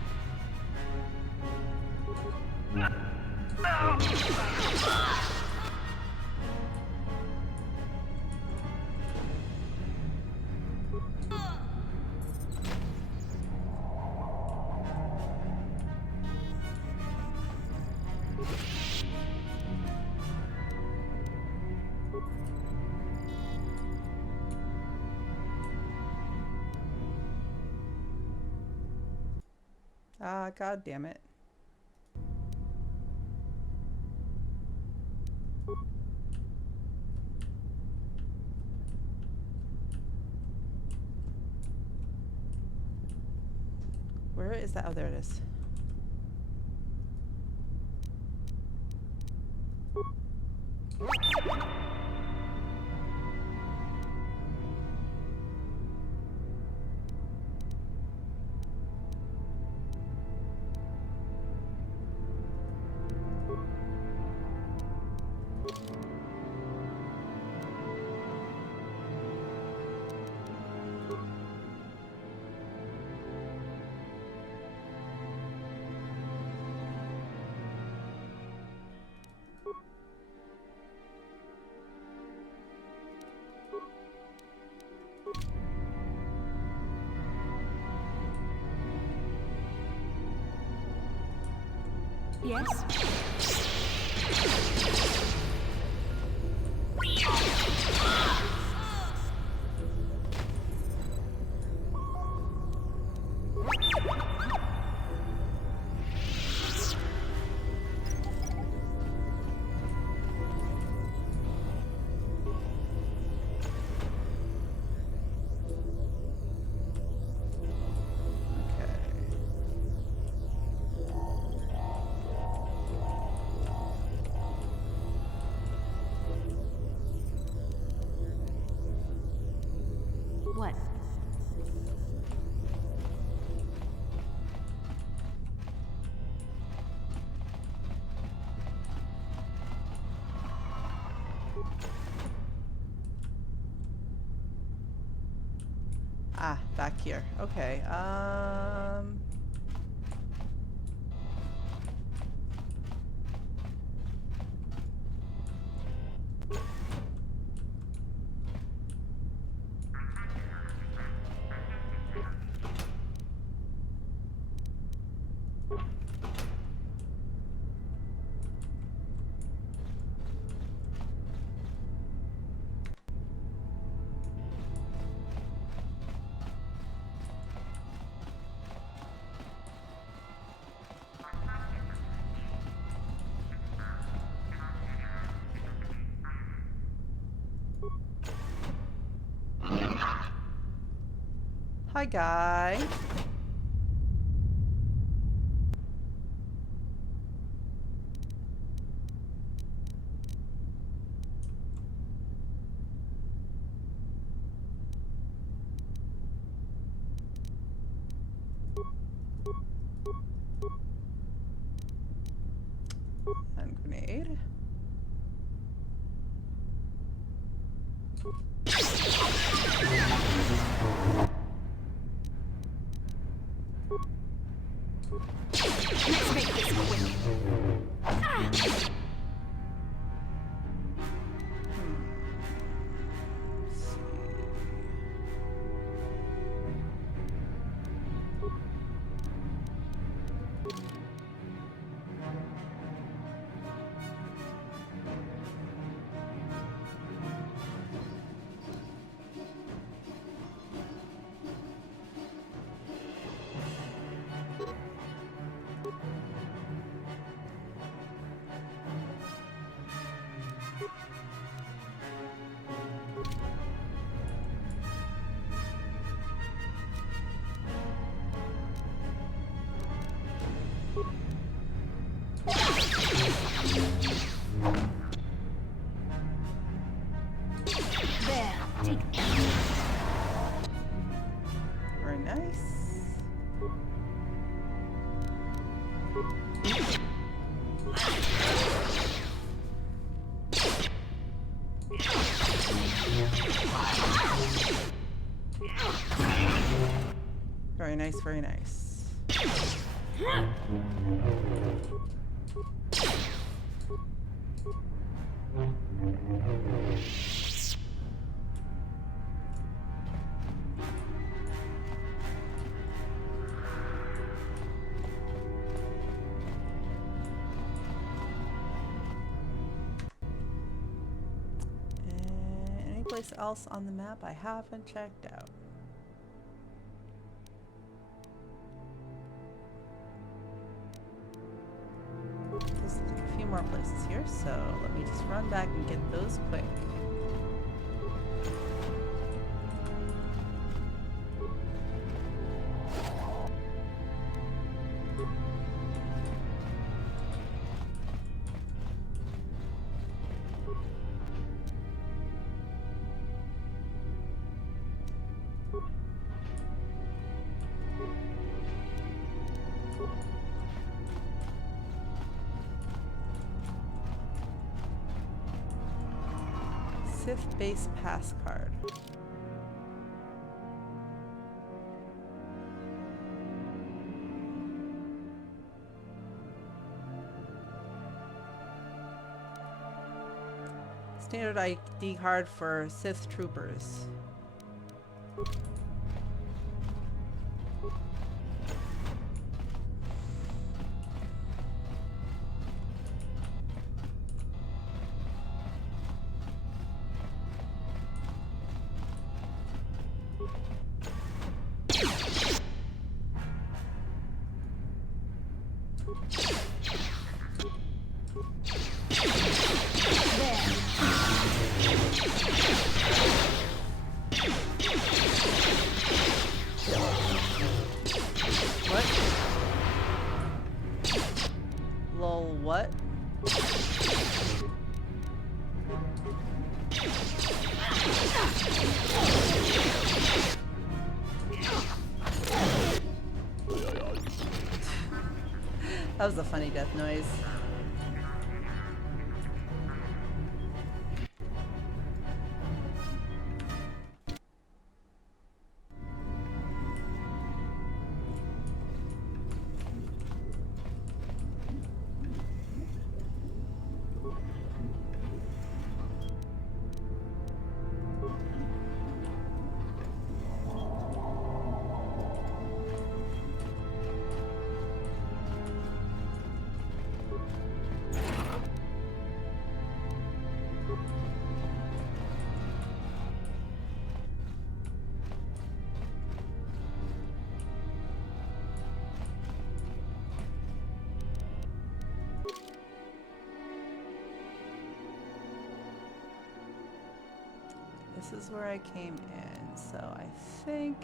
Ah, God damn it. Where is that? Oh, there it is. Yes? What? Ah, back here. Okay. Hi, guy. And grenade. Let's make this quick. Ah! There, take that. Very nice. Very nice, very nice. Any place else on the map I haven't checked out? There's a few more places here, so let me just run back and get those quick. Sith base pass card. Standard ID card for Sith troopers. What? That was a funny death noise. This is where I came in, so I think...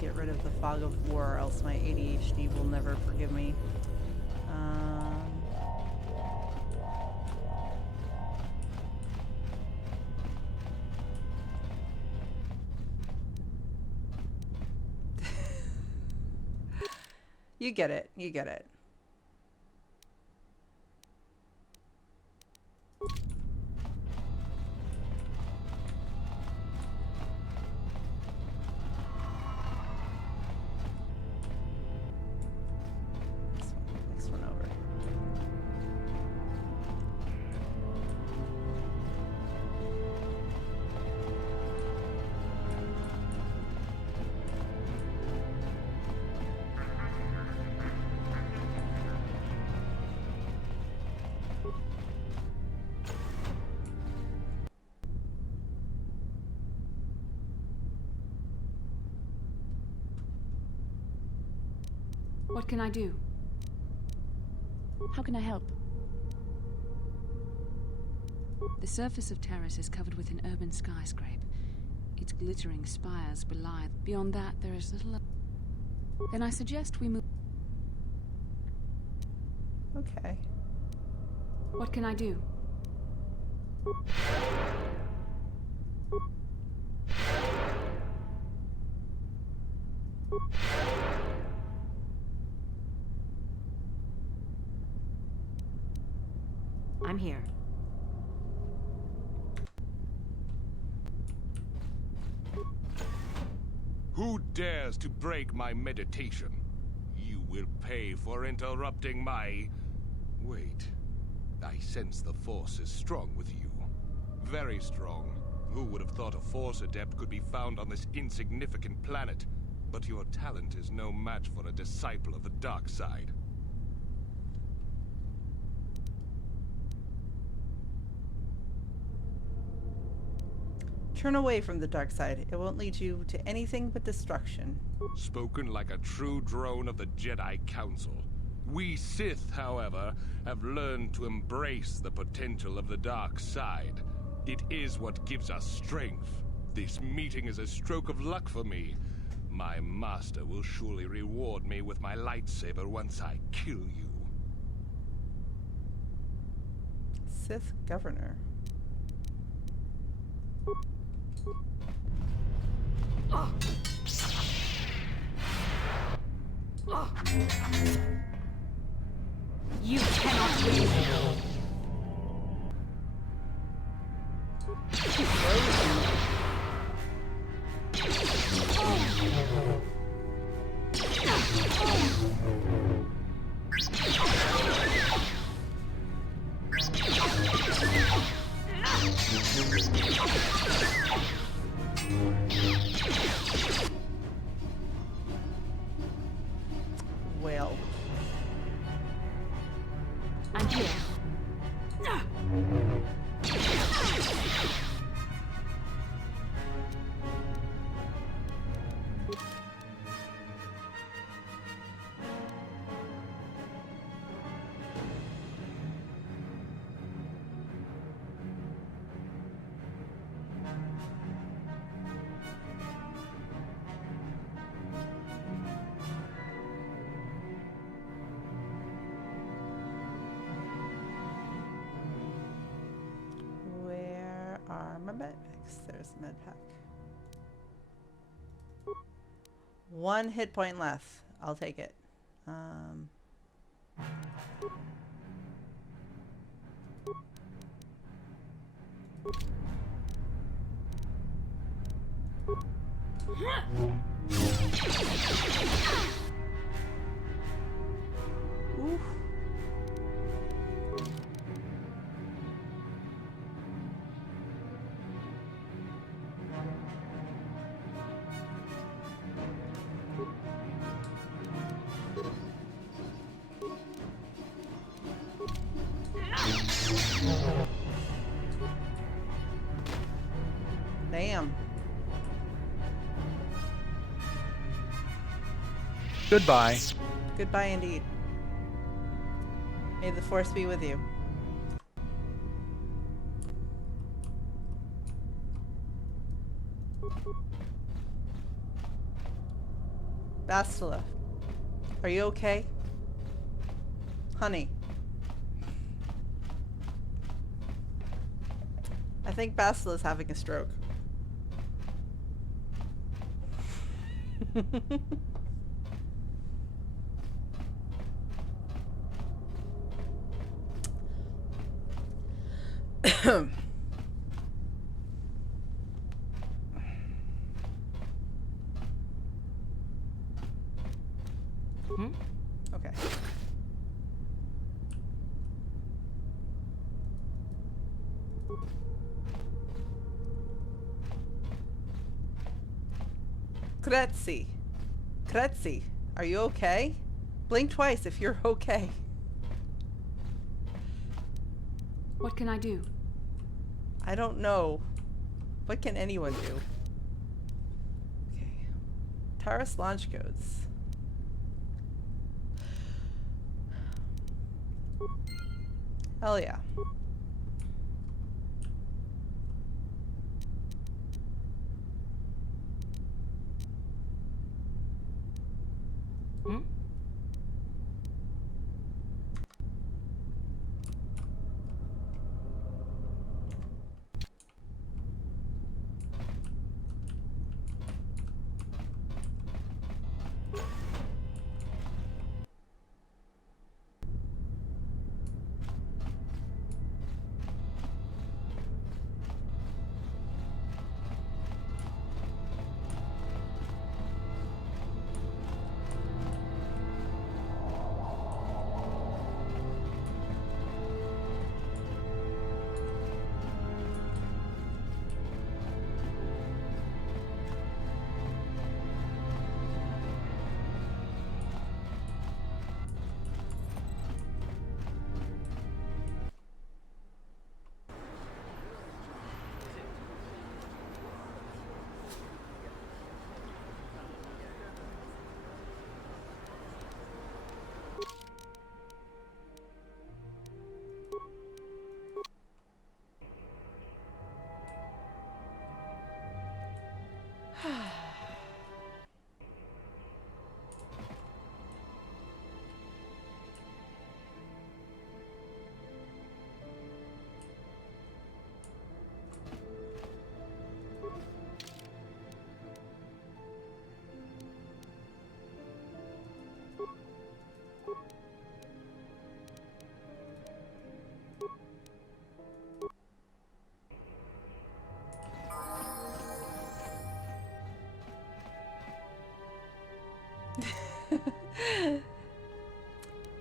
Get rid of the fog of war, or else my ADHD will never forgive me. You get it. You get it. What can I do? How can I help? The surface of Terrace is covered with an urban skyscrape. Its glittering spires belie. Beyond that, there is little... Then I suggest we move... Okay. What can I do? I'm here. Who dares to break my meditation? You will pay for interrupting my... Wait. I sense the Force is strong with you. Very strong. Who would have thought a Force adept could be found on this insignificant planet? But your talent is no match for a disciple of the dark side. Turn away from the dark side. It won't lead you to anything but destruction. Spoken like a true drone of the Jedi Council. We Sith, however, have learned to embrace the potential of the dark side. It is what gives us strength. This meeting is a stroke of luck for me. My master will surely reward me with my lightsaber once I kill you. Sith Governor. You cannot win. Well. I'm here. Where are my med packs? There's a med pack. 1 hit point left. I'll take it. Oof. Damn. Goodbye. Goodbye indeed. May the Force be with you. Bastila, are you okay? Honey. I think Bastila's having a stroke. Okay. Kretzi. Kretzi, are you okay? Blink twice if you're okay. What can I do? I don't know. What can anyone do? Okay. Taurus launch codes. Hell yeah. Hmm?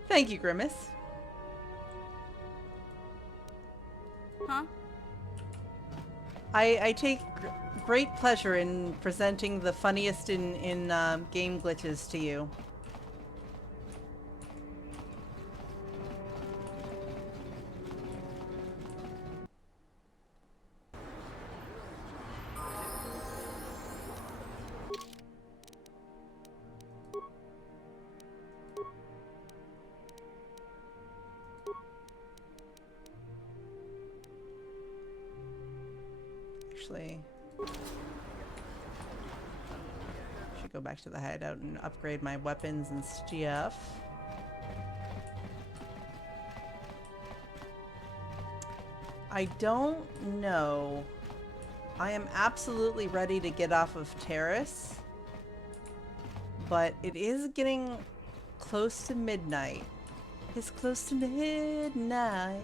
Thank you, Grimace. Huh? I take great pleasure in presenting the funniest in game glitches to you. Actually, should go back to the hideout and upgrade my weapons and stuff. I don't know. I am absolutely ready to get off of Terrace, but it is getting close to midnight. It's close to midnight.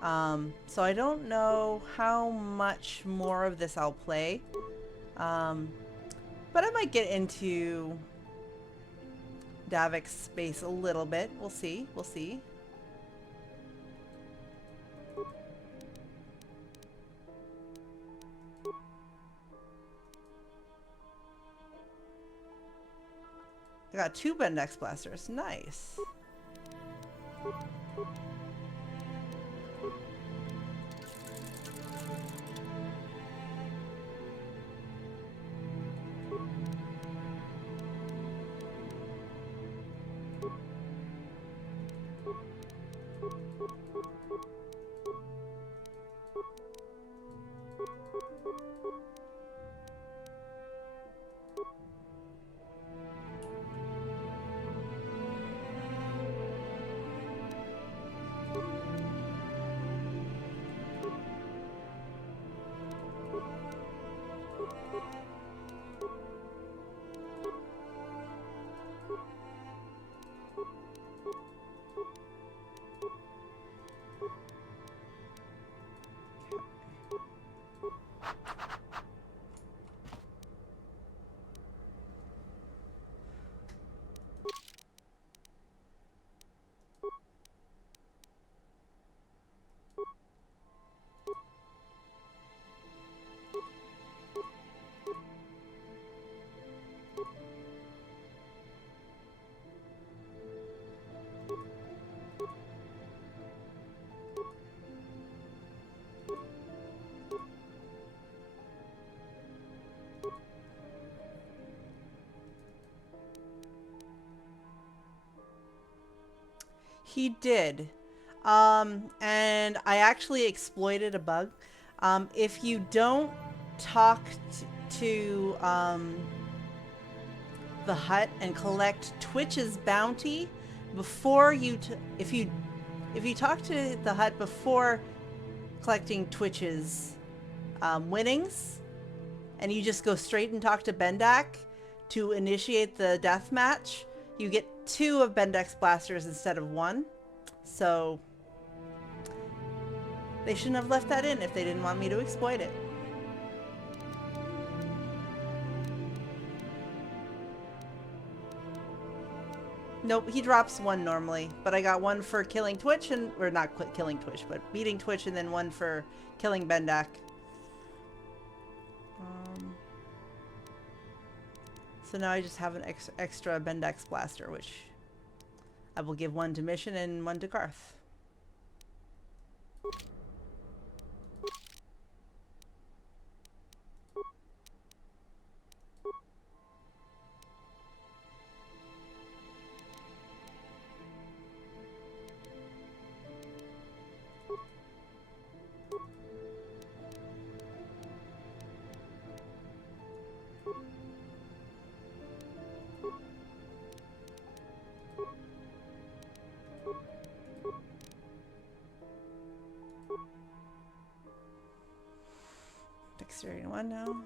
So I don't know how much more of this I'll play. But I might get into Davik's space a little bit. We'll see. We'll see. I got 2 Bendex blasters. Nice. He did. And I actually exploited a bug. If you don't talk to the hut and collect Twitch's bounty before you, if you talk to the hut before collecting Twitch's winnings, and you just go straight and talk to Bendak to initiate the death match, you get 2 of Bendak's blasters instead of 1. So they shouldn't have left that in if they didn't want me to exploit it. Nope, he drops 1 normally, but I got 1 for killing Twitch or not killing Twitch, but beating Twitch, and then 1 for killing Bendak. So now I just have an extra Bendak's blaster, which I will give 1 to Mission and 1 to Karth. Dexterity 1 now.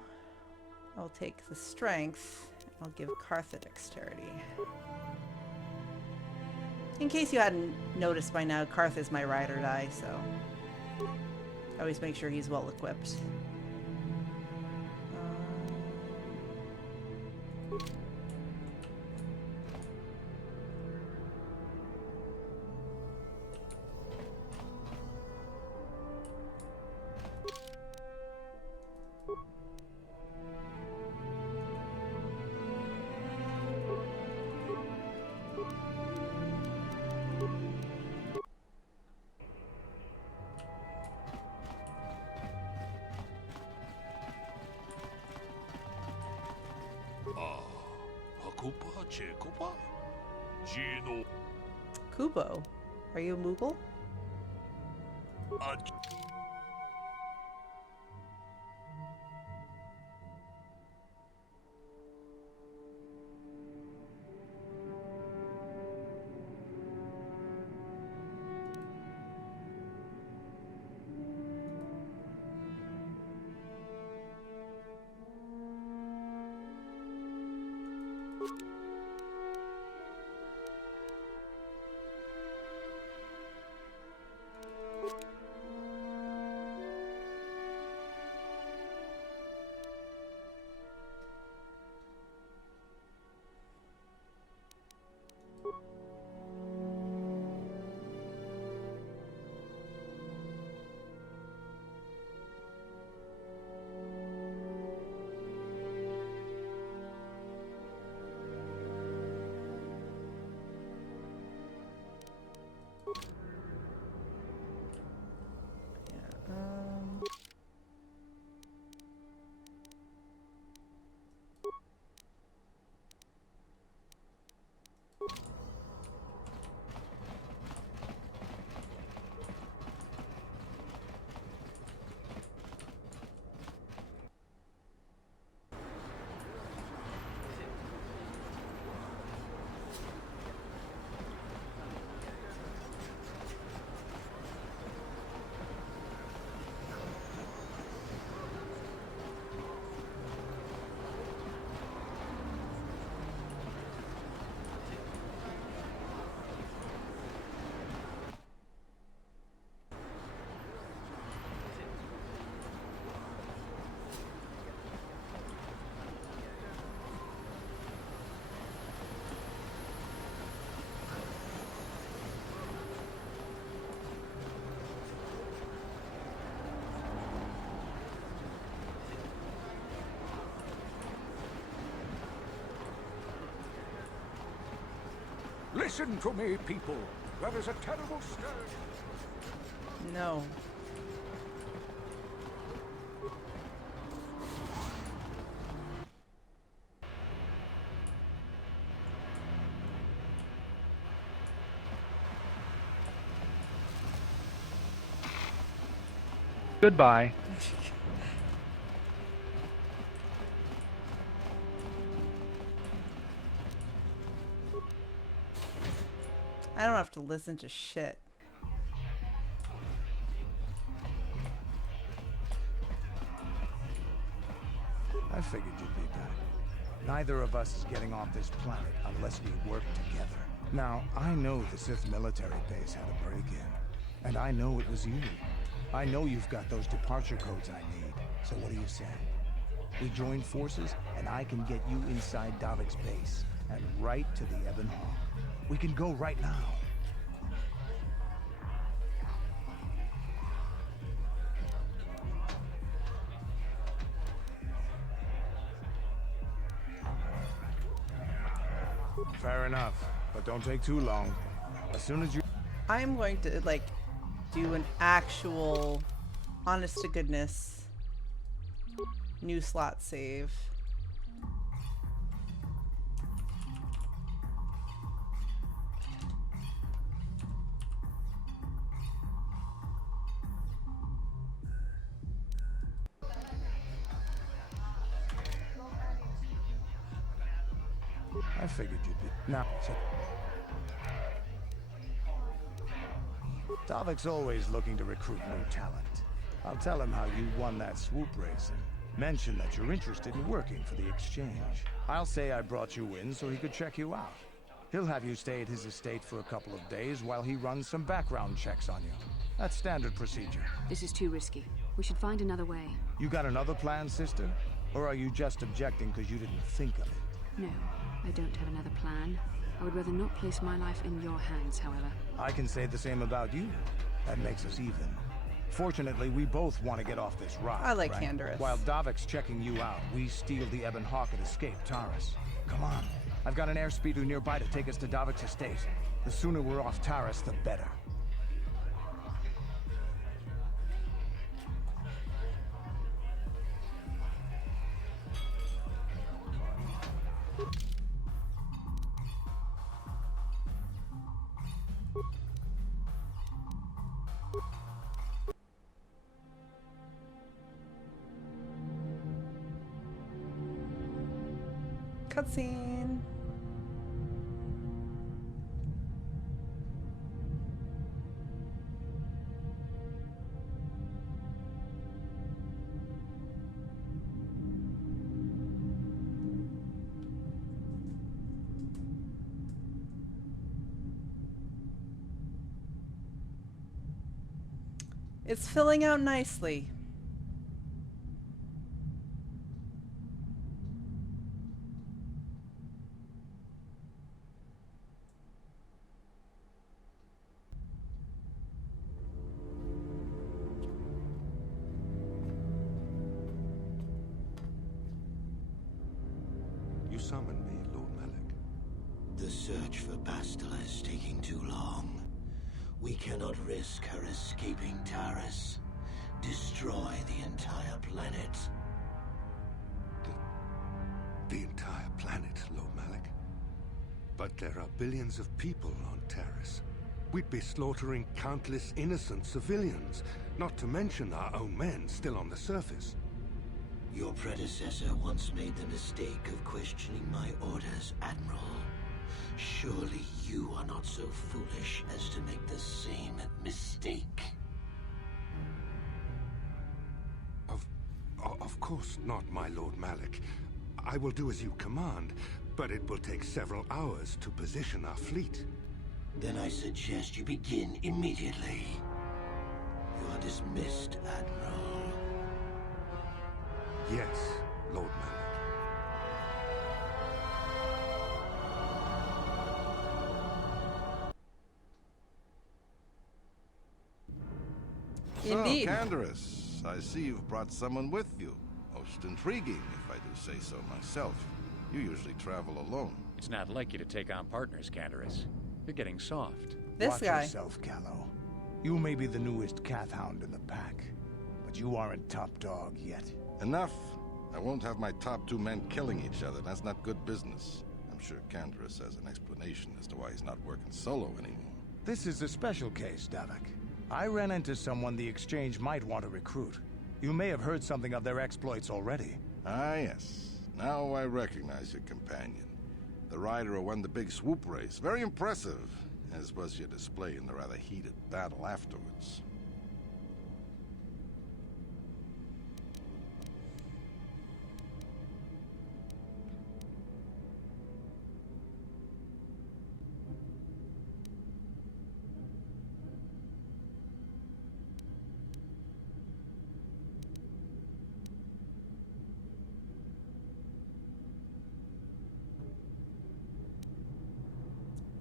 I'll take the strength. I'll give Karth a dexterity. In case you hadn't noticed by now, Karth is my ride or die, so I always make sure he's well equipped. Kubo, are you a Moogle? Listen to me, people. That is a terrible stir. No. Goodbye. I don't have to listen to shit. I figured you'd be back. Neither of us is getting off this planet unless we work together. Now, I know the Sith military base had a break-in, and I know it was you. I know you've got those departure codes I need, so what do you say? We join forces, and I can get you inside Davik's base, and right to the Ebon Hawk. We can go right now. Fair enough, but don't take too long. As soon as you... I'm going to, like, do an actual, honest to goodness, new slot save. I figured you'd be... Now, so... Davik's always looking to recruit new talent. I'll tell him how you won that swoop race and mention that you're interested in working for the exchange. I'll say I brought you in so he could check you out. He'll have you stay at his estate for a couple of days while he runs some background checks on you. That's standard procedure. This is too risky. We should find another way. You got another plan, sister? Or are you just objecting because you didn't think of it? No, I don't have another plan. I would rather not place my life in your hands, however. I can say the same about you. That makes us even. Fortunately, we both want to get off this rock. I like right? Canderous. While Davik's checking you out, we steal the Ebon Hawk and escape Taris. Come on. I've got an airspeeder nearby to take us to Davik's estate. The sooner we're off Taris, the better. Cutscene. It's filling out nicely. You summoned me, Lord Malik. The search for Bastila is taking too long. We cannot risk her escaping Taris. Destroy the entire planet. The entire planet, Lord Malik. But there are billions of people on Taris. We'd be slaughtering countless innocent civilians, not to mention our own men still on the surface. Your predecessor once made the mistake of questioning my orders, Admiral. Surely you are not so foolish as to make the same mistake. Of course not, my Lord Malik. I will do as you command, but it will take several hours to position our fleet. Then I suggest you begin immediately. You are dismissed, Admiral. Yes, Lord Malik. Indeed. So, Canderous, I see you've brought someone with you. Most intriguing, if I do say so myself. You usually travel alone. It's not like you to take on partners, Canderous. You're getting soft. This Watch guy. yourself, Callow. You may be the newest Cath Hound in the pack, but you aren't top dog yet. Enough. I won't have my top two men killing each other. That's not good business. I'm sure Canderous has an explanation as to why he's not working solo anymore. This is a special case, Davik. I ran into someone the Exchange might want to recruit. You may have heard something of their exploits already. Ah, yes. Now I recognize your companion. The rider who won the big swoop race. Very impressive, as was your display in the rather heated battle afterwards.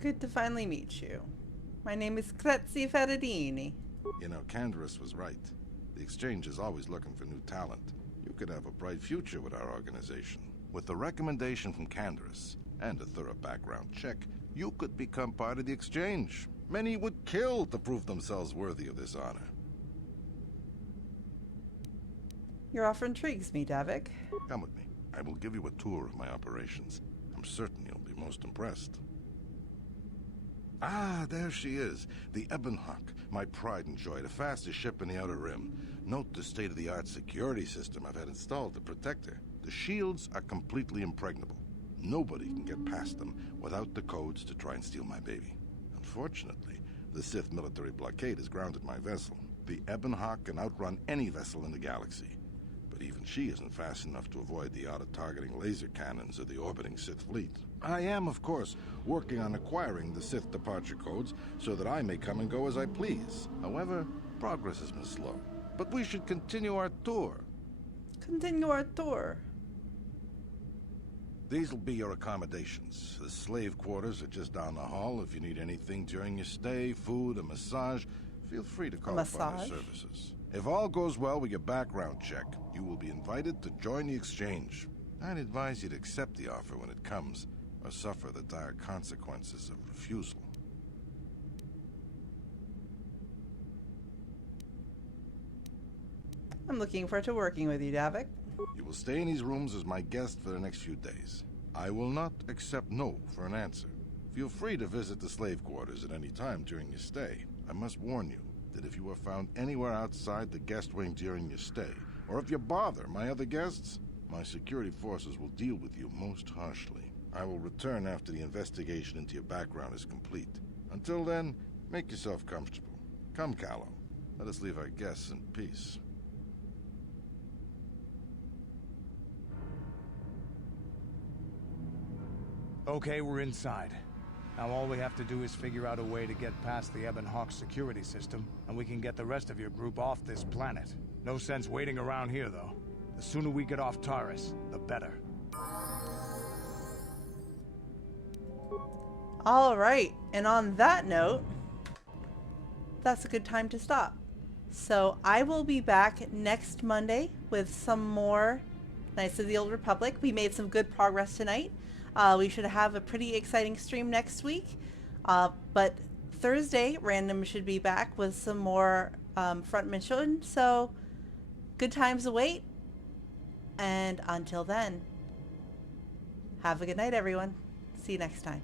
Good to finally meet you. My name is Crezzi Ferradini. You know, Candaris was right. The Exchange is always looking for new talent. You could have a bright future with our organization. With a recommendation from Candaris and a thorough background check, you could become part of the Exchange. Many would kill to prove themselves worthy of this honor. Your offer intrigues me, Davik. Come with me. I will give you a tour of my operations. I'm certain you'll be most impressed. Ah, there she is. The Ebonhawk, my pride and joy, the fastest ship in the Outer Rim. Note the state-of-the-art security system I've had installed to protect her. The shields are completely impregnable. Nobody can get past them without the codes to try and steal my baby. Unfortunately, the Sith military blockade has grounded my vessel. The Ebonhawk can outrun any vessel in the galaxy. But even she isn't fast enough to avoid the auto-targeting laser cannons of the orbiting Sith fleet. I am, of course, working on acquiring the Sith departure codes so that I may come and go as I please. However, progress has been slow. But we should continue our tour. Continue our tour. These will be your accommodations. The slave quarters are just down the hall. If you need anything during your stay, food, a massage, feel free to call upon our services. If all goes well with your background check, you will be invited to join the Exchange. I'd advise you to accept the offer when it comes, or suffer the dire consequences of refusal. I'm looking forward to working with you, Davik. You will stay in these rooms as my guest for the next few days. I will not accept no for an answer. Feel free to visit the slave quarters at any time during your stay. I must warn you that if you are found anywhere outside the guest wing during your stay, or if you bother my other guests, my security forces will deal with you most harshly. I will return after the investigation into your background is complete. Until then, make yourself comfortable. Come, Callow. Let us leave our guests in peace. Okay, we're inside. Now all we have to do is figure out a way to get past the Ebonhawk security system, and we can get the rest of your group off this planet. No sense waiting around here, though. The sooner we get off Taris, the better. All right, and on that note, that's a good time to stop. So I will be back next Monday with some more Knights of the Old Republic. We made some good progress tonight. We should have a pretty exciting stream next week. But Thursday, Random should be back with some more front mission. So good times await. And until then, have a good night, everyone. See you next time.